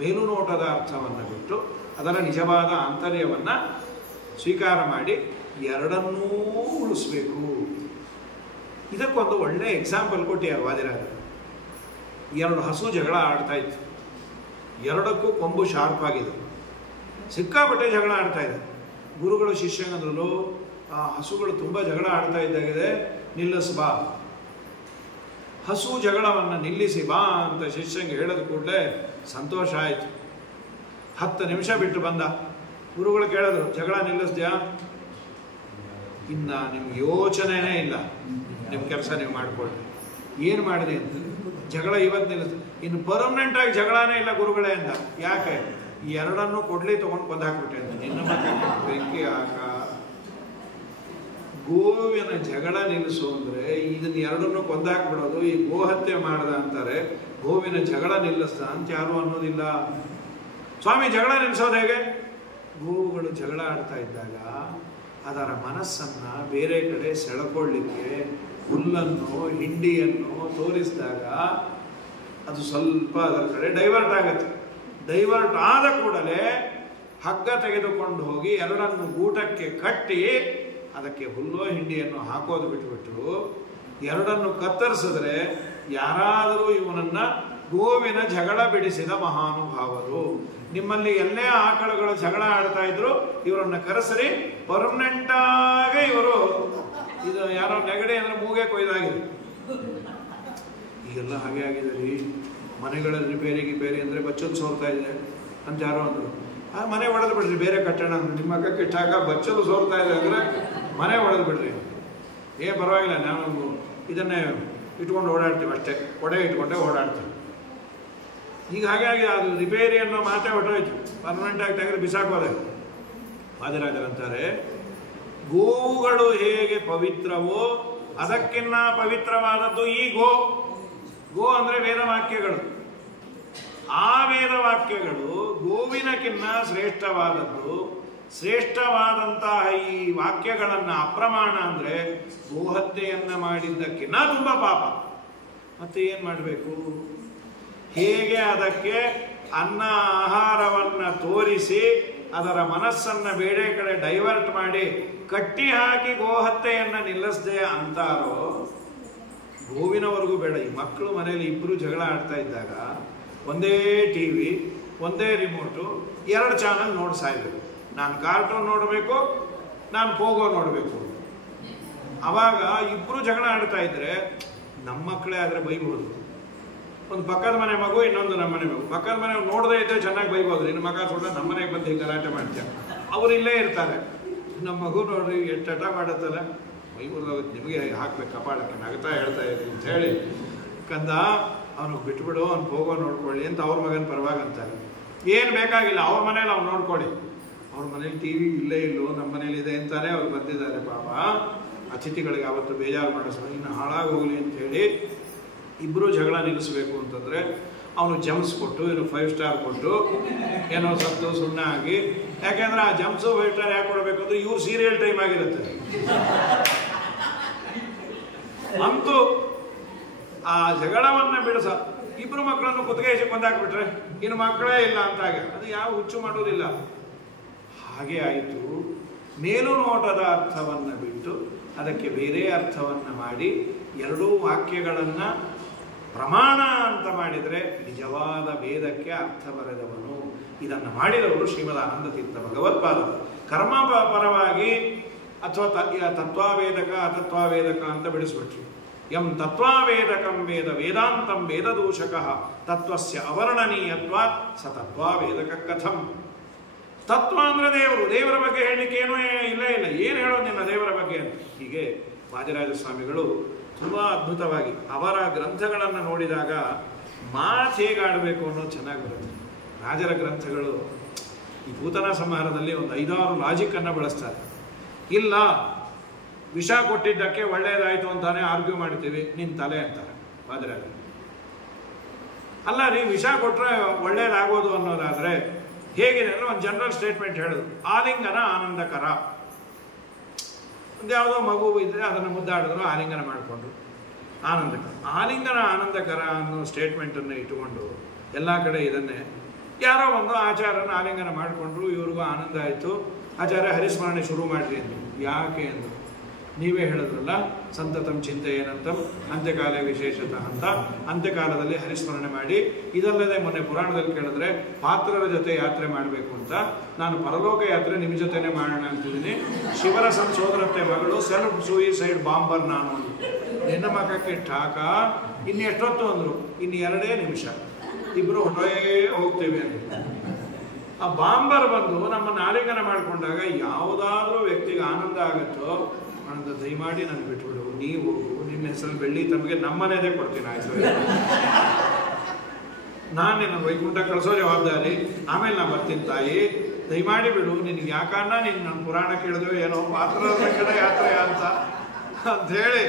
ಮೇಲು ನೋಟದ ಅರ್ಥವನ್ನು ಬಿಟ್ಟು ಅದರ ನಿಜವಾದ ಆಂತರ್ಯವನ್ನು ಸ್ವೀಕಾರ ಮಾಡಿ ಎರಡನ್ನೂ ಉಳಿಸ್ಬೇಕು. ಇದಕ್ಕೊಂದು ಒಳ್ಳೆ ಎಕ್ಸಾಂಪಲ್ ಕೊಟ್ಟಿದ್ದಾರೆ ವಾದಿರಾಜ. ಎರಡು ಹಸು ಜಗಳ ಆಡ್ತಾ ಇತ್ತು, ಎರಡಕ್ಕೂ ಕೊಂಬು ಶಾರ್ಪ್ ಆಗಿದೆ, ಸಿಕ್ಕಾಪಟ್ಟೆ ಜಗಳ ಆಡ್ತಾ ಇದೆ. ಗುರುಗಳು ಶಿಷ್ಯಂಗಂದ್ರಲ್ಲೂ ಆ ಹಸುಗಳು ತುಂಬ ಜಗಳ ಆಡ್ತಾ ಇದ್ದಾಗಿದೆ, ನಿಲ್ಲಿಸ್ಬಾ. ಹಸು ಜಗಳವನ್ನು ನಿಲ್ಲಿಸಿ ಬಾ ಅಂತ ಶಿಷ್ಯಂಗೆ ಹೇಳಿದ ಕೂಡಲೇ ಸಂತೋಷ ಆಯಿತು. 10 ನಿಮಿಷ ಬಿಟ್ಟು ಬಂದ. ಗುರುಗಳು ಕೇಳಿದ್ರು, ಜಗಳ ನಿಲ್ಲಿಸ್ದ್ಯಾ? ಇನ್ನು ನಿಮ್ಗೆ ಯೋಚನೆನೇ ಇಲ್ಲ, ನಿಮ್ಮ ಕೆಲಸ ನೀವು ಮಾಡಿಕೊಳ್ಳಿ. ಏನು ಮಾಡಿದೆ ಅಂತ, ಜಗಳ ಇವತ್ತು ನಿಲ್ಲಿಸ್, ಇನ್ನು ಪರ್ಮನೆಂಟಾಗಿ ಜಗಳನೇ ಇಲ್ಲ ಗುರುಗಳೇ ಅಂತ. ಯಾಕೆ? ಈ ಎರಡನ್ನೂ ಕೊಡ್ಲಿ ತೊಗೊಂಡು ಕೊಂದು ಹಾಕ್ಬಿಟ್ಟೆ ಅಂತ. ನಿನ್ನ ಮತ್ತೆ ಬೆಂಕಿ ಹಾಕ. ಗೋವಿನ ಜಗಳ ನಿಲ್ಲಿಸು ಅಂದರೆ ಇದನ್ನ ಎರಡನ್ನೂ ಕೊಂದಾಕ್ಬಿಡೋದು. ಈ ಗೋಹತ್ಯೆ ಮಾಡ್ದ ಅಂತಾರೆ, ಗೋವಿನ ಜಗಳ ನಿಲ್ಲಿಸ್ದ ಅಂತ ಯಾರು ಅನ್ನೋದಿಲ್ಲ. ಸ್ವಾಮಿ ಜಗಳ ನಿಲ್ಲಿಸೋದು ಹೇಗೆ? ಗೋವುಗಳು ಜಗಳ ಆಡ್ತಾ ಇದ್ದಾಗ ಅದರ ಮನಸ್ಸನ್ನು ಬೇರೆ ಕಡೆ ಸೆಳ್ಕೊಳ್ಳಿಕ್ಕೆ ಹುಲ್ಲನ್ನು ಹಿಂಡಿಯನ್ನು ತೋರಿಸಿದಾಗ ಅದು ಸ್ವಲ್ಪ ಅದರ ಕಡೆ ಡೈವರ್ಟ್ ಆಗುತ್ತೆ. ಡೈವರ್ಟ್ ಆದ ಕೂಡಲೇ ಹಗ್ಗ ತೆಗೆದುಕೊಂಡು ಹೋಗಿ ಎರಡನ್ನು ಗೂಟಕ್ಕೆ ಕಟ್ಟಿ ಅದಕ್ಕೆ ಹುಲ್ಲೋ ಹಿಂಡಿಯನ್ನು ಹಾಕೋದು ಬಿಟ್ಬಿಟ್ಟು ಎರಡನ್ನು ಕತ್ತರಿಸಿದ್ರೆ ಯಾರಾದರೂ ಇವನನ್ನು ಗೋವಿನ ಜಗಳ ಬಿಡಿಸಿದ ಮಹಾನುಭಾವರು. ನಿಮ್ಮಲ್ಲಿ ಎಲ್ಲೇ ಆಕಳುಗಳು ಜಗಳ ಆಡ್ತಾ ಇದ್ರು ಇವರನ್ನು ಕರೆಸರಿ, ಪರ್ಮನೆಂಟಾಗಿ ಇವರು ಇದು ಯಾರೋ ನೆಗಡಿ ಅಂದರೆ ಮೂಗೆ ಕೊಯ್ದಾಗಿದೆ. ಈಗೆಲ್ಲ ಹಾಗೆ ಆಗಿದೆ ರೀ. ಮನೆಗಳ ರಿಪೇರಿ ಅಂದರೆ ಬಚ್ಚಲು ಸೋರ್ತಾ ಇದೆ ಅಂತ ಯಾರೋ ಅಂದರು. ಆ ಮನೆ ಒಡೆದು ಬಿಡ್ರಿ, ಬೇರೆ ಕಟ್ಟೋಣ ಅಂದರು. ನಿಮ್ಮ ಅಕ್ಕ ಕಿಟ್ಟಾಗ ಬಚ್ಚಲು ಸೋರ್ತಾ ಇದೆ ಅಂದರೆ ಮನೆ ಒಡೆದು ಬಿಡ್ರಿ, ಪರವಾಗಿಲ್ಲ, ನಾವು ಇದನ್ನೇ ಇಟ್ಕೊಂಡು ಓಡಾಡ್ತೀವಿ ಅಷ್ಟೇ, ಒಡೆ ಇಟ್ಕೊಂಡೆ ಓಡಾಡ್ತೀವಿ. ಈಗ ಹಾಗಾಗಿ ಅದು ರಿಪೇರಿ ಅನ್ನೋ ಮಾತೇ ಹೊಟ್ಟೋಯ್ತು. ಪರ್ಮನೆಂಟಾಗಿ ತೆಗೆದು ಬಿಸಾಕೋದೆ. ವಾದಿರಾಜರಂತಾರೆ, ಗೋವುಗಳು ಹೇಗೆ ಪವಿತ್ರವೋ ಅದಕ್ಕಿನ್ನ ಪವಿತ್ರವಾದದ್ದು ಈ ಗೋ. ಗೋ ಅಂದರೆ ವೇದವಾಕ್ಯಗಳು. ಆ ವೇದವಾಕ್ಯಗಳು ಗೋವಿನಕ್ಕಿನ್ನ ಶ್ರೇಷ್ಠವಾದದ್ದು. ಶ್ರೇಷ್ಠವಾದಂತಹ ಈ ವಾಕ್ಯಗಳನ್ನು ಅಪ್ರಮಾಣ ಅಂದರೆ ಗೋಹತ್ಯೆಯನ್ನು ಮಾಡಿದ್ದಕ್ಕಿನ್ನ ತುಂಬ ಪಾಪ. ಮತ್ತೆ ಏನು ಮಾಡಬೇಕು? ಹೇಗೆ ಅದಕ್ಕೆ ಅನ್ನ ಆಹಾರವನ್ನು ತೋರಿಸಿ ಅದರ ಮನಸ್ಸನ್ನು ಬೇರೆ ಕಡೆ ಡೈವರ್ಟ್ ಮಾಡಿ ಕಟ್ಟಿ ಹಾಕಿ ಗೋಹತ್ಯೆಯನ್ನು ನಿಲ್ಲಿಸದೆ ಅಂತಾರೋ, ಗೋವಿನವರೆಗೂ ಬೇಡ. ಈ ಮಕ್ಕಳು ಮನೆಯಲ್ಲಿ ಇಬ್ಬರು ಜಗಳ ಆಡ್ತಾ ಇದ್ದಾಗ ಒಂದೇ TV, ಒಂದೇ ರಿಮೋಟು, 2 ಚಾನಲ್ ನೋಡಿ ಸಾಯ್ಬೇಕು. ನಾನು ಕಾರ್ಟೂನ್ ನೋಡಬೇಕು, ನಾನು ಪೋಗೋ ನೋಡಬೇಕು. ಆವಾಗ ಇಬ್ಬರು ಜಗಳ ಆಡ್ತಾ ಇದ್ರೆ ನಮ್ಮ ಮಕ್ಕಳೇ ಆದರೆ ಬೈಬೋದು. ಒಂದು ಪಕ್ಕದ ಮನೆ ಮಗು, ಇನ್ನೊಂದು ನಮ್ಮ ಮನೆ ಮಗು. ಪಕ್ಕದ ಮನೆ ನೋಡದೇ ಇದ್ದರೆ ಚೆನ್ನಾಗಿ ಬೈಬೋದು. ಇನ್ನು ಮಗ ಸುಳ್ಳ ನಮ್ಮ ಮನೆಗೆ ಬಂದು ಗಲಾಟೆ ಮಾಡ್ತಾರೆ, ಅವರು ಇಲ್ಲೇ ಇರ್ತಾರೆ. ನಮ್ಮ ಮಗು ನೋಡ್ರಿ ಎಷ್ಟು ಹಠ ಮಾಡುತ್ತಲ್ಲ, ಬೈಬೋದು. ನಿಮಗೆ ಹಾಕ್ಬೇಕು ಕಪಾಳಕ್ಕೆ, ನಗ್ತಾ ಹೇಳ್ತಾ ಇರ್ತೀವಿ ಅಂತ ಹೇಳಿ, ಕಂದ ಅವನಿಗೆ ಬಿಟ್ಬಿಡು, ಅವ್ನು ಹೋಗೋ ನೋಡ್ಕೊಳ್ಳಿ ಅಂತ ಅವ್ರ ಮಗನ ಪರವಾಗಿ ಅಂತಾರೆ. ಏನು ಬೇಕಾಗಿಲ್ಲ, ಅವ್ರ ಮನೇಲಿ ಅವ್ನು ನೋಡ್ಕೊಳ್ಳಿ. ಅವ್ರ ಮನೇಲಿ TV ಇಲ್ಲೇ ಇಲ್ಲೋ, ನಮ್ಮ ಮನೇಲಿ ಇದೆ ಅಂತಾನೆ ಅವ್ರು ಬಂದಿದ್ದಾರೆ. ಪಾಪ ಅತಿಥಿಗಳಿಗೆ ಆವತ್ತು ಬೇಜಾರು ಮಾಡಿಸೋ, ಇನ್ನು ಹಾಳಾಗೋಗ್ಲಿ ಅಂತ ಹೇಳಿ ಇಬ್ಬರು ಜಗಳ ನಿಲ್ಲಿಸಬೇಕು ಅಂತಂದರೆ ಅವನು ಜಮ್ಸ್ ಕೊಟ್ಟು, ಇನ್ನು 5 ಸ್ಟಾರ್ ಕೊಟ್ಟು, ಏನೋ ಸತ್ತು ಸುಣ್ಣ ಆಗಿ. ಯಾಕೆಂದ್ರೆ ಆ ಜಮ್ಸು 5 ಸ್ಟಾರ್ ಯಾಕೆ ಕೊಡಬೇಕು ಅಂದ್ರೆ ಇವ್ರು ಸೀರಿಯಲ್ ಟೈಮ್ ಆಗಿರುತ್ತೆ. ಅಂತೂ ಆ ಜಗಳವನ್ನು ಬಿಡಿಸ ಇಬ್ಬರು ಮಕ್ಕಳನ್ನು ಕುತ್ತಿಗೆ ಕೊಂದಾಕ್ಬಿಟ್ರೆ ಇನ್ನು ಮಕ್ಕಳೇ ಇಲ್ಲ ಅಂತಾಗ ಅದು ಯಾವ ಹುಚ್ಚು ಮಾಡೋದಿಲ್ಲ. ಹಾಗೆ ಆಯಿತು. ಮೇಲು ನೋಟದ ಅರ್ಥವನ್ನು ಬಿಟ್ಟು ಅದಕ್ಕೆ ಬೇರೆ ಅರ್ಥವನ್ನು ಮಾಡಿ ಎರಡೂ ವಾಕ್ಯಗಳನ್ನು ಪ್ರಮಾಣ ಅಂತ ಮಾಡಿದರೆ ನಿಜವಾದ ವೇದಕ್ಕೆ ಅರ್ಥ ಬರೆದವನು. ಇದನ್ನು ಮಾಡಿದವರು ಶ್ರೀಮದ್ ಆನಂದ ತೀರ್ಥ ಭಗವತ್ಪಾದರು. ಕರ್ಮ ಪರವಾಗಿ ಅಥವಾ ತತ್ವಾವೇದಕ ಅತತ್ವಾವೇದಕ ಅಂತ ಬಿಡಿಸ್ಬಿಟ್ರು. ಯಂ ತತ್ವಾವೇದಕಂ ವೇದ ವೇದಾಂತಂ ವೇದದೂಷಕಃ ತತ್ವಸ್ಯ ಅವರ್ಣನೀಯತ್ವ ಸ ತತ್ವಾವೇದಕ ಕಥಂ. ತತ್ವ ಅಂದರೆ ದೇವರು. ದೇವರ ಬಗ್ಗೆ ಹೇಳಲಿಕ್ಕೆ ಏನೂ ಇಲ್ಲ. ಏನು ಹೇಳೋದು ನಿನ್ನ ದೇವರ ಬಗ್ಗೆ ಅಂತ. ಹೀಗೆ ವಾದಿರಾಜ ಸ್ವಾಮಿಗಳು ತುಂಬ ಅದ್ಭುತವಾಗಿ ಅವರ ಗ್ರಂಥಗಳನ್ನು ನೋಡಿದಾಗ ಮಾತು ಹೇಗಾಡಬೇಕು ಅನ್ನೋದು ಚೆನ್ನಾಗಿ ಬರುತ್ತೆ. ರಾಜರ ಗ್ರಂಥಗಳು ಈ ಭೂತನ ಸಂಹಾರದಲ್ಲಿ ಒಂದು 5-6 ಲಾಜಿಕ್ಕನ್ನು ಬಳಸ್ತಾರೆ. ಇಲ್ಲ, ವಿಷ ಕೊಟ್ಟಿದ್ದಕ್ಕೆ ಒಳ್ಳೆಯದಾಯಿತು ಅಂತಾನೆ ಆರ್ಗ್ಯೂ ಮಾಡ್ತೀವಿ, ನಿನ್ನ ತಲೆ ಅಂತಾರೆ ವಾದಿರಾಜ. ಅಲ್ಲ ರೀ, ವಿಷ ಕೊಟ್ಟರೆ ಒಳ್ಳೆಯದಾಗೋದು ಅನ್ನೋದಾದರೆ ಹೇಗಿದೆ ಅಂದರೆ ಒಂದು ಜನರಲ್ ಸ್ಟೇಟ್ಮೆಂಟ್ ಹೇಳೋದು, ಆಲಿಂಗನ ಆನಂದಕರ. ಒಂದು ಯಾವುದೋ ಮಗು ಇದ್ದರೆ ಅದನ್ನು ಮುದ್ದಾಡಿದ್ರು, ಆಲಿಂಗನ ಮಾಡಿಕೊಂಡ್ರು, ಆನಂದಕರ. ಆಲಿಂಗನ ಆನಂದಕರ ಅನ್ನೋ ಸ್ಟೇಟ್ಮೆಂಟನ್ನು ಇಟ್ಟುಕೊಂಡು ಎಲ್ಲ ಕಡೆ ಇದನ್ನೇ ಯಾರೋ ಒಂದು ಆಚಾರನ ಆಲಿಂಗನ ಮಾಡಿಕೊಂಡ್ರು, ಇವ್ರಿಗೂ ಆನಂದ ಆಯಿತು, ಆಚಾರ್ಯ ಹರಿಸ್ಮರಣೆ ಶುರು ಮಾಡಿರಿ ಅಂದರು. ಯಾಕೆ ಅಂದರು, ನೀವೇ ಹೇಳಿದ್ರಲ್ಲ ಸಂತತಂ ಚಿಂತೆಯೇನಂತಂ ಅಂತ್ಯಕಾಲ ವಿಶೇಷತಃ ಅಂತ. ಅಂತ್ಯಕಾಲದಲ್ಲಿ ಹರಿಸ್ಮರಣೆ ಮಾಡಿ, ಇದಲ್ಲದೆ ಮೊನ್ನೆ ಪುರಾಣದಲ್ಲಿ ಕೇಳಿದ್ರೆ ಪಾತ್ರರ ಜೊತೆ ಯಾತ್ರೆ ಮಾಡಬೇಕು ಅಂತ. ನಾನು ಪರಲೋಕ ಯಾತ್ರೆ ನಿಮ್ಮ ಜೊತೆನೇ ಮಾಡೋಣ ಅಂತಿದ್ದೀನಿ. ಶಿವರ ಸಂಶೋಧನತೆ ಮಗಳು ಸೆಲ್ಫ್ ಸೂಯಿಸೈಡ್ ಬಾಂಬರ್ ನಾನು. ನಿನ್ನ ಮಕ್ಕಕ್ಕೆ ಠಾಕ. ಇನ್ನು ಎಷ್ಟೊತ್ತು ಅಂದರು, ಇನ್ನು 2 ನಿಮಿಷ, ಇಬ್ಬರು ಹೊಟ್ಟೇ ಹೋಗ್ತೇವೆ ಅಂತ. ಆ ಬಾಂಬರ್ ಬಂದು ನಮ್ಮನ್ನು ಆಲಿಂಗನ ಮಾಡಿಕೊಂಡಾಗ ಯಾವುದಾದ್ರೂ ವ್ಯಕ್ತಿಗೆ ಆನಂದ ಆಗುತ್ತೋ, ಆನಂದ ದಯಮಾಡಿ ನನಗೆ ಬಿಟ್ಬಿಡು, ನೀವು ನಿಮ್ಮ ಹೆಸರಲ್ಲಿ ಬೆಳ್ಳಿ ತಮಗೆ ನಮ್ಮನೇದೇ ಕೊಡ್ತೀನಿ ಆಯ್ತು, ನಾನು ನಿನ್ನ ವೈಕುಂಠ ಕಳಿಸೋ ಜವಾಬ್ದಾರಿ, ಆಮೇಲೆ ನಾನು ಬರ್ತೀನಿ ತಾಯಿ, ದಯಮಾಡಿ ಬಿಡು, ನಿನಗೆ ಯಾಕನ್ನ ನೀನು ನನ್ನ ಪುರಾಣ ಕೇಳಿದ್ವಿ ಏನೋ ಪಾತ್ರದ ಕಡೆ ಯಾತ್ರೆ ಅಂಥೇಳಿ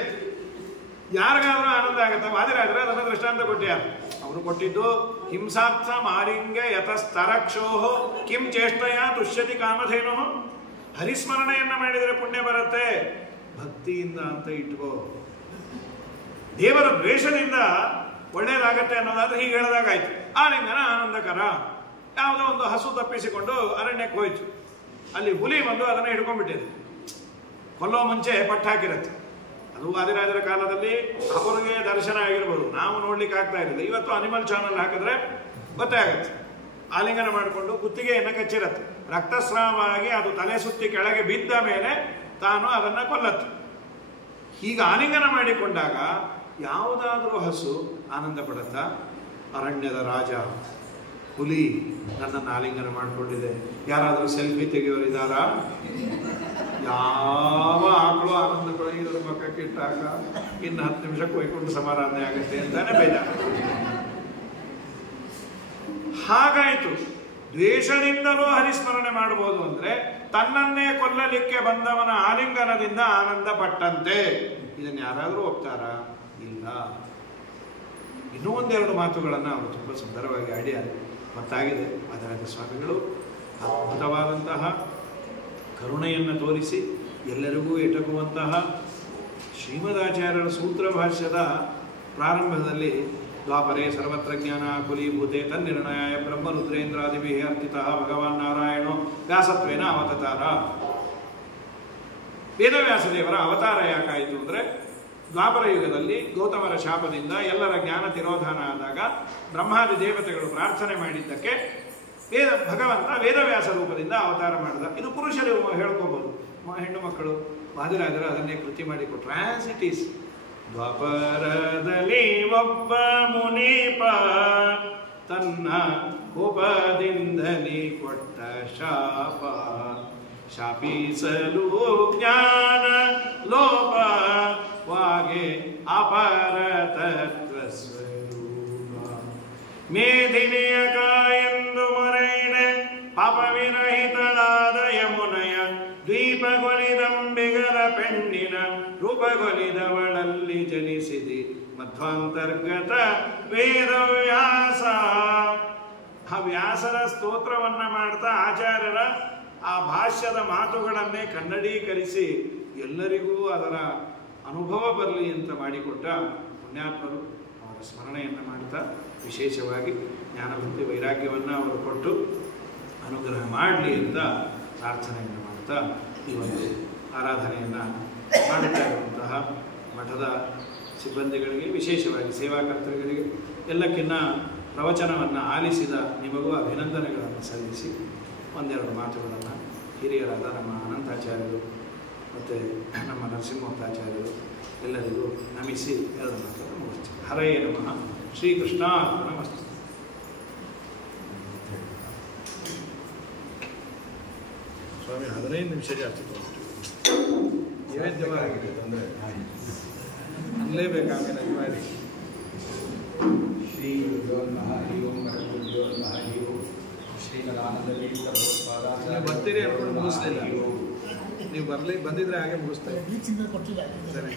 ಯಾರಿಗಾದ್ರೂ ಆನಂದ ಆಗುತ್ತೆ. ವಾದಿರಾದ್ರೆ ಅದನ್ನು ದೃಷ್ಟಾಂತ ಕೊಟ್ಟ್ಯಾರ. ಅವರು ಕೊಟ್ಟಿದ್ದು ಹಿಂಸಾರ್ಥ ಮಾಲಿಂಗ್ಯ ಯತಸ್ತರಕ್ಷೋಹೋ ಕಿಂ ಚೇಷ್ಟಯ ತುಷ್ಯತಿ ಕಾಮಧೇನು. ಹರಿಸ್ಮರಣೆಯನ್ನ ಮಾಡಿದರೆ ಪುಣ್ಯ ಬರುತ್ತೆ, ಭಕ್ತಿಯಿಂದ ಅಂತ ಇಟ್ಕೋ. ದೇವರ ದ್ವೇಷದಿಂದ ಒಳ್ಳೇದಾಗತ್ತೆ ಅನ್ನೋದಾದ್ರೆ ಹೀಗೆ ಹೇಳಿದಾಗಾಯ್ತು. ಆಲಿಂಗನ ಆನಂದಕರ. ಯಾವುದೋ ಒಂದು ಹಸು ತಪ್ಪಿಸಿಕೊಂಡು ಅರಣ್ಯಕ್ಕೆ ಹೋಯ್ತು, ಅಲ್ಲಿ ಹುಲಿ ಬಂದು ಅದನ್ನು ಹಿಡ್ಕೊಂಡ್ಬಿಟ್ಟಿದೆ. ಕೊಲ್ಲೋ ಮುಂಚೆ ಪಟ್ಟು ಹಾಕಿರತ್ತೆ. ಅದು ವಾದಿರಾಜರ ಕಾಲದಲ್ಲಿ ಅವರಿಗೆ ದರ್ಶನ ಆಗಿರ್ಬೋದು, ನಾವು ನೋಡ್ಲಿಕ್ಕೆ ಆಗ್ತಾ ಇರಲಿಲ್ಲ. ಇವತ್ತು ಅನಿಮಲ್ ಚಾನಲ್ ಹಾಕಿದ್ರೆ ಗೊತ್ತೇ ಆಗತ್ತೆ. ಆಲಿಂಗನ ಮಾಡಿಕೊಂಡು ಕುತ್ತಿಗೆಯನ್ನು ಕಚ್ಚಿರತ್ತೆ, ರಕ್ತಸ್ರಾವವಾಗಿ ಅದು ತಲೆ ಸುತ್ತಿ ಕೆಳಗೆ ಬಿದ್ದ ಮೇಲೆ ತಾನು ಅದನ್ನು ಕೊಲ್ಲತ್ತೆ. ಹೀಗೆ ಆಲಿಂಗನ ಮಾಡಿಕೊಂಡಾಗ ಯಾವುದಾದ್ರೂ ಹಸು ಆನಂದ ಪಡುತ್ತಾ? ಅರಣ್ಯದ ರಾಜ ಹುಲಿ ನನ್ನನ್ನು ಆಲಿಂಗನ ಮಾಡಿಕೊಂಡಿದೆ. ಯಾರಾದರೂ ಸೆಲ್ಫಿ ತೆಗೆಯೋರಿದ್ದಾರಾ? ಯಾವ ಆಕಳು ಆನಂದ ಪಡೆಯೋದ್ರ ಮಕ್ಕಕ್ಕೆ ಇಟ್ಟಾಗ ಇನ್ನು 10 ನಿಮಿಷಕ್ಕೆ ವೈಕುಂಠ ಸಮಾರಾಧನೆ ಆಗುತ್ತೆ ಅಂತಾನೆ ಬೇಜಾರು. ಹಾಗಾಯ್ತು. ದ್ವೇಷದಿಂದಲೂ ಹರಿಸ್ಮರಣೆ ಮಾಡಬಹುದು ಅಂದ್ರೆ ತನ್ನನ್ನೇ ಕೊಲ್ಲಲಿಕ್ಕೆ ಬಂದವನ ಆಲಿಂಗನದಿಂದ ಆನಂದ ಪಟ್ಟಂತೆ. ಇದನ್ನು ಯಾರಾದರೂ ಒಪ್ತಾರಾ? ಇಲ್ಲ. ಇನ್ನೂ 1-2 ಮಾತುಗಳನ್ನು ಅವರು ತುಂಬ ಸುಂದರವಾಗಿ ಆಡಿದ್ದಾರೆ. ಗೊತ್ತಾಗಿದೆ ವಾದಿರಾಜ ಸ್ವಾಮಿಗಳು ಅದ್ಭುತವಾದಂತಹ ಕರುಣೆಯನ್ನು ತೋರಿಸಿ ಎಲ್ಲರಿಗೂ ಎಟಕುವಂತಹ ಶ್ರೀಮದಾಚಾರ್ಯರ ಸೂತ್ರ ಭಾಷ್ಯದ ಪ್ರಾರಂಭದಲ್ಲಿ ದ್ವಾಪರೇ ಸರ್ವತ್ರ ಜ್ಞಾನ ಕುಲೀಭೂತೆ ತನ್ನಿರ್ಣಯಾಯ ಬ್ರಹ್ಮರುದ್ರೇಂದ್ರಾದಿಭಿ ಅರ್ಥಿತಃ ಭಗವಾನ್ ನಾರಾಯಣೋ ವ್ಯಾಸತ್ವೇನ ಅವತಾರ. ವೇದವ್ಯಾಸದೇವರ ಅವತಾರ ಯಾಕಾಯಿತು ಅಂದರೆ ದ್ವಾಪರ ಯುಗದಲ್ಲಿ ಗೌತಮರ ಶಾಪದಿಂದ ಎಲ್ಲರ ಜ್ಞಾನ ತಿರೋಧಾನ ಆದಾಗ ಬ್ರಹ್ಮಾದಿ ದೇವತೆಗಳು ಪ್ರಾರ್ಥನೆ ಮಾಡಿದ್ದಕ್ಕೆ ಭಗವಂತ ವೇದವ್ಯಾಸ ರೂಪದಿಂದ ಅವತಾರ ಮಾಡಿದ. ಇದು ಪುರುಷರು ಹೇಳ್ಕೋಬಹುದು, ಹೆಣ್ಣು ಮಕ್ಕಳು ವಾದಿರಾಜರು ಅದನ್ನೇ ಕೃತಿ ಮಾಡಿಕೊಟ್ರು. As it is. ದ್ವಾಪರದಲ್ಲಿ ಒಬ್ಬ ಮುನೀಪ ತನ್ನ ಕೋಪದಿಂದಲೇ ಕೊಟ್ಟ ಶಾಪ, ಶಾಪಿಸಲು ಜ್ಞಾನ ಲೋಪ ವಾಗೆ ಅಪರ ತತ್ವ ಸ್ವರೂಪ. ಮೇದಿನಿಯ ಕಾಯೆಂದು ಮೊರೆಯಿಡೆ ಪಾಪವಿರಹಿತಳಾದ ಯಮುನಯ ದ್ವೀಪಗೊಲಿದಂಬಿಗರ ಪೆಣ್ಣಿನ ರೂಪಗೊಲಿದವಳಲ್ಲಿ ಜನಿಸಿದಿ ಮಧ್ವಾಂತರ್ಗತ ವೇದವ್ಯಾಸ. ಆ ವ್ಯಾಸರ ಸ್ತೋತ್ರವನ್ನ ಮಾಡ್ತಾ ಆಚಾರ್ಯರ ಆ ಭಾಷ್ಯದ ಮಾತುಗಳನ್ನೇ ಕನ್ನಡೀಕರಿಸಿ ಎಲ್ಲರಿಗೂ ಅದರ ಅನುಭವ ಬರಲಿ ಅಂತ ಮಾಡಿಕೊಟ್ಟ ಪುಣ್ಯಾತ್ಮರು. ಅವರ ಸ್ಮರಣೆಯನ್ನು ಮಾಡ್ತಾ ವಿಶೇಷವಾಗಿ ಜ್ಞಾನಭಕ್ತಿ ವೈರಾಗ್ಯವನ್ನು ಅವರು ಕೊಟ್ಟು ಅನುಗ್ರಹ ಮಾಡಲಿ ಅಂತ ಪ್ರಾರ್ಥನೆಯನ್ನು ಮಾಡ್ತಾ ಈ ಒಂದು ಆರಾಧನೆಯನ್ನು ಮಾಡುತ್ತಾ ಇರುವಂತಹ ಮಠದ ಸಿಬ್ಬಂದಿಗಳಿಗೆ, ವಿಶೇಷವಾಗಿ ಸೇವಾಕರ್ತರುಗಳಿಗೆ, ಎಲ್ಲಕ್ಕಿಂತ ಪ್ರವಚನವನ್ನು ಆಲಿಸಿದ ನಿಮಗೂ ಅಭಿನಂದನೆಗಳನ್ನು ಸಲ್ಲಿಸಿ 1-2 ಮಾತುಗಳನ್ನು ಹಿರಿಯರಾದ ನಮ್ಮ ಅನಂತಾಚಾರ್ಯರು ಮತ್ತು ನಮ್ಮ ನರಸಿಂಹಮೂರ್ತಾಚಾರ್ಯರು ಎಲ್ಲರಿಗೂ ನಮಿಸಿ 2 ಮಾತುಗಳನ್ನು ಮುಗಿಸ್ತೀವಿ. ಹರೇ ನಮಃ. ಶ್ರೀಕೃಷ್ಣ ನಮಸ್ತೆ. ಸ್ವಾಮಿ 15 ನಿಮಿಷ ಜಾಸ್ತಿ ತೊಗೊಂಡು ನೈವೇದ್ಯವಾಗಿದೆ ಅಂದರೆ ಅನ್ಲೇಬೇಕು. ಆಮೇಲೆ ಅನಿವಾರ್ಯ. ಶ್ರೀ ಗುರುಭ್ಯೋ ನಮಃ. ಹರಿ ಓಂ ಪರಮಗುರುಭ್ಯೋ ನಮಃ. ಹರಿ ಓಂ. ಶ್ರೀಮದಾನಂದ ತೀರ್ಥ ಭಗವತ್ಪಾದ ಬರ್ತೀರಿ ಅನ್ಕೊಂಡು ಮುಗಿಸ್ಲಿಲ್ಲ. ನೀವು ಬಂದಿದ್ರೆ ಹಾಗೆ ಮುಗಿಸ್ತಾರೆ. ಸರಿ.